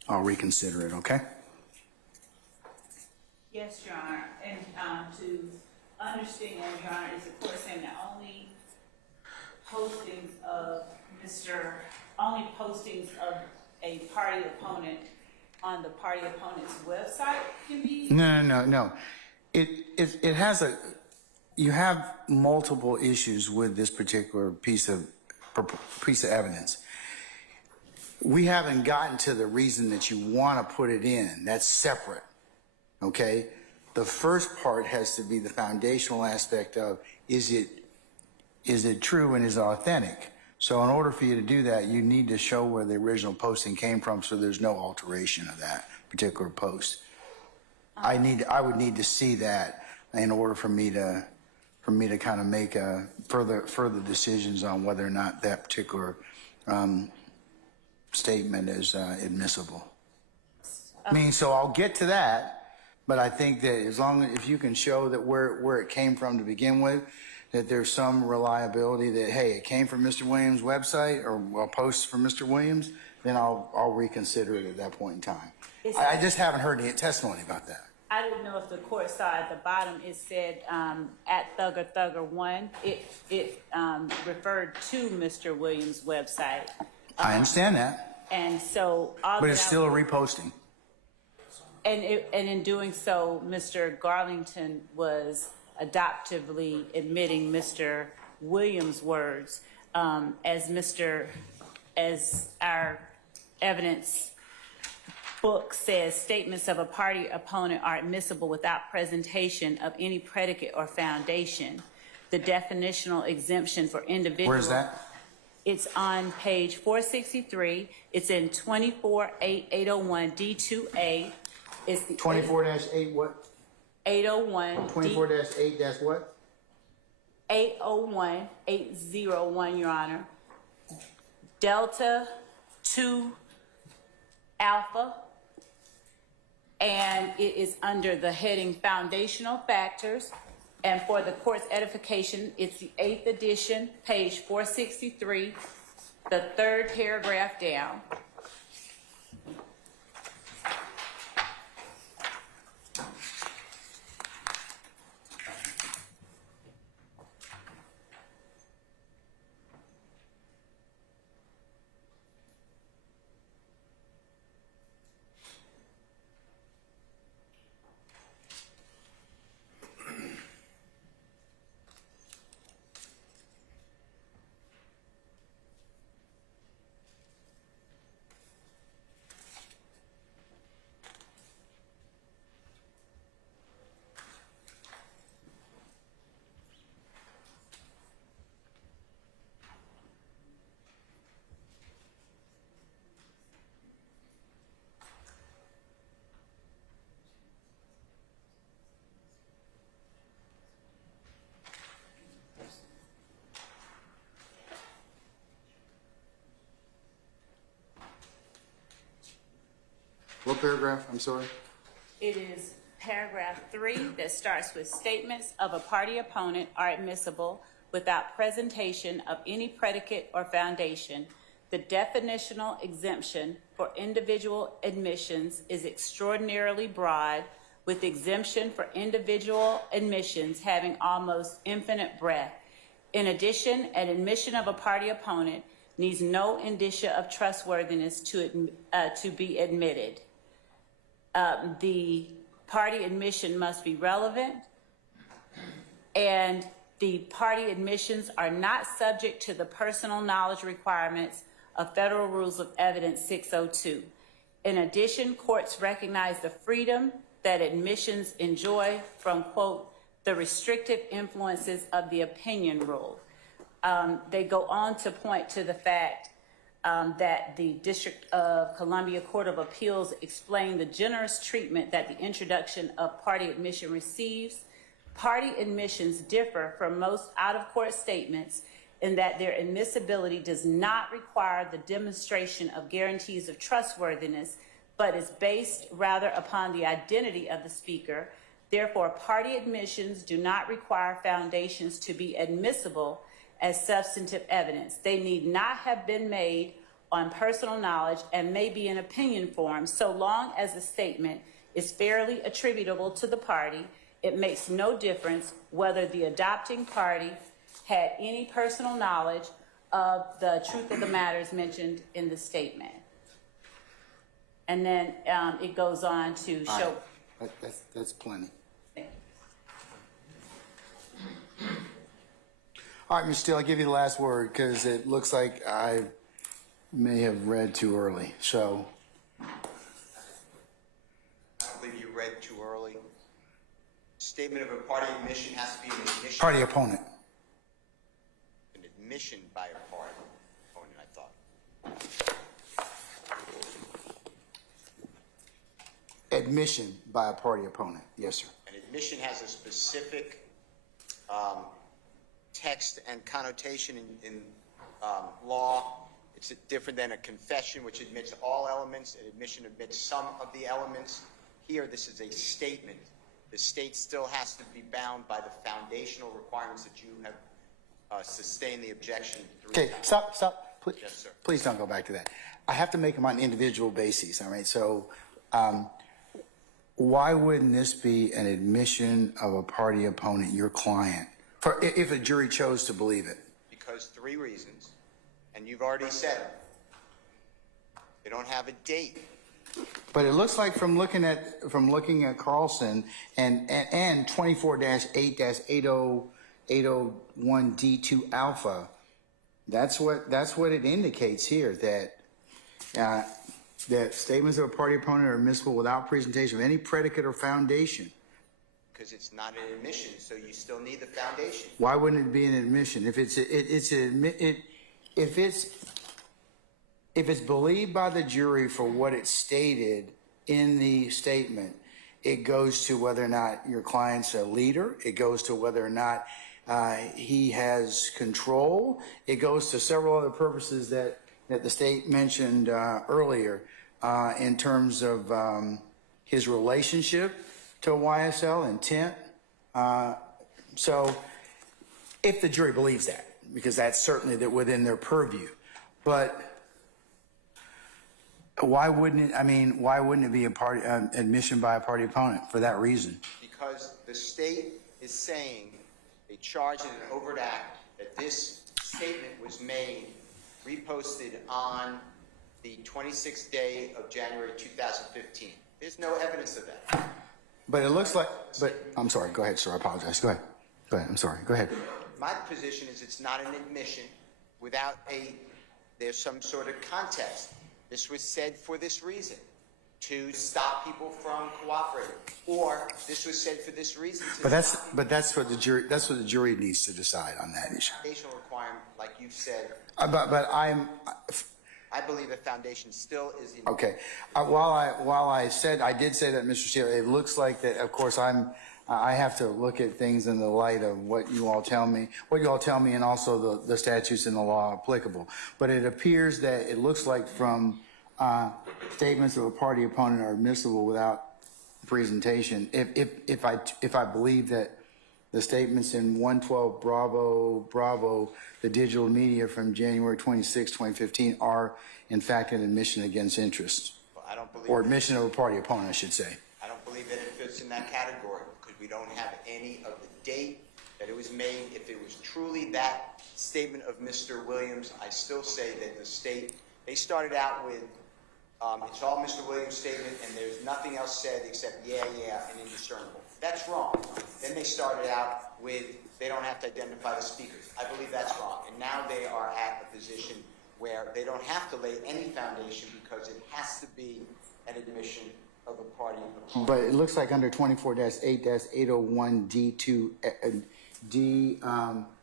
I'll reconsider it, okay? Yes, Your Honor, and to understand, Your Honor, is the court saying that only postings of a party opponent on the party opponent's website can be? No. It has you have multiple issues with this particular piece of evidence. We haven't gotten to the reason that you want to put it in. That's separate. Okay? The first part has to be the foundational aspect of is it true and is it authentic? So in order for you to do that, you need to show where the original posting came from so there's no alteration of that particular post. I would need to see that in order for me to kind of make further decisions on whether or not that particular statement is admissible. So I'll get to that, but I think that if you can show that where it came from to begin with, that there's some reliability that, hey, it came from Mr. Williams' website or a post from Mr. Williams, then I'll reconsider it at that point in time. I just haven't heard any testimony about that. I didn't know if the court saw at the bottom it said at Thugger1. It referred to Mr. Williams' website. I understand that. And so, but it's still a reposting. And in doing so, Mr. Garlington was adoptively admitting Mr. Williams' words as Mr. as our evidence book says, statements of a party opponent are admissible without presentation of any predicate or foundation. The definitional exemption for individual. Where's that? It's on page 463. It's in 24.8.801 D2A. It's the 24-8 what? 801. 24-8 dash what? 801, 801, Your Honor. Delta 2 Alpha. And it is under the heading Foundational Factors. And for the court's edification, it's the 8th edition, page 463, the 3rd paragraph down. What paragraph? I'm sorry. It is paragraph 3 that starts with statements of a party opponent are admissible without presentation of any predicate or foundation. The definitional exemption for individual admissions is extraordinarily broad, with exemption for individual admissions having almost infinite breadth. In addition, an admission of a party opponent needs no indicia of trustworthiness to be admitted. The party admission must be relevant, and the party admissions are not subject to the personal knowledge requirements of Federal Rules of Evidence 602. In addition, courts recognize the freedom that admissions enjoy from, quote, the restrictive influences of the opinion rule. They go on to point to the fact that the District of Columbia Court of Appeals explained the generous treatment that the introduction of party admission receives. Party admissions differ from most out-of-court statements in that their admissibility does not require the demonstration of guarantees of trustworthiness, but is based rather upon the identity of the speaker. Therefore, party admissions do not require foundations to be admissible as substantive evidence. They need not have been made on personal knowledge and may be in opinion form so long as the statement is fairly attributable to the party. It makes no difference whether the adopting party had any personal knowledge of the truth of the matters mentioned in the statement. And then it goes on to show. Right. That's plenty. All right, Ms. Steele, I'll give you the last word because it looks like I may have read too early. So. I don't believe you read too early. Statement of a party admission has to be an admission. Party opponent. An admission by a party opponent, I thought. Admission by a party opponent. Yes, sir. An admission has a specific text and connotation in law. It's different than a confession, which admits all elements. An admission admits some of the elements. Here, this is a statement. The state still has to be bound by the foundational requirements that you have sustained the objection. Okay, stop. Please, yes, sir. Please don't go back to that. I have to make them on an individual basis. All right. So, why wouldn't this be an admission of a party opponent, your client, for if a jury chose to believe it? Because 3 reasons, and you've already said them. They don't have a date. But it looks like from looking at Carlson and 24-8-801 D2 Alpha, That's what it indicates here, that statements of a party opponent are admissible without presentation of any predicate or foundation. Because it's not an admission, so you still need the foundation. Why wouldn't it be an admission? If it's believed by the jury for what it stated in the statement, it goes to whether or not your client's a leader. It goes to whether or not he has control. It goes to several other purposes that the state mentioned earlier in terms of his relationship to YSL, intent. So if the jury believes that, because that's certainly within their purview. But why wouldn't it be admission by a party opponent for that reason? Because the state is saying they charge in an overt act that this statement was made, reposted on the 26th day of January 2015. There's no evidence of that. But it looks like, I'm sorry, go ahead, sir, I apologize. Go ahead, I'm sorry, go ahead. My position is it's not an admission without there's some sort of context. This was said for this reason, to stop people from cooperating, or this was said for this reason. But that's what the jury needs to decide on that issue. Foundational requirement, like you said. I believe a foundation still is. Okay. While I did say that, Mr. Steele, it looks like that. Of course, I have to look at things in the light of what you all tell me, and also the statutes and the law applicable. But it appears that it looks like from statements of a party opponent are admissible without presentation. If I believe that the statements in 112 Bravo, the digital media from January 26, 2015 are in fact an admission against interest. Well, I don't believe or admission of a party opponent, I should say. I don't believe that it fits in that category because we don't have any of the date that it was made. If it was truly that statement of Mr. Williams, I still say that the state, they started out with, it's all Mr. Williams' statement and there's nothing else said except yeah, and indiscernible. That's wrong. Then they started out with, they don't have to identify the speakers. I believe that's wrong. And now they are at a position where they don't have to lay any foundation because it has to be an admission of a party opponent. But it looks like under 24-8-801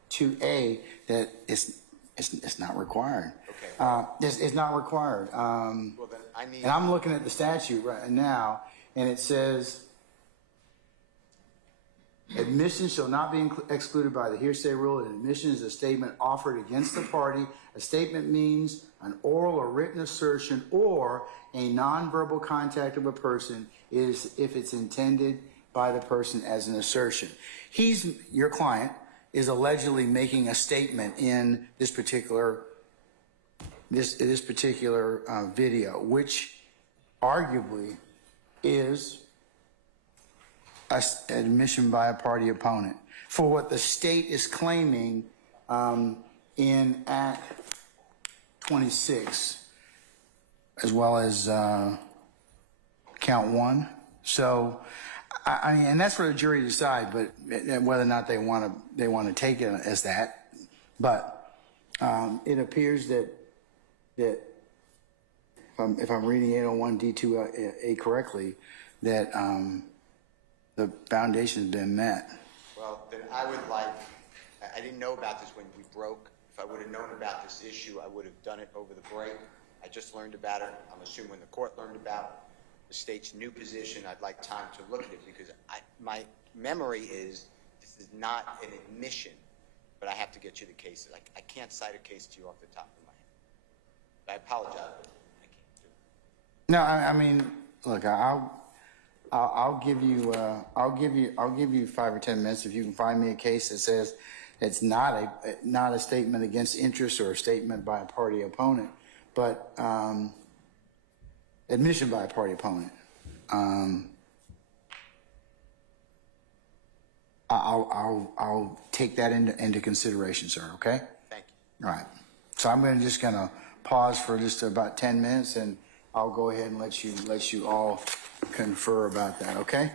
D2A that it's not required. Okay. It's not required. Well, then I need. And I'm looking at the statute right now, and it says, admission shall not be excluded by the hearsay rule. An admission is a statement offered against the party. A statement means an oral or written assertion or a nonverbal contact of a person is if it's intended by the person as an assertion. Your client is allegedly making a statement in this particular video, which arguably is an admission by a party opponent for what the state is claiming in Act 26, as well as Count 1. So, I mean, and that's for the jury to decide, but whether or not they want to take it as that. But it appears that if I'm reading 801 D2A correctly, that the foundation has been met. Well, then I didn't know about this when we broke. If I would have known about this issue, I would have done it over the break. I just learned about it. I'm assuming when the court learned about the state's new position, I'd like time to look at it because my memory is this is not an admission, but I have to get you the cases. I can't cite a case to you off the top of my head. I apologize, but I can't do it. No, I mean, look, I'll give you 5 or 10 minutes if you can find me a case that says it's not a statement against interest or a statement by a party opponent, but admission by a party opponent. I'll take that into consideration, sir. Okay. Thank you. All right. So I'm just gonna pause for just about 10 minutes, and I'll go ahead and let you all confer about that. Okay.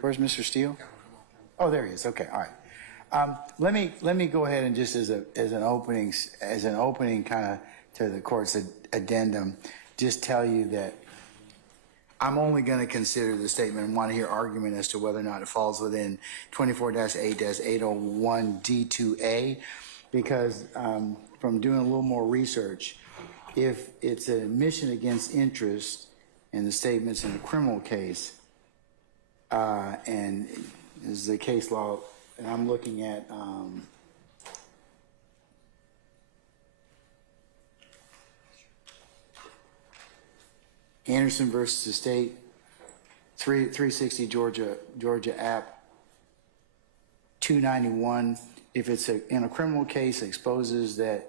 Where's Mr. Steele? Oh, there he is. Okay, all right. Let me go ahead and just as an opening kind of to the court's addendum, just tell you that I'm only going to consider the statement and want to hear argument as to whether or not it falls within 24-8-801D2A, because from doing a little more research, if it's an admission against interest in the statements in a criminal case, and this is a case law, and I'm looking at Anderson versus the state, 360 Georgia App 291. If it's in a criminal case, it exposes that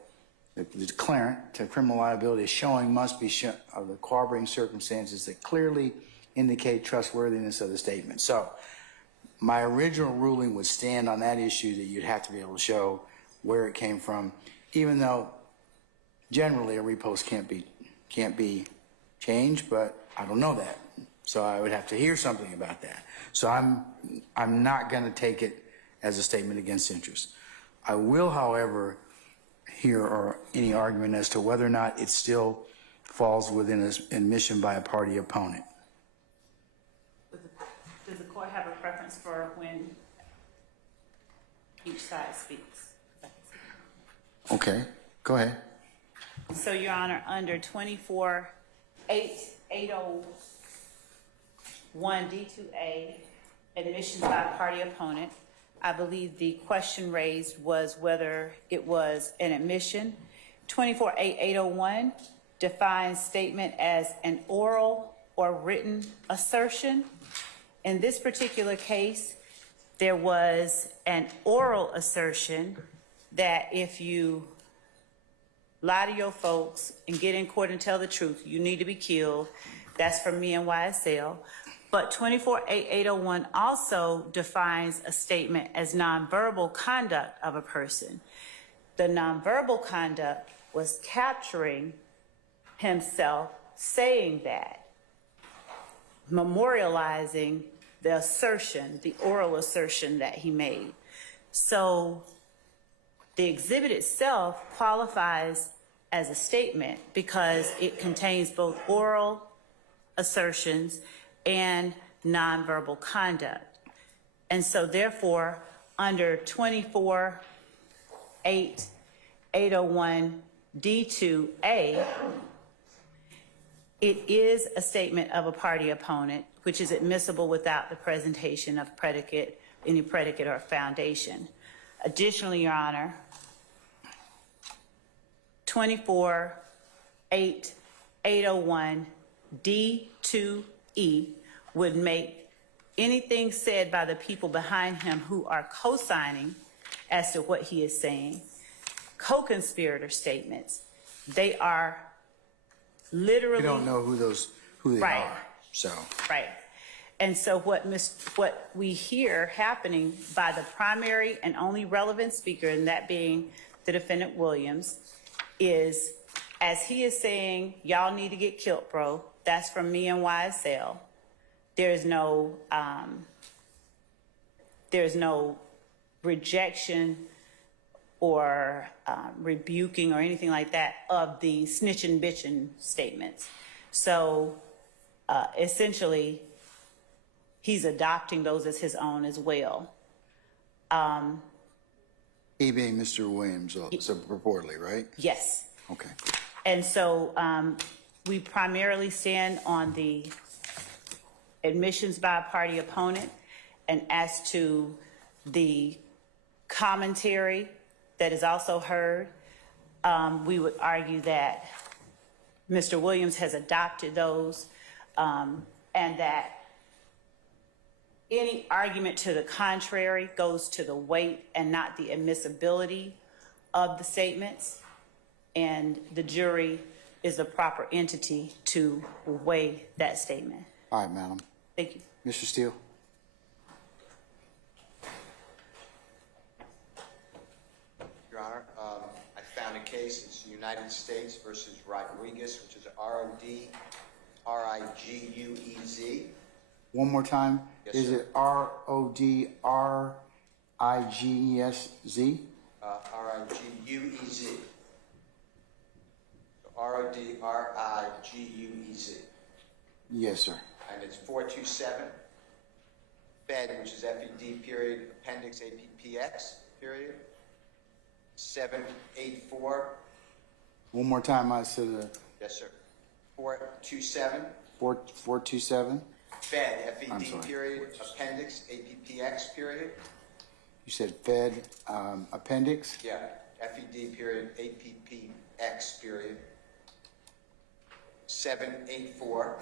the declarant to criminal liability is showing must be shown of the corroborating circumstances that clearly indicate trustworthiness of the statement. So my original ruling would stand on that issue, that you'd have to be able to show where it came from, even though generally a repost can't be changed, but I don't know that. So I would have to hear something about that. So I'm not going to take it as a statement against interest. I will, however, hear any argument as to whether or not it still falls within an admission by a party opponent. Does the court have a preference for when each side speaks? Okay, go ahead. So, Your Honor, under 24-801D2A, admissions by a party opponent, I believe the question raised was whether it was an admission. 24-801 defines statement as an oral or written assertion. In this particular case, there was an oral assertion that if you lie to your folks and get in court and tell the truth, you need to be killed. That's from me and YSL. But 24-801 also defines a statement as nonverbal conduct of a person. The nonverbal conduct was capturing himself saying that, memorializing the assertion, the oral assertion that he made. So the exhibit itself qualifies as a statement because it contains both oral assertions and nonverbal conduct. And so therefore, under 24-801D2A, it is a statement of a party opponent, which is admissible without the presentation of any predicate or foundation. Additionally, Your Honor, 24-801D2E would make anything said by the people behind him who are co-signing as to what he is saying, co-conspirator statements. They are literally... We don't know who they right. are, so... Right. And so what we hear happening by the primary and only relevant speaker, and that being the defendant Williams, is as he is saying, y'all need to get killed, bro. That's from me and YSL. There's no rejection or rebuking or anything like that of the snitching bitching statements. So essentially, he's adopting those as his own as well. He being Mr. Williams, so purportedly, right? Yes. Okay. And so we primarily stand on the admissions by a party opponent, and as to the commentary that is also heard, we would argue that Mr. Williams has adopted those, and that any argument to the contrary goes to the weight and not the admissibility of the statements, and the jury is the proper entity to weigh that statement. All right, madam. Thank you. Mr. Steele. Your Honor, I found a case. It's United States versus Rodriguez, which is R-O-D-R-I-G-U-E-Z. One more time. Yes, Is sir. it RODRIGESZ? R-I-G-U-E-Z. R-O-D-R-I-G-U-E-Z. Yes, sir. And it's 427, Fed, which is FED period, appendix APPX period, 784, One more time, I said yes, sir, 427, 427. Fed, I'm FED sorry. period, appendix APPX period, You said Fed appendix? yeah, FED period, APPX period, 784.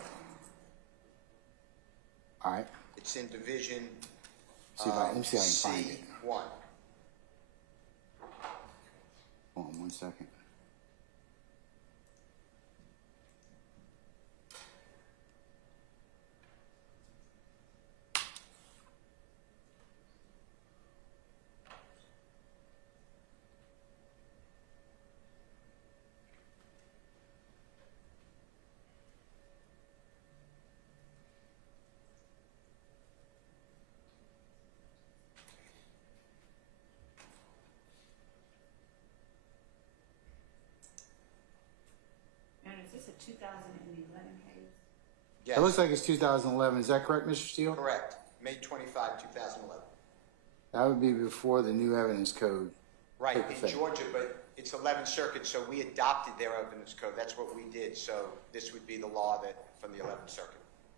All right. It's in division Let me see if I can find it. C1. Hold on 1 second. And is this a 2011 case? Yes. It looks like it's 2011. Is that correct, Mr. Steele? Correct. May 25, 2011. That would be before the new evidence code. Right, took in effect. Georgia, but it's 11th Circuit, so we adopted their evidence code. That's what we did. So this would be the law that from the 11th Circuit.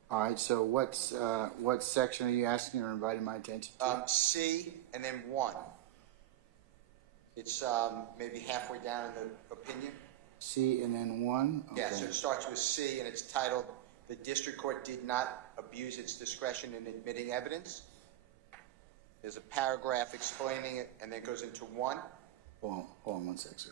All right. So what section are you asking or inviting my attention to? C and then 1. It's maybe halfway down in the opinion. C and then 1? Okay. Yeah, so it starts with C, and it's titled, "The District Court Did Not Abuse Its Discretion in Admitting Evidence." There's a paragraph explaining it, and then it goes into 1. Hold on 1 sec, sir.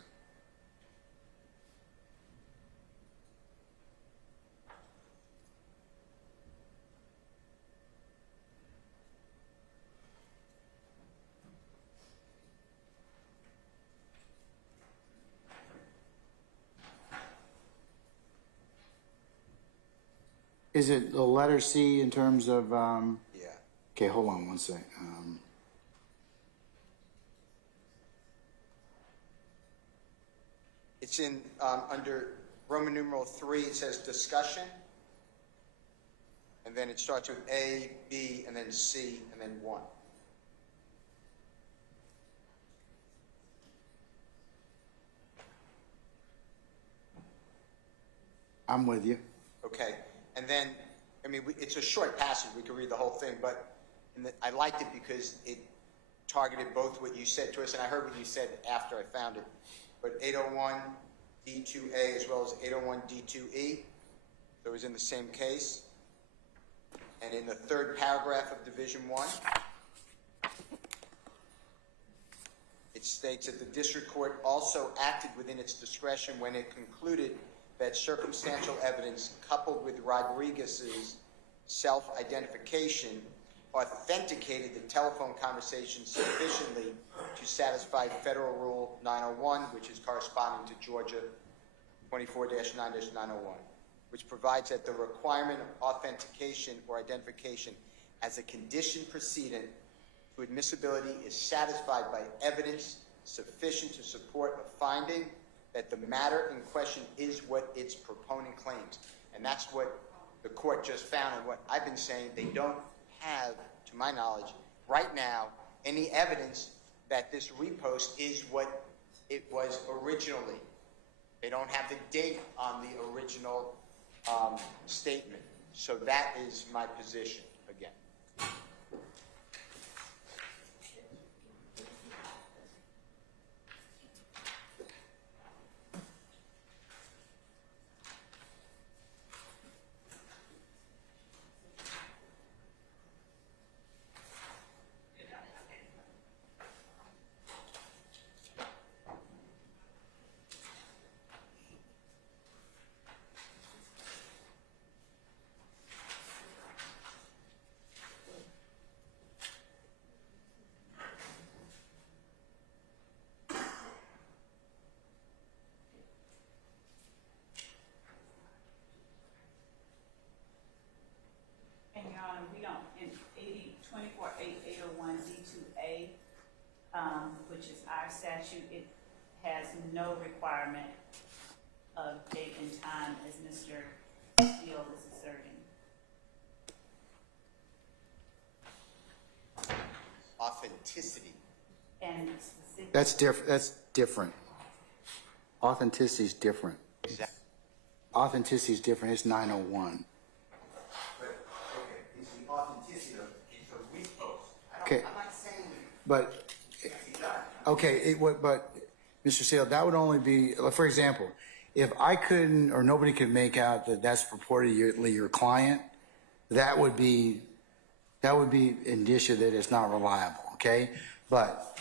Is it the letter C in terms of, Yeah. okay, hold on 1 sec. It's in, under Roman numeral 3, it says discussion. And then it starts with A, B, and then C, and then 1. I'm with you. Okay. And then, I mean, it's a short passage. We could read the whole thing, but I liked it because it targeted both what you said to us, and I heard what you said after I found it. But 801 D2A as well as 801 D2E, that was in the same case. And in the third paragraph of Division 1, it states that the district court also acted within its discretion when it concluded that circumstantial evidence coupled with Rodriguez's self-identification authenticated the telephone conversation sufficiently to satisfy Federal Rule 901, which is corresponding to Georgia 24-9-901, which provides that the requirement of authentication or identification as a condition precedent to admissibility is satisfied by evidence sufficient to support a finding that the matter in question is what its proponent claims. And that's what the court just found, and what I've been saying. They don't have, to my knowledge, right now, any evidence that this repost is what it was originally. They don't have the date on the original statement. So that is my position, again. which is our statute, it has no requirement of date and time as Mr. Steele is asserting. Authenticity. And specific. That's different. Authenticity is different. Exactly. Authenticity is different. It's 901. But, okay, it's the authenticity of it's a repost. Okay. I'm not saying But, he does. okay, but Mr. Sale, that would only be, for example, if I couldn't or nobody could make out that that's purportedly your client, that would be indicia that it's not reliable, okay? But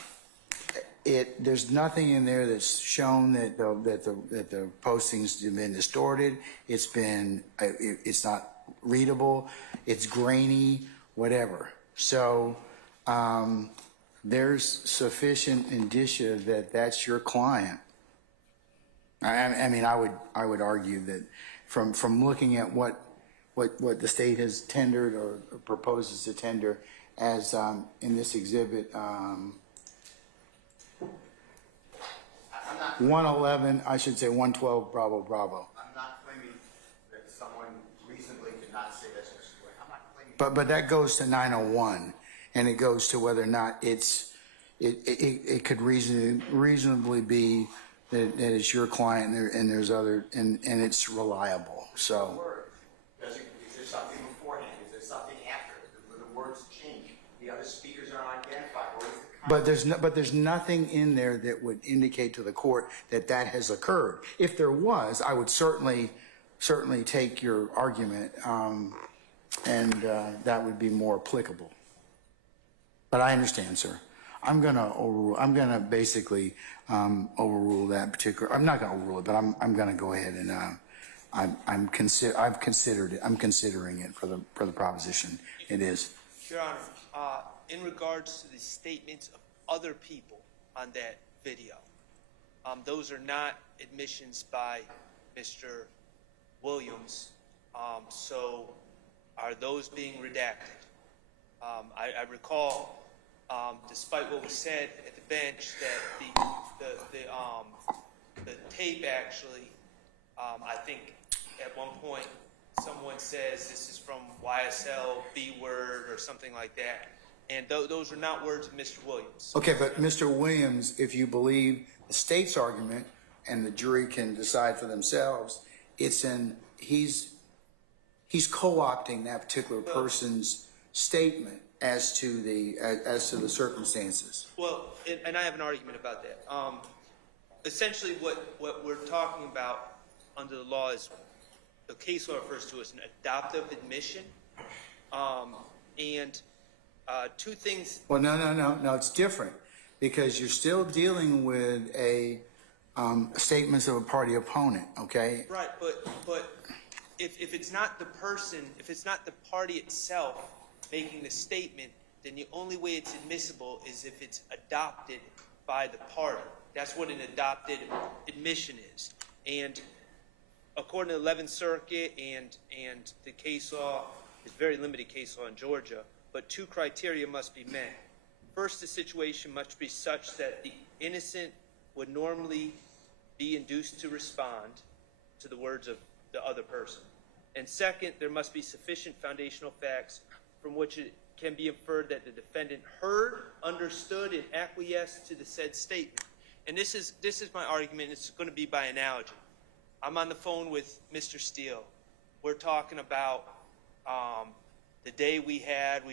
there's nothing in there that's shown that the postings have been distorted. It's not readable. It's grainy, whatever. So there's sufficient indicia that that's your client. I mean, I would argue that from looking at what the state has tendered or proposes to tender as in this exhibit 111, I should say 112, Bravo. I'm not claiming that someone reasonably did not say that's Mr. Wayne. I'm not claiming. But that goes to 901, and it goes to whether or not it could reasonably be that it's your client and there's other and it's reliable. So. Is there something beforehand? Is there something after? The words change. The other speakers aren't identified. Or is the But there's nothing in there that would indicate to the court that has occurred. If there was, I would certainly take your argument, and that would be more applicable. But I understand, sir. I'm gonna basically overrule that particular. I'm not gonna overrule it, but I'm gonna go ahead and I'm considering it for the proposition. It is. Your Honor, in regards to the statements of other people on that video, those are not admissions by Mr. Williams. So are those being redacted? I recall, despite what was said at the bench, that the tape actually, I think at one point someone says this is from YSL, B word, or something like that. And those are not words of Mr. Williams. Okay, but Mr. Williams, if you believe the state's argument, and the jury can decide for themselves, he's co-opting that particular person's statement as to the circumstances. Well, and I have an argument about that. Essentially, what we're talking about under the law is the case law refers to as an adoptive admission, and two things. Well, no, it's different because you're still dealing with statements of a party opponent. Okay. Right, but if it's not the person, if it's not the party itself making the statement, then the only way it's admissible is if it's adopted by the party. That's what an adopted admission is. And according to the 11th Circuit and the case law, it's very limited case law in Georgia, but two criteria must be met. First, the situation must be such that the innocent would normally be induced to respond to the words of the other person. And second, there must be sufficient foundational facts from which it can be inferred that the defendant heard, understood, and acquiesced to the said statement. And this is my argument. It's going to be by analogy. I'm on the phone with Mr. Steele. We're talking about the day we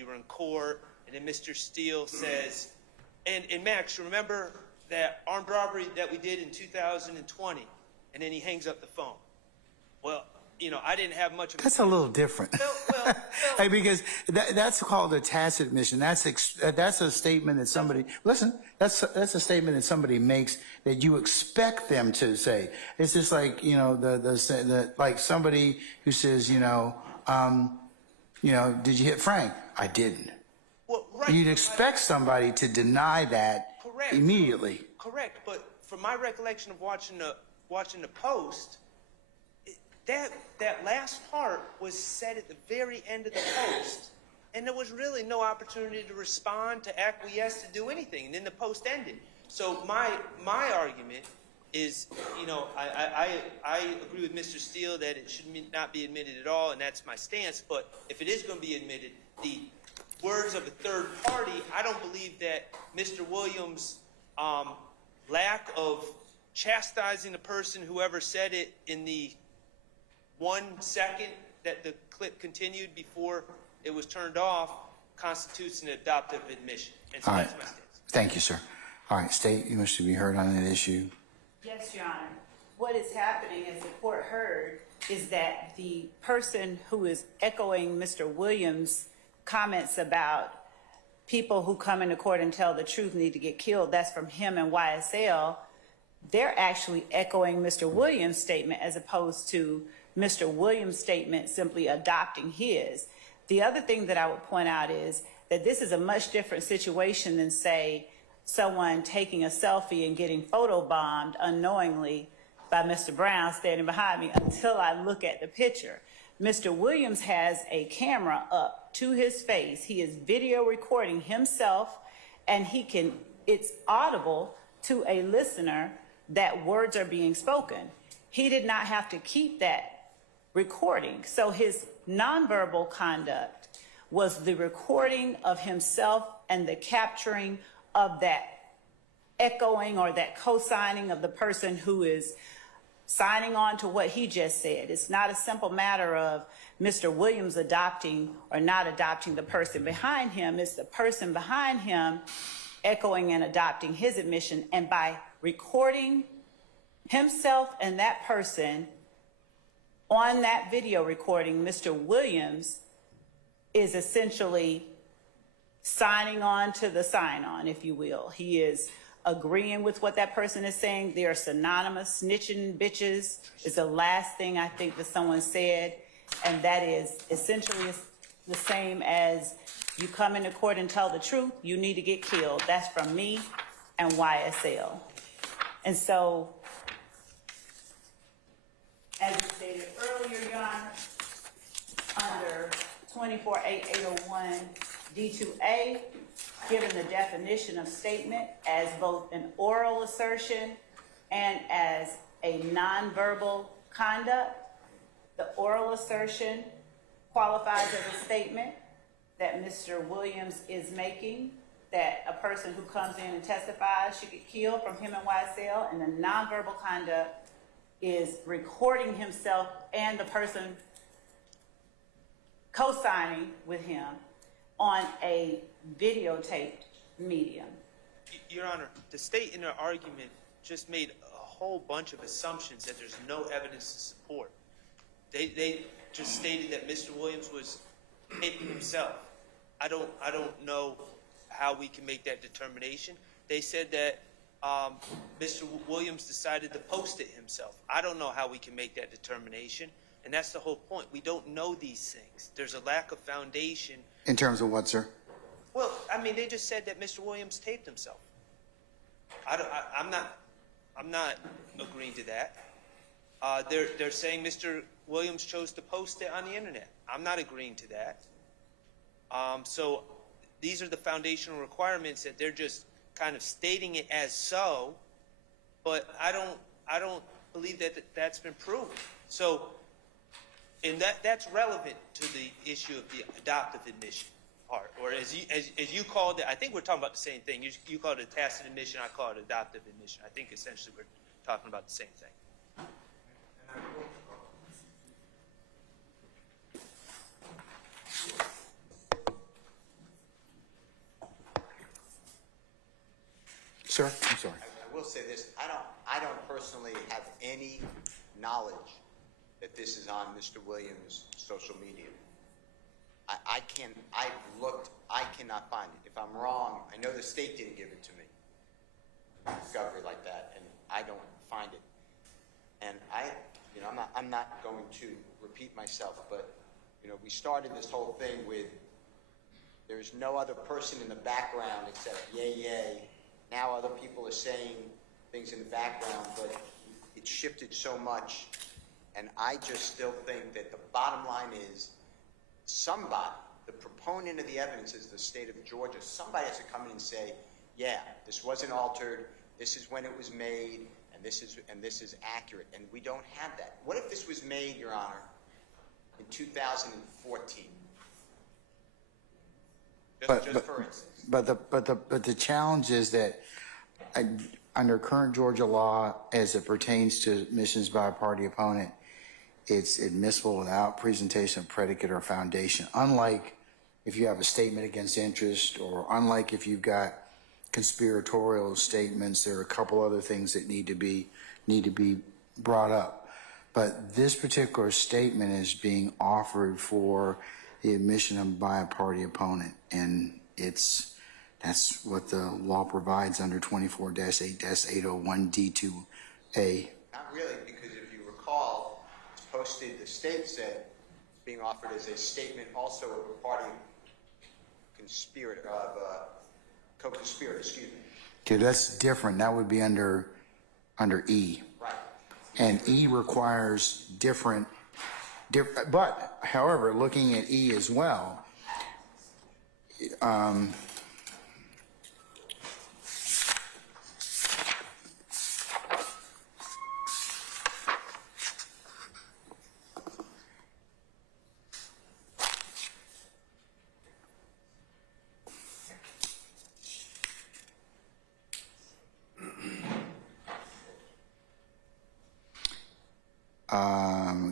were in court, and then Mr. Steele says, and Max, remember that armed robbery that we did in 2020? And then he hangs up the phone. Well, I didn't have much of a... That's a little different. Well, hey, because that's called a tacit admission. That's a statement that somebody... Listen, that's a statement that somebody makes that you expect them to say. It's just like, like somebody who says, did you hit Frank? I didn't. Well, right. You'd expect somebody to deny that immediately. Correct, but from my recollection of watching the post, that last part was said at the very end of the post, and there was really no opportunity to respond, to acquiesce, to do anything, and then the post ended. So my argument is, you know, I agree with Mr. Steele that it should not be admitted at all, and that's my stance. But if it is going to be admitted, the words of a third party, I don't believe that Mr. Williams' lack of chastising the person, whoever said it, in the 1 second that the clip continued before it was turned off, constitutes an adoptive admission. And so All right. that's my stance. Thank you, sir. All right, State, you wish to be heard on that issue? Yes, Your Honor. What is happening, as the court heard, is that the person who is echoing Mr. Williams' comments about people who come into court and tell the truth need to get killed, that's from him and YSL, they're actually echoing Mr. Williams' statement as opposed to Mr. Williams' statement simply adopting his. The other thing that I would point out is that this is a much different situation than, say, someone taking a selfie and getting photobombed unknowingly by Mr. Brown standing behind me until I look at the picture. Mr. Williams has a camera up to his face. He is video recording himself, and it's audible to a listener that words are being spoken. He did not have to keep that recording. So his nonverbal conduct was the recording of himself and the capturing of that echoing or that co-signing of the person who is signing on to what he just said. It's not a simple matter of Mr. Williams adopting or not adopting the person behind him. It's the person behind him echoing and adopting his admission. And by recording himself and that person on that video recording, Mr. Williams is essentially signing on to the sign-on, if you will. He is agreeing with what that person is saying. They are synonymous. Snitching bitches is the last thing I think that someone said, and that is essentially the same as you come into court and tell the truth, you need to get killed. That's from me and YSL. And so, as you stated earlier, Your Honor, under 248801 D2A, given the definition of statement as both an oral assertion and as a nonverbal conduct, the oral assertion qualifies as a statement that Mr. Williams is making, that a person who comes in and testifies should get killed from him and YSL, and the nonverbal conduct is recording himself and the person co-signing with him on a videotaped medium. Your Honor, the state in their argument just made a whole bunch of assumptions that there's no evidence to support. They just stated that Mr. Williams was taping himself. I don't know how we can make that determination. They said that Mr. Williams decided to post it himself. I don't know how we can make that determination, and that's the whole point. We don't know these things. There's a lack of foundation. In terms of what, sir? Well, I mean, they just said that Mr. Williams taped himself. I'm not agreeing to that. They're saying Mr. Williams chose to post it on the internet. I'm not agreeing to that. So these are the foundational requirements that they're just kind of stating it as so, but I don't believe that that's been proven. So, and that's relevant to the issue of the adoptive admission part, or as you called it. I think we're talking about the same thing. You called it a tacit admission. I call it adoptive admission. I think essentially we're talking about the same thing. Sir, I'm sorry. I will say this, I don't personally have any knowledge that this is on Mr. Williams' social media. I've looked, I cannot find it. If I'm wrong, I know the state didn't give it to me, discovery like that, and I don't find it. And I'm not going to repeat myself, but, we started this whole thing with there's no other person in the background except yay. Now other people are saying things in the background, but it shifted so much. And I just still think that the bottom line is somebody, the proponent of the evidence is the state of Georgia. Somebody has to come in and say, yeah, this wasn't altered. this is when it was made, and this is accurate, and we don't have that. What if this was made, Your Honor, in 2014? Just for instance. But the challenge is that under current Georgia law, as it pertains to admissions by a party opponent, it's admissible without presentation of predicate or foundation. Unlike if you have a statement against interest, or unlike if you've got conspiratorial statements, there are a couple other things that need to be brought up. But this particular statement is being offered for the admission by a party opponent, and that's what the law provides under 24-8-801D2A. Not really, because if you recall, it's posted, the state said it's being offered as a statement also of a party co-conspirator, excuse me. Okay, that's different. That would be under E. Right. And E requires different, but however, looking at E as well,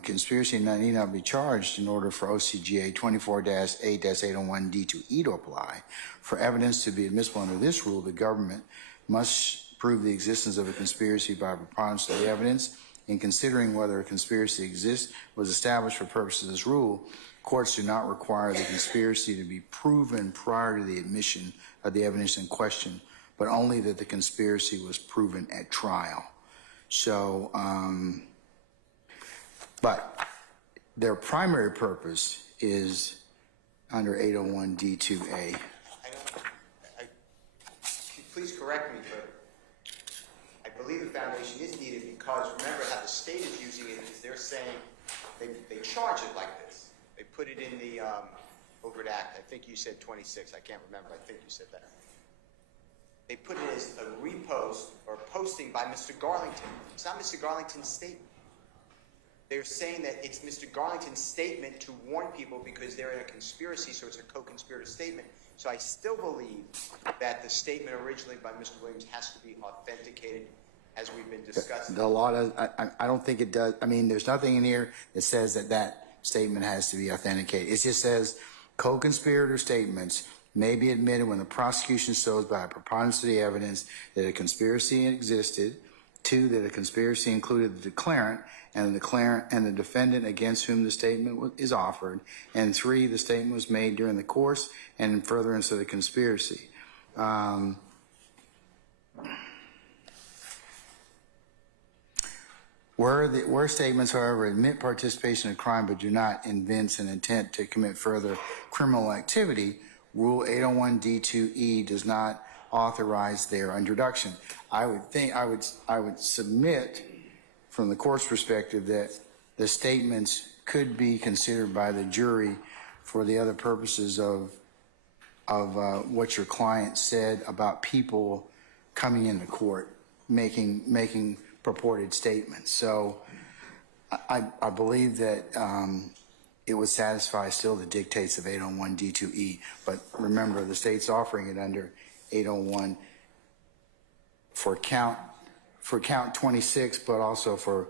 conspiracy need not be charged in order for OCGA 24-8-801D2E to apply. For evidence to be admissible under this rule, the government must prove the existence of a conspiracy by preponderance of the evidence. In considering whether a conspiracy was established for purposes of this rule, courts do not require the conspiracy to be proven prior to the admission of the evidence in question, but only that the conspiracy was proven at trial. So, but their primary purpose is under 801D2A. Please correct me, but I believe the foundation is needed because remember how the state is using it is they're saying they charge it like this. They put it in the overt act. I think you said 26. I can't remember. I think you said that. They put it as a repost or posting by Mr. Garlington. It's not Mr. Garlington's statement. They're saying that it's Mr. Garlington's statement to warn people because they're in a conspiracy, so it's a co-conspirator statement. So I still believe that the statement originally by Mr. Williams has to be authenticated, as we've been discussing. The law does. I don't think it does. I mean, there's nothing in here that says that statement has to be authenticated. It just says co-conspirator statements may be admitted when the prosecution shows by a preponderance of the evidence that a conspiracy existed, 2, that a conspiracy included the declarant and the defendant against whom the statement is offered, and 3, the statement was made during the course and in furtherance of the conspiracy. Where statements, however, admit participation in crime but do not evince an intent to commit further criminal activity, Rule 801D2E does not authorize their introduction. I would submit from the court's perspective that the statements could be considered by the jury for the other purposes of what your client said about people coming into court, making purported statements. So I believe that it would satisfy still the dictates of 801D2E, but remember the state's offering it under 801 for count 26, but also for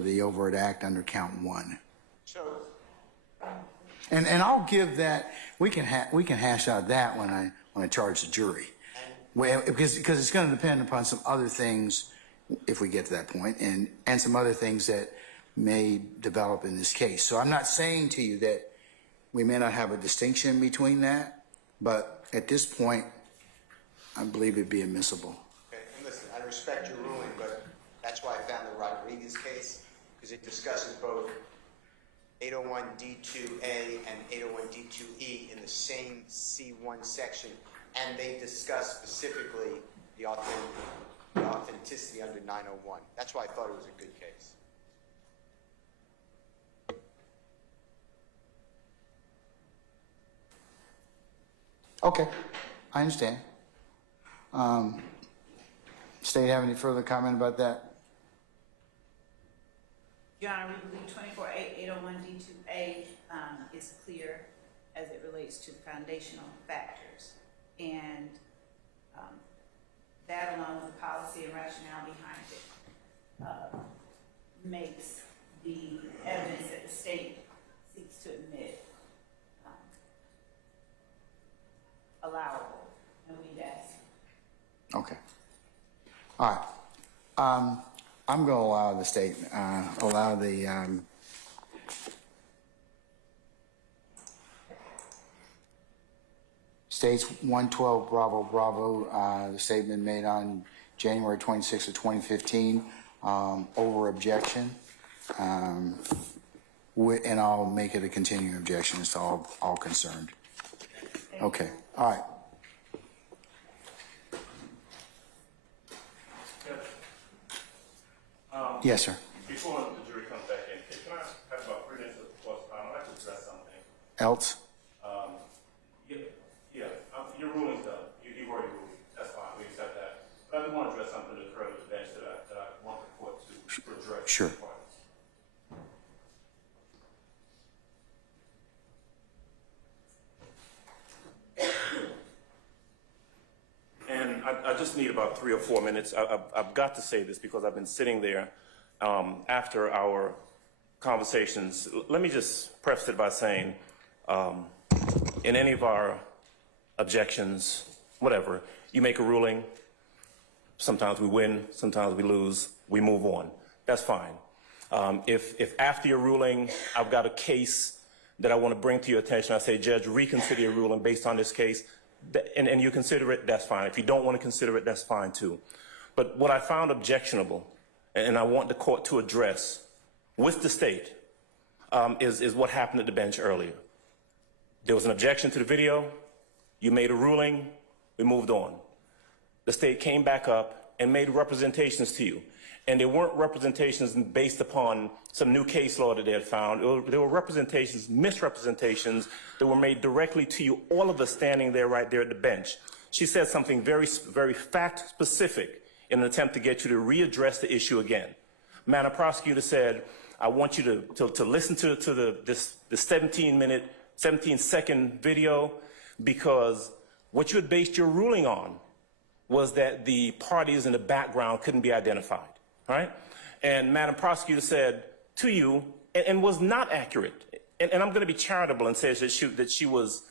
the overt act under count 1. So, and I'll give that. We can hash out that when I charge the jury, because it's going to depend upon some other things if we get to that point, and some other things that may develop in this case. So I'm not saying to you that we may not have a distinction between that, but at this point, I believe it'd be admissible. okay, and listen, I respect your ruling, but that's why I found the Rodriguez case, because it discusses both 801D2A and 801D2E in the same C1 section, and they discuss specifically the authenticity under 901. That's why I thought it was a good case. Okay, I understand. State have any further comment about that? Your Honor, we believe 24-801D2A is clear as it relates to the foundational factors. And that, along with the policy and rationale behind it, makes the evidence that the state seeks to admit allowable, and we'd ask. Okay. All right. I'm going to allow the state, allow the state's 112 Bravo Bravo, the statement made on January 26th of 2015, over objection. And I'll make it a continuing objection as to all concerned. Okay. All right. Yes, sir. Before the jury comes back in, can I have about 3 minutes of course time? I'd like to address something. Else? Your ruling's done. You've already ruled. That's fine. We accept that. But I do want to address something that occurred with the bench that I want the court to address. Sure. And I just need about 3 or 4 minutes. I've got to say this because I've been sitting there after our conversations. Let me just preface it by saying, in any of our objections, whatever, you make a ruling, sometimes we win, sometimes we lose, we move on. That's fine. If after your ruling, I've got a case that I want to bring to your attention, I say, Judge, reconsider your ruling based on this case, and you consider it, that's fine. If you don't want to consider it, that's fine too. But what I found objectionable, and I want the court to address with the state, is what happened at the bench earlier. There was an objection to the video, you made a ruling, we moved on. The state came back up and made representations to you. And they weren't representations based upon some new case law that they had found. There were representations, misrepresentations that were made directly to you, all of us standing there right there at the bench. She said something very, very fact-specific in an attempt to get you to readdress the issue again. Madam Prosecutor said, I want you to listen to this 17-second video, because what you had based your ruling on was that the parties in the background couldn't be identified, right? And Madam Prosecutor said to you, and was not accurate, and I'm going to be charitable and say that she was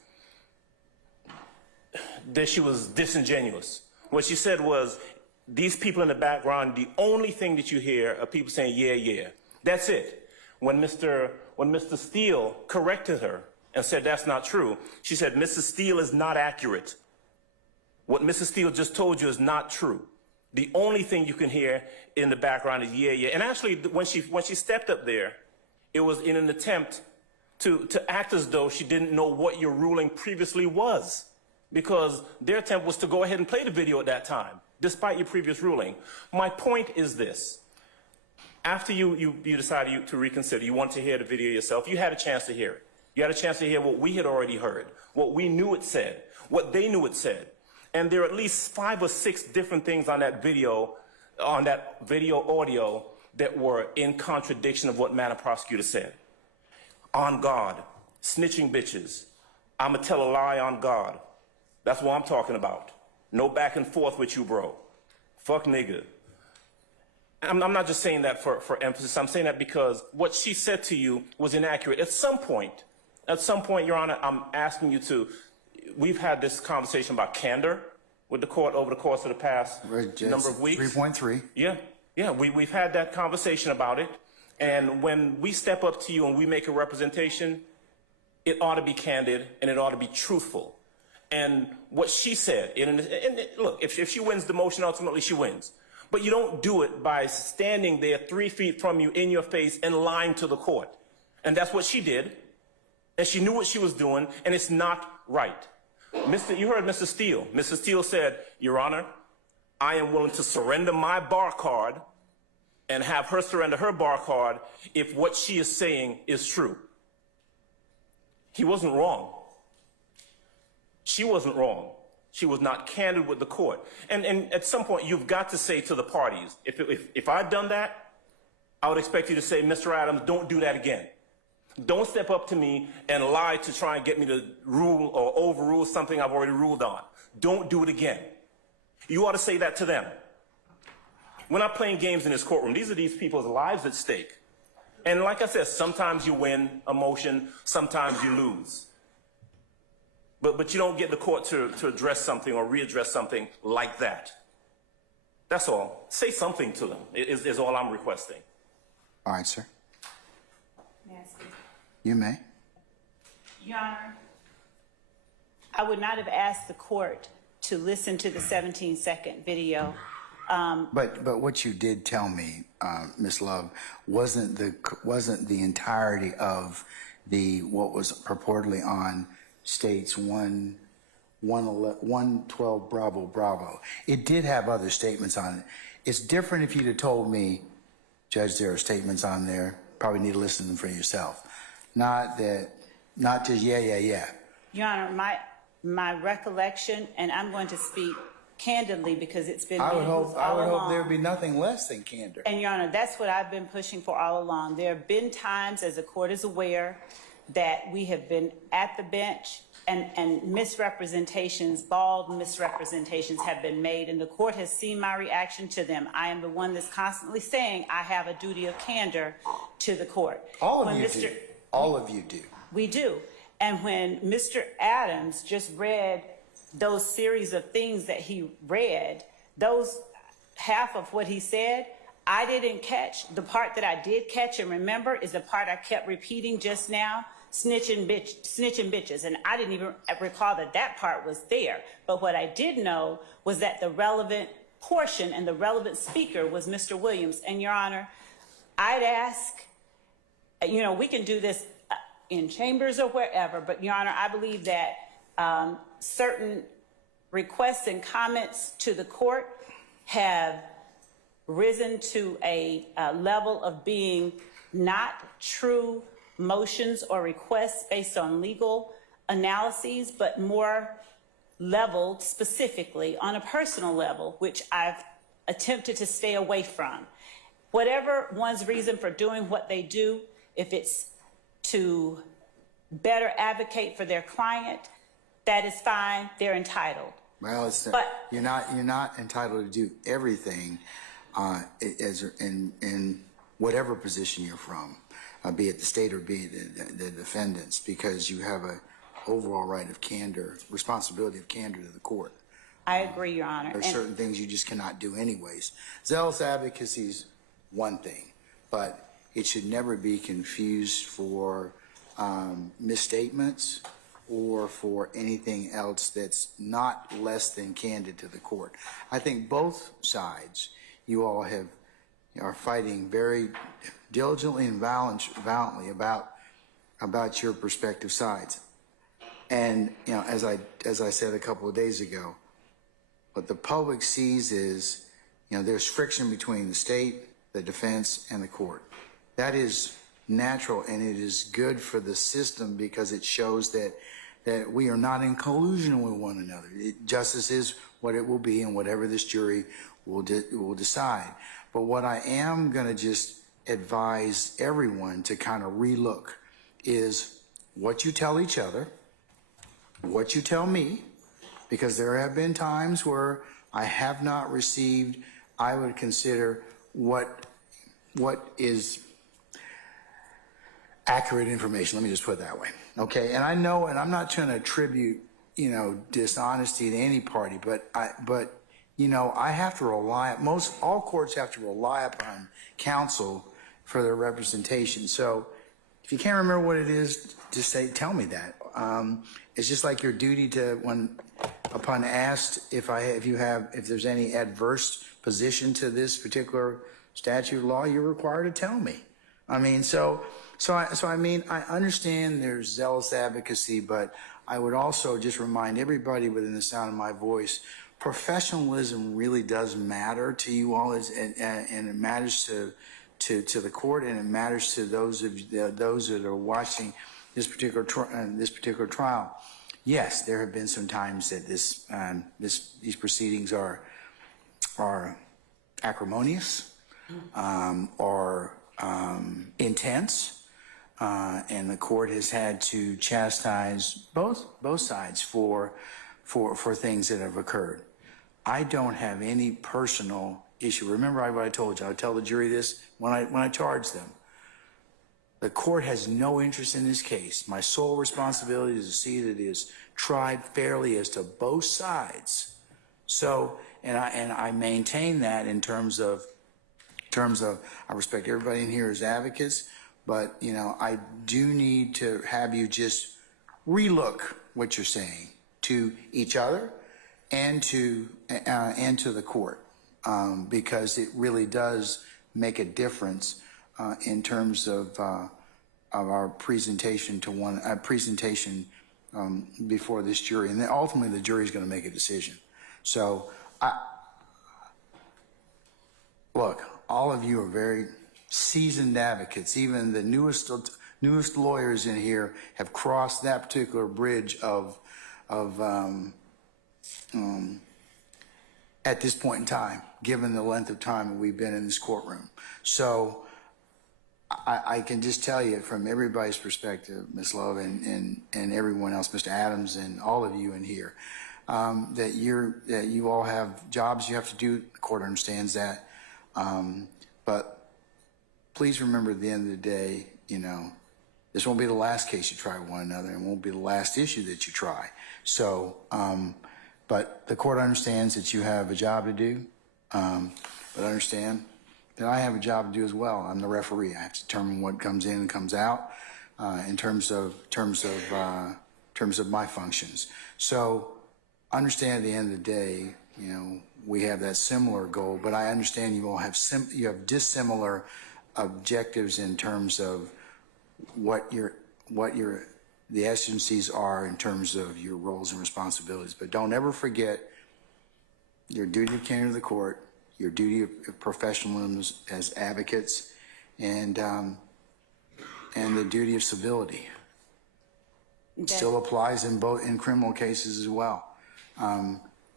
disingenuous. What she said was, these people in the background, the only thing that you hear are people saying, yeah, yeah. That's it. When Mr. Steele corrected her and said that's not true, she said, Mrs. Steele is not accurate. What Mrs. Steele just told you is not true. The only thing you can hear in the background is yeah, yeah. And actually, when she stepped up there, it was in an attempt to act as though she didn't know what your ruling previously was, because their attempt was to go ahead and play the video at that time, despite your previous ruling. My point is this. After you decided to reconsider, you want to hear the video yourself, you had a chance to hear it. You had a chance to hear what we had already heard, what we knew it said, what they knew it said. And there are at least 5 or 6 different things on that video audio that were in contradiction of what Madam Prosecutor said. On God, snitching bitches, I'ma tell a lie on God. That's what I'm talking about. No back and forth with you, bro. Fuck nigga. I'm not just saying that for emphasis. I'm saying that because what she said to you was inaccurate. At some point, Your Honor, I'm asking you to, we've had this conversation about candor with the court over the course of the past number of weeks. 3.3. Yeah, we've had that conversation about it. And when we step up to you and we make a representation, it ought to be candid and it ought to be truthful. And what she said, and look, if she wins the motion, ultimately she wins. But you don't do it by standing there 3 feet from you in your face and lying to the court. And that's what she did. And she knew what she was doing, and it's not right. You heard Mr. Steele. Mr. Steele said, Your Honor, I am willing to surrender my bar card and have her surrender her bar card if what she is saying is true. He wasn't wrong. She wasn't wrong. She was not candid with the court. And at some point, you've got to say to the parties, if I'd done that, I would expect you to say, Mr. Adams, don't do that again. Don't step up to me and lie to try and get me to rule or overrule something I've already ruled on. Don't do it again. You ought to say that to them. We're not playing games in this courtroom. These are these people's lives at stake. And like I said, sometimes you win a motion, sometimes you lose. But you don't get the court to address something or readdress something like that. That's all. Say something to them is all I'm requesting. All right, sir. May I speak? You may. Your Honor, I would not have asked the court to listen to the 17-second video. But what you did tell me, Ms. Love, wasn't the entirety of what was purportedly on States 112 Bravo Bravo. It did have other statements on it. It's different if you'd have told me, Judge, there are statements on there. Probably need to listen to them for yourself. Not just yeah. Your Honor, my recollection, and I'm going to speak candidly because it's been I would hope along. there would be nothing less than candor. And Your Honor, that's what I've been pushing for all along. There have been times, as the court is aware, that we have been at the bench and misrepresentations, bald misrepresentations have been made, and the court has seen my reaction to them. I am the one that's constantly saying I have a duty of candor to the court. All of you do. All of you do. We do. And when Mr. Adams just read those series of things that he read, those half of what he said, I didn't catch. The part that I did catch and remember is the part I kept repeating just now, snitching bitches. And I didn't even recall that part was there. But what I did know was that the relevant portion and the relevant speaker was Mr. Williams. And Your Honor, I'd ask, we can do this in chambers or wherever, but Your Honor, I believe that certain requests and comments to the court have risen to a level of being not true motions or requests based on legal analyses, but more leveled specifically on a personal level, which I've attempted to stay away from. Whatever one's reason for doing what they do, if it's to better advocate for their client, that is fine, they're entitled. Well, you're not entitled to do everything in whatever position you're from, be it the state or be it the defendants, because you have a overall right of candor, responsibility of candor to the court. I agree, Your Honor. There are certain things you just cannot do anyways. Zealous advocacy is one thing, but it should never be confused for misstatements or for anything else that's not less than candid to the court. I think both sides, you all are fighting very diligently and valiantly about your respective sides. And as I said a couple of days ago, what the public sees is there's friction between the state, the defense, and the court. That is natural, and it is good for the system because it shows that we are not in collusion with one another. Justice is what it will be, and whatever this jury will decide. But what I am going to just advise everyone to kind of relook is what you tell each other, what you tell me, because there have been times where I have not received, I would consider what is accurate information. Let me just put it that way. Okay. And I know, and I'm not trying to attribute, dishonesty to any party, but I have to rely, all courts have to rely upon counsel for their representation. So if you can't remember what it is, just tell me that. It's just like your duty to, upon asked if there's any adverse position to this particular statute of law, you're required to tell me. I mean, I understand there's zealous advocacy, but I would also just remind everybody within the sound of my voice, professionalism really does matter to you all, and it matters to the court, and it matters to those that are watching this particular trial. yes, there have been some times that these proceedings are acrimonious, or intense, and the court has had to chastise both sides for things that have occurred. I don't have any personal issue. Remember what I told you. I would tell the jury this when I charge them. The court has no interest in this case. My sole responsibility is to see that it is tried fairly as to both sides. So, and I maintain that in terms of I respect everybody in here as advocates, but I do need to have you just relook what you're saying to each other and to the court, because it really does make a difference in terms of our presentation before this jury, and then ultimately the jury is going to make a decision. So, look, all of you are very seasoned advocates. Even the newest lawyers in here have crossed that particular bridge at this point in time, given the length of time that we've been in this courtroom. So I can just tell you from everybody's perspective, Ms. Love and everyone else, Mr. Adams and all of you in here, that you all have jobs you have to do. The court understands that. But please remember at the end of the day, this won't be the last case you try with one another, and won't be the last issue that you try. So, but the court understands that you have a job to do, but understand that I have a job to do as well. I'm the referee. I have to determine what comes in and comes out in terms of my functions. So, understand at the end of the day, we have that similar goal, but I understand you all have dissimilar objectives in terms of what the essencies are in terms of your roles and responsibilities. But don't ever forget your duty of candor to the court, your duty of professionalism as advocates, and the duty of civility. It still applies in criminal cases as well.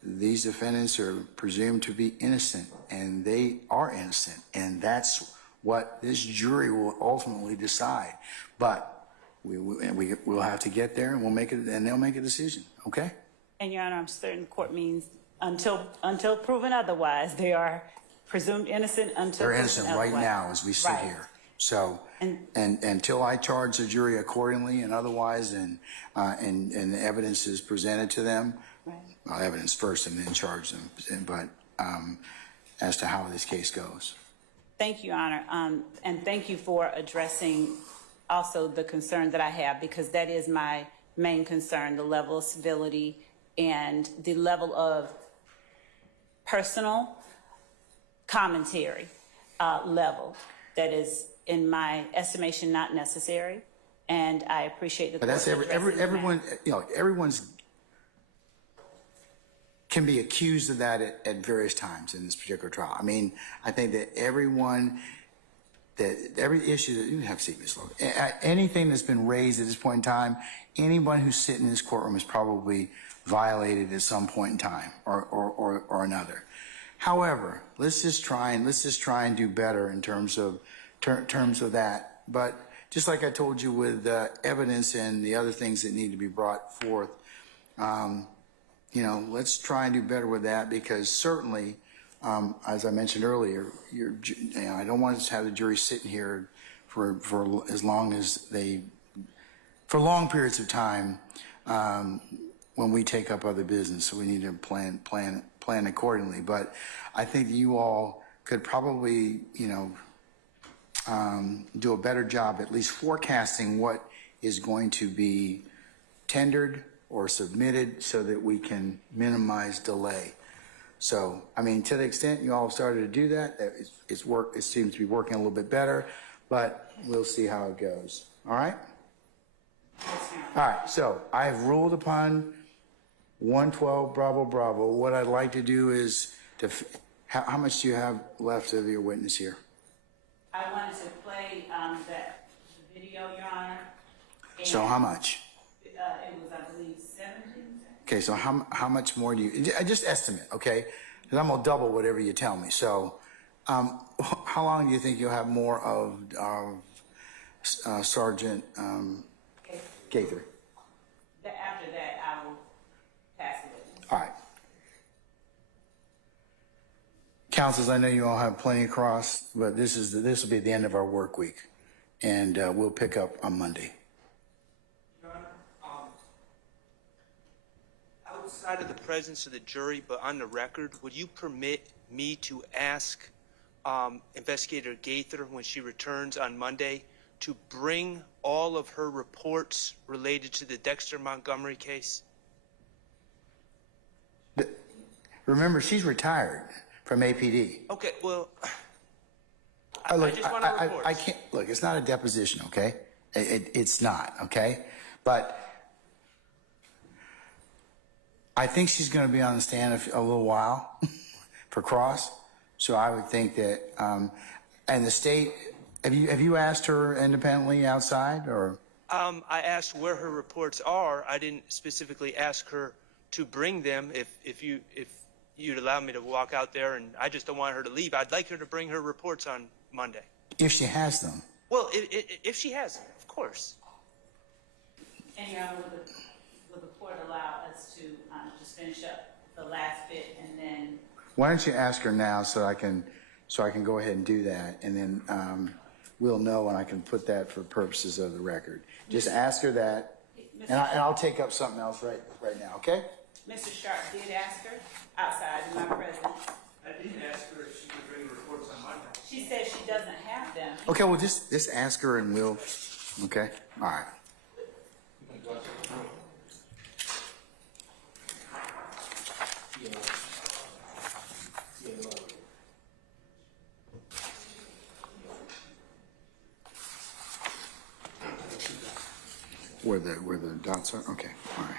These defendants are presumed to be innocent, and they are innocent, and that's what this jury will ultimately decide. But we'll have to get there, and we'll make it, and they'll make a decision. Okay? And Your Honor, I'm certain the court means until proven otherwise, they are presumed innocent until they're innocent right now as we sit here. So, and until I charge the jury accordingly and otherwise, and the evidence is presented to them. Well, evidence first and then charge them, but as to how this case goes. Thank you, Your Honor, and thank you for addressing also the concern that I have, because that is my main concern, the level of civility and the level of personal commentary level that is, in my estimation, not necessary, and I appreciate the. But that's everyone. Everyone's can be accused of that at various times in this particular trial. I mean, I think that every issue that you have to see, Ms. Logan, anything that's been raised at this point in time, anyone who's sitting in this courtroom is probably violated at some point in time or another. However, let's just try and do better in terms of that. But just like I told you with evidence and the other things that need to be brought forth, let's try and do better with that, because certainly, as I mentioned earlier, I don't want to have the jury sitting here for as long as for long periods of time when we take up other business. So we need to plan accordingly. But I think you all could probably, do a better job at least forecasting what is going to be tendered or submitted so that we can minimize delay. So, I mean, to the extent you all have started to do that, it seems to be working a little bit better, but we'll see how it goes. All right? All right, so I have ruled upon 112 Bravo Bravo. What I'd like to do is how much do you have left of your witness here? I wanted to play the video, Your Honor. So how much? It was, I believe, 7 Okay, so how much more do you, just estimate, okay? Because I'm gonna double whatever you tell me. So, how long do you think you'll have more of Sergeant Gaither? After that, I will pass the witness. All right. Councils, I know you all have plenty across, but this will be the end of our work week, and we'll pick up on Monday. Your Honor, outside of the presence of the jury, but on the record, would you permit me to ask Investigator Gaither, when she returns on Monday, to bring all of her reports related to the Dexter Montgomery case? Remember, she's retired from APD. Okay, well, I just want her reports. I can't, look, it's not a deposition, okay? It's not, okay? But I think she's going to be on the stand a little while for cross. So I would think that, and the state, have you asked her independently outside, or? I asked where her reports are. I didn't specifically ask her to bring them. If you'd allow me to walk out there, and I just don't want her to leave. I'd like her to bring her reports on Monday. If she has them. Well, if she has them, of course. And Your Honor, would the court allow us to just finish up the last bit and then? Why don't you ask her now so I can go ahead and do that, and then we'll know, and I can put that for purposes of the record. Just ask her that, and I'll take up something else right now, okay? Mr. Sharp did ask her outside in my presence. I did ask her if she could bring reports on Monday. She said she doesn't have them. Okay, well, just ask her and we'll, okay? All right. Where the dots are? Okay, all right.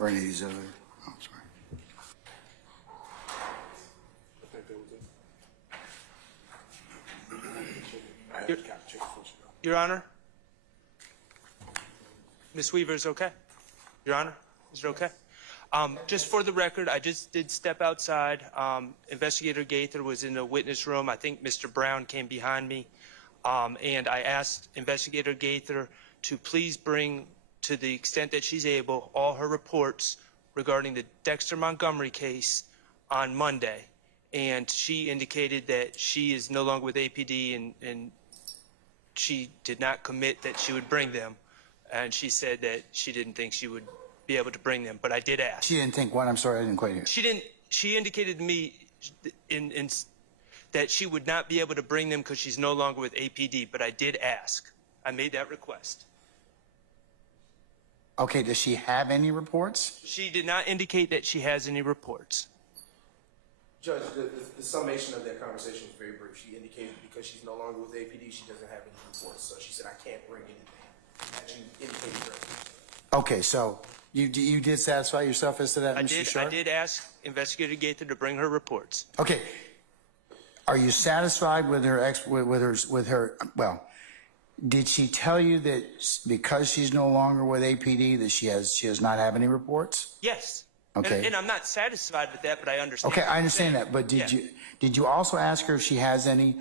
Or any of these other, oh, sorry. Your Honor? Ms. Weaver is okay? Your Honor, is it okay? Just for the record, I just did step outside. Investigator Gaither was in the witness room. I think Mr. Brown came behind me. And I asked Investigator Gaither to please bring, to the extent that she's able, all her reports regarding the Dexter Montgomery case on Monday. And she indicated that she is no longer with APD, and she did not commit that she would bring them. And she said that she didn't think she would be able to bring them, but I did ask. She didn't think what? I'm sorry, I didn't quite hear. She indicated to me that she would not be able to bring them because she's no longer with APD, but I did ask. I made that request. Okay, does she have any reports? She did not indicate that she has any reports. Judge, the summation of that conversation was very brief. She indicated because she's no longer with APD, she doesn't have any reports. So she said, I can't bring anything. And she indicated her. Okay, so you did satisfy yourself as to that, Mr. Sharp? I did ask Investigator Gaither to bring her reports. Okay. Are you satisfied with her well, did she tell you that because she's no longer with APD that she does not have any reports? Yes. Okay. And I'm not satisfied with that, but I understand. Okay, I understand that, but did you also ask her if she has any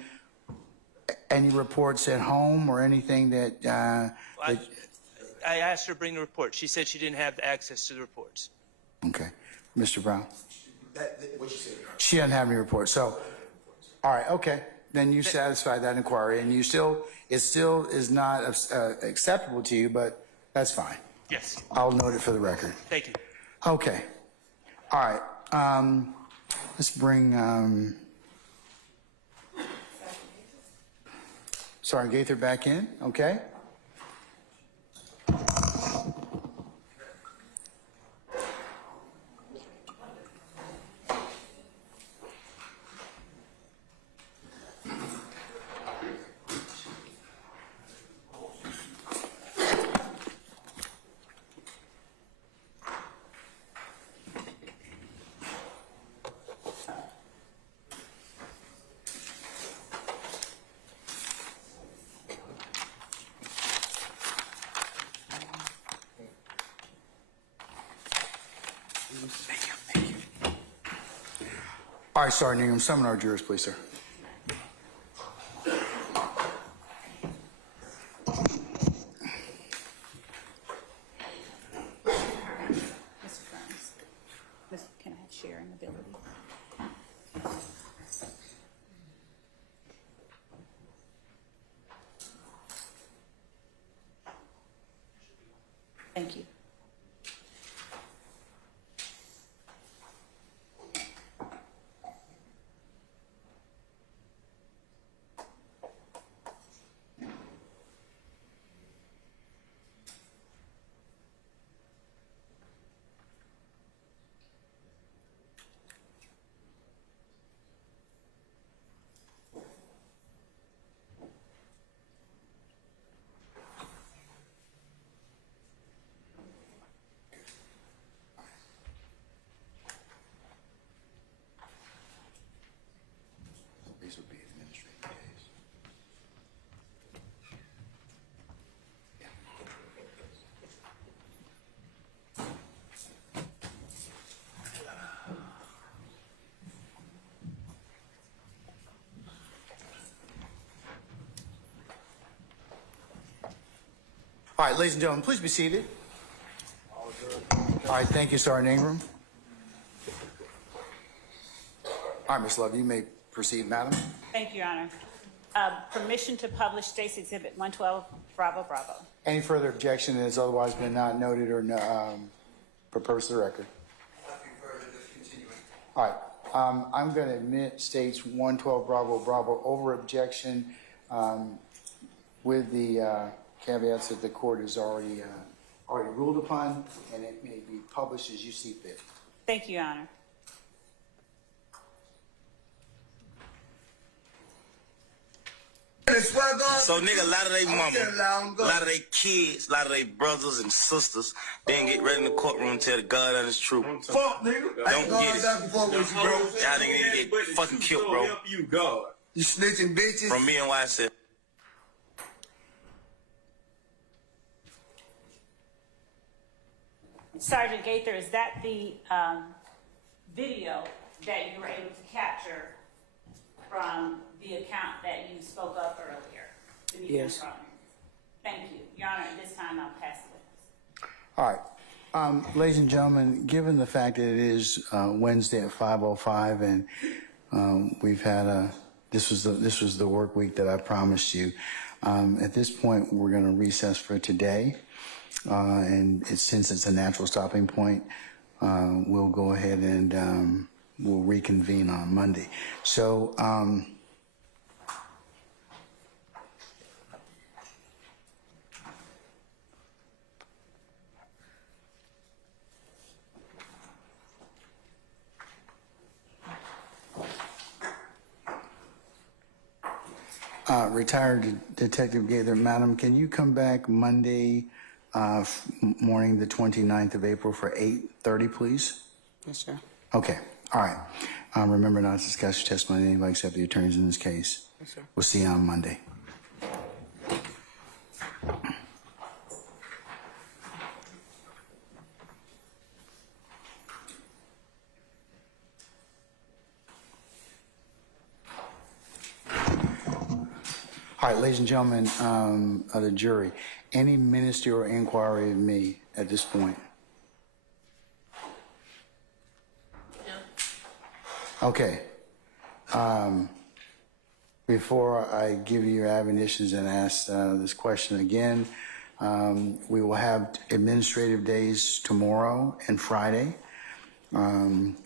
reports at home or anything that I asked her to bring the report. She said she didn't have access to the reports. Okay. Mr. Brown? What you said, Your Honor. She doesn't have any reports. So, all right, okay. Then you satisfied that inquiry, and it still is not acceptable to you, but that's fine. Yes. I'll note it for the record. Thank you. Okay. All right. Let's bring Sergeant Gaither back in. Okay. All right, Sergeant Ingram, summon our jurors, please, sir. Mr. Burns, can I have sharing ability? Thank you. These would be administrative days. All right, ladies and gentlemen, please be seated. All right, thank you, Sergeant Ingram. All right, Ms. Love, you may proceed, madam. Thank you, Your Honor. Permission to publish State's Exhibit 112, Bravo, Bravo. Any further objection that has otherwise been not noted or for purpose of the record? All right, I'm going to admit State's 112, Bravo, Bravo over objection with the caveats that the court has already ruled upon, and it may be published as you see fit. Thank you, Your Honor. So, nigga, a lot of they mama, a lot of they kids, a lot of they brothers and sisters didn't get ready in the courtroom to tell the God honest truth. Fuck, nigga. Don't get it. Y'all niggas need to get fucking killed, bro. You, God. You snitching bitches. From me and YSL. Sergeant Gaither, is that the video that you were able to capture from the account that you spoke of earlier? Yes. Thank you. Your Honor, at this time, I'll pass the witness. All right. Ladies and gentlemen, given the fact that it is Wednesday at 5:05 and we've had this was the work week that I promised you. At this point, we're going to recess for today. And since it's a natural stopping point, we'll go ahead and we'll reconvene on Monday. So, retired Detective Gaither, madam, can you come back Monday morning, the 29th of April for 8:30, please? Yes, sir. Okay. All right. Remember not to discuss your testimony with anybody except the attorneys in this case. Yes, sir. We'll see you on Monday. All right, ladies and gentlemen of the jury, any ministerial inquiry of me at this point? No. Okay. Before I give you your admonitions and ask this question again, we will have administrative days tomorrow and Friday. And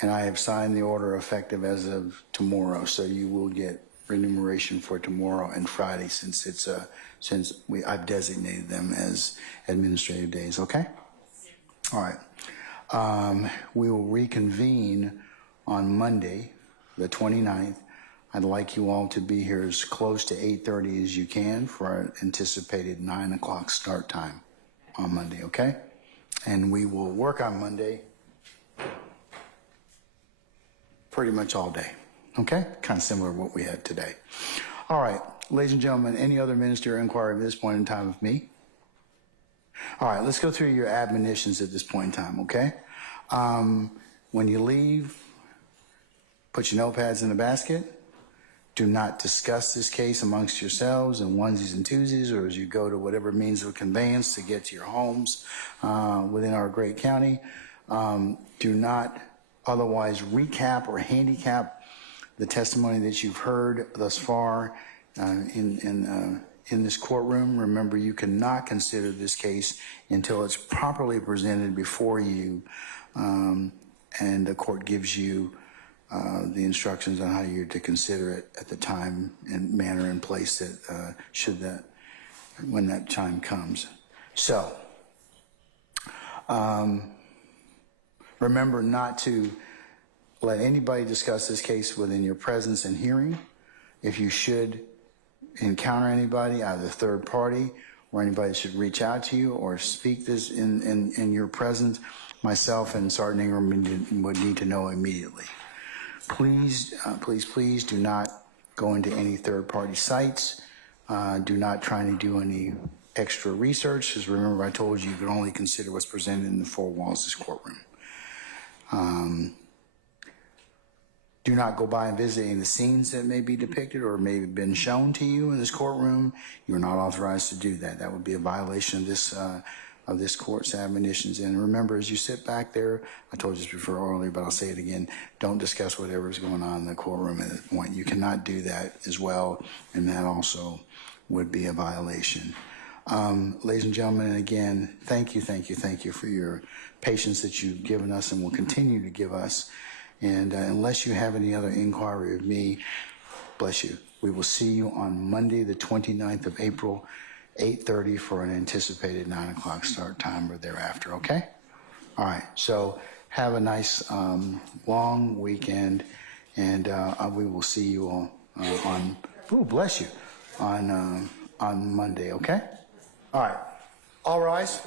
I have signed the order effective as of tomorrow, so you will get remuneration for tomorrow and Friday since it's I've designated them as administrative days. Okay. All right. We will reconvene on Monday, the 29th. I'd like you all to be here as close to 8:30 as you can for our anticipated 9 o'clock start time on Monday. Okay. And we will work on Monday pretty much all day. Okay? Kind of similar to what we had today. All right. Ladies and gentlemen, any other ministerial inquiry at this point in time of me? All right. Let's go through your admonitions at this point in time, okay? When you leave, Put your notepads in the basket. Do not discuss this case amongst yourselves in onesies and twosies or as you go to whatever means of conveyance to get to your homes within our great county. Do not otherwise recap or handicap the testimony that you've heard thus far in this courtroom. Remember, you cannot consider this case until it's properly presented before you and the court gives you the instructions on how you're to consider it at the time and manner and place that when that time comes. So, remember not to let anybody discuss this case within your presence and hearing. If you should encounter anybody, either third party or anybody should reach out to you or speak this in your presence, myself and Sergeant Ingram would need to know immediately. Please do not go into any third-party sites. Do not try to do any extra research, because remember I told you you can only consider what's presented in the four walls of this courtroom. Do not go by and visit any of the scenes that may be depicted or may have been shown to you in this courtroom. You're not authorized to do that. That would be a violation of this court's admonitions. And remember, as you sit back there, I told you this before earlier, but I'll say it again, don't discuss whatever is going on in the courtroom at that point. You cannot do that as well, and that also would be a violation. Ladies and gentlemen, and again, thank you for your patience that you've given us and will continue to give us. And unless you have any other inquiry of me, bless you. We will see you on Monday, the 29th of April, 8:30 for an anticipated 9 o'clock start time or thereafter, okay? All right, so have a nice long weekend, and we will see you on bless you, on Monday, okay? All right, all rise.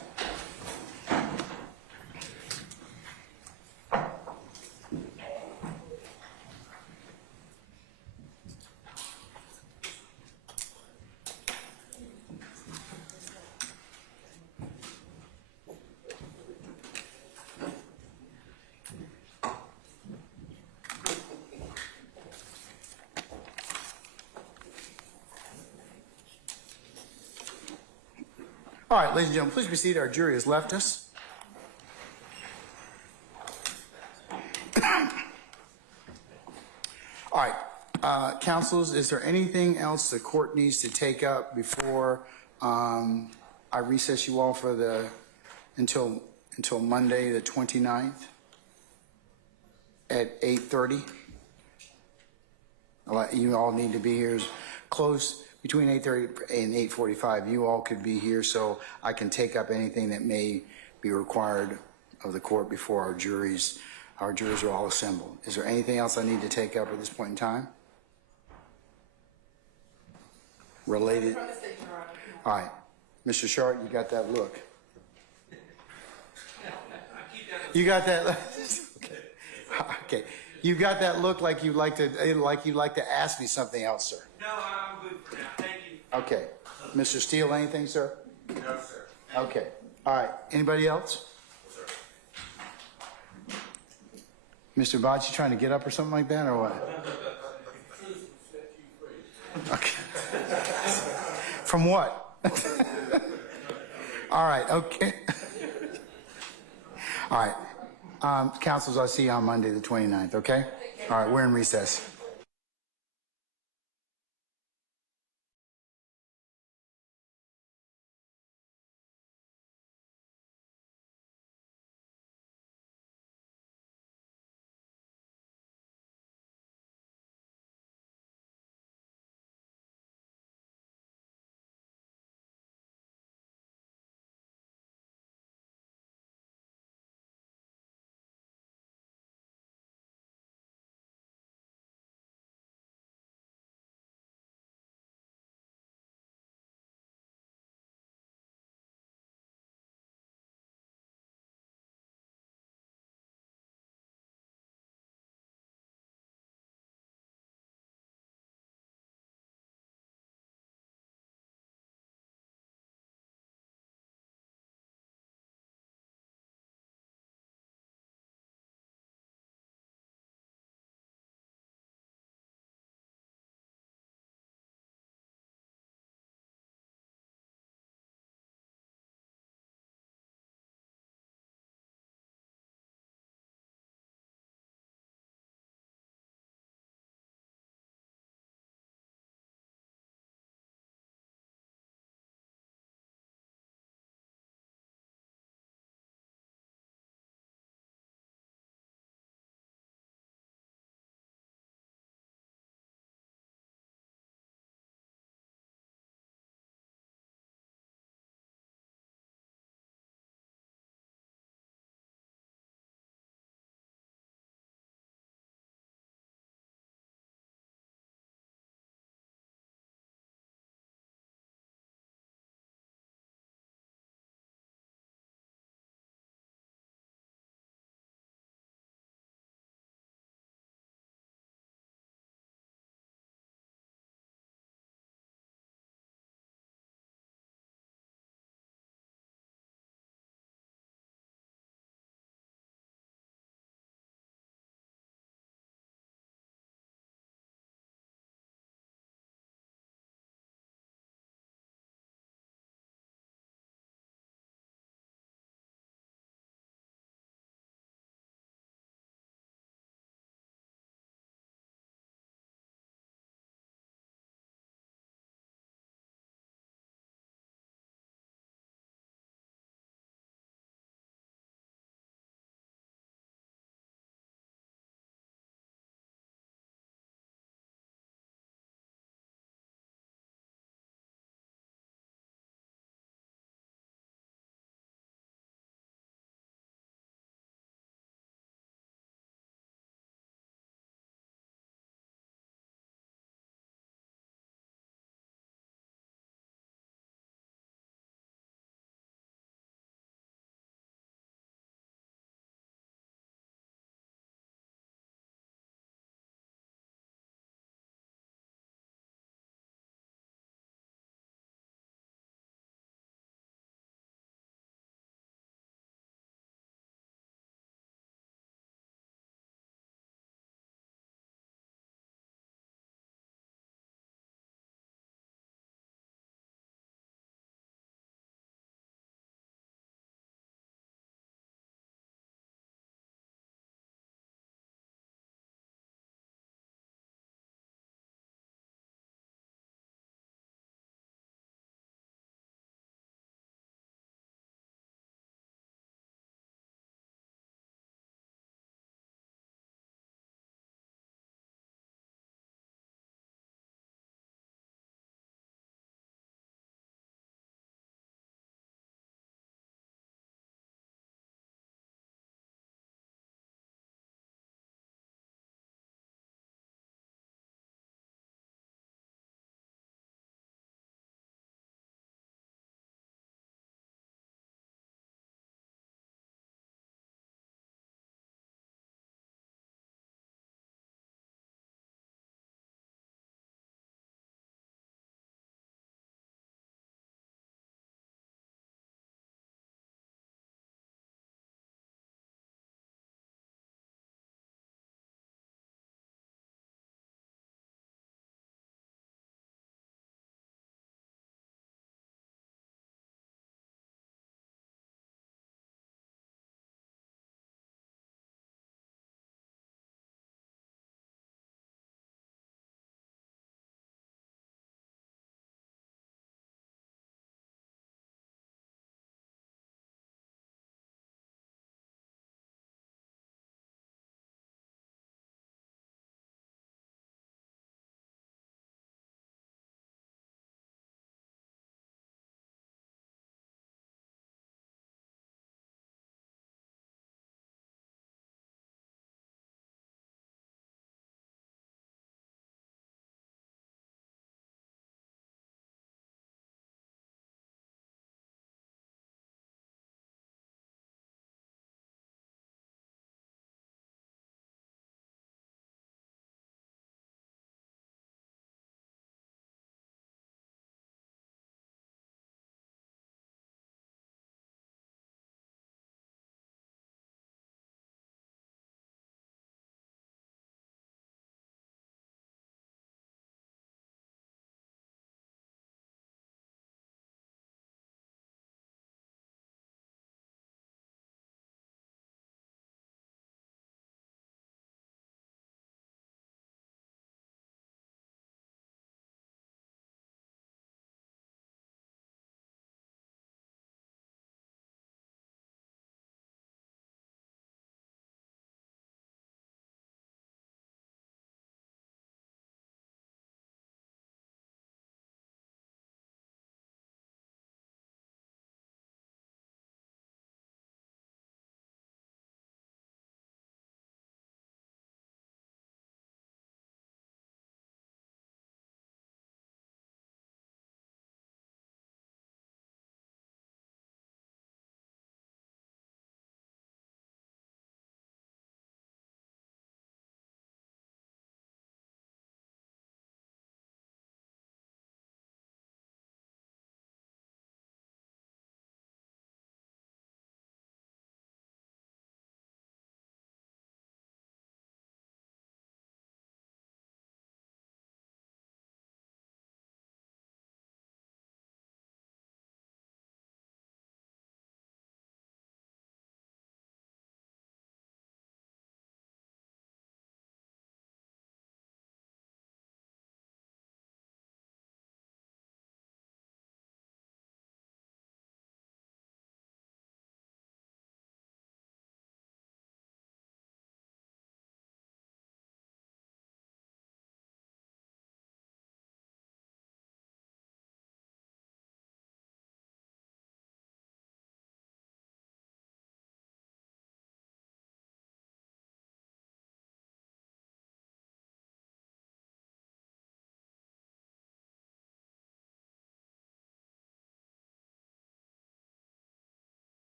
All right, ladies and gentlemen, please be seated. Our jury has left us. All right, counsels, is there anything else the court needs to take up before I recess you all for until Monday, the 29th at 8:30? You all need to be here close. Between 8:30 and 8:45, you all could be here so I can take up anything that may be required of the court before our juries are all assembled. Is there anything else I need to take up at this point in time? Related? All right. Mr. Sharp, you got that look. You got that? Okay. You got that look like you'd like to ask me something else, sir. No, I'm good for now. Thank you. Okay. Mr. Steele, anything, sir? No, sir. Okay. All right. Anybody else? Mr. Bott, you trying to get up or something like that, or what? Okay. From what? All right. Okay. All right. Councils, I'll see you on Monday the 29th, okay? All right. We're in recess.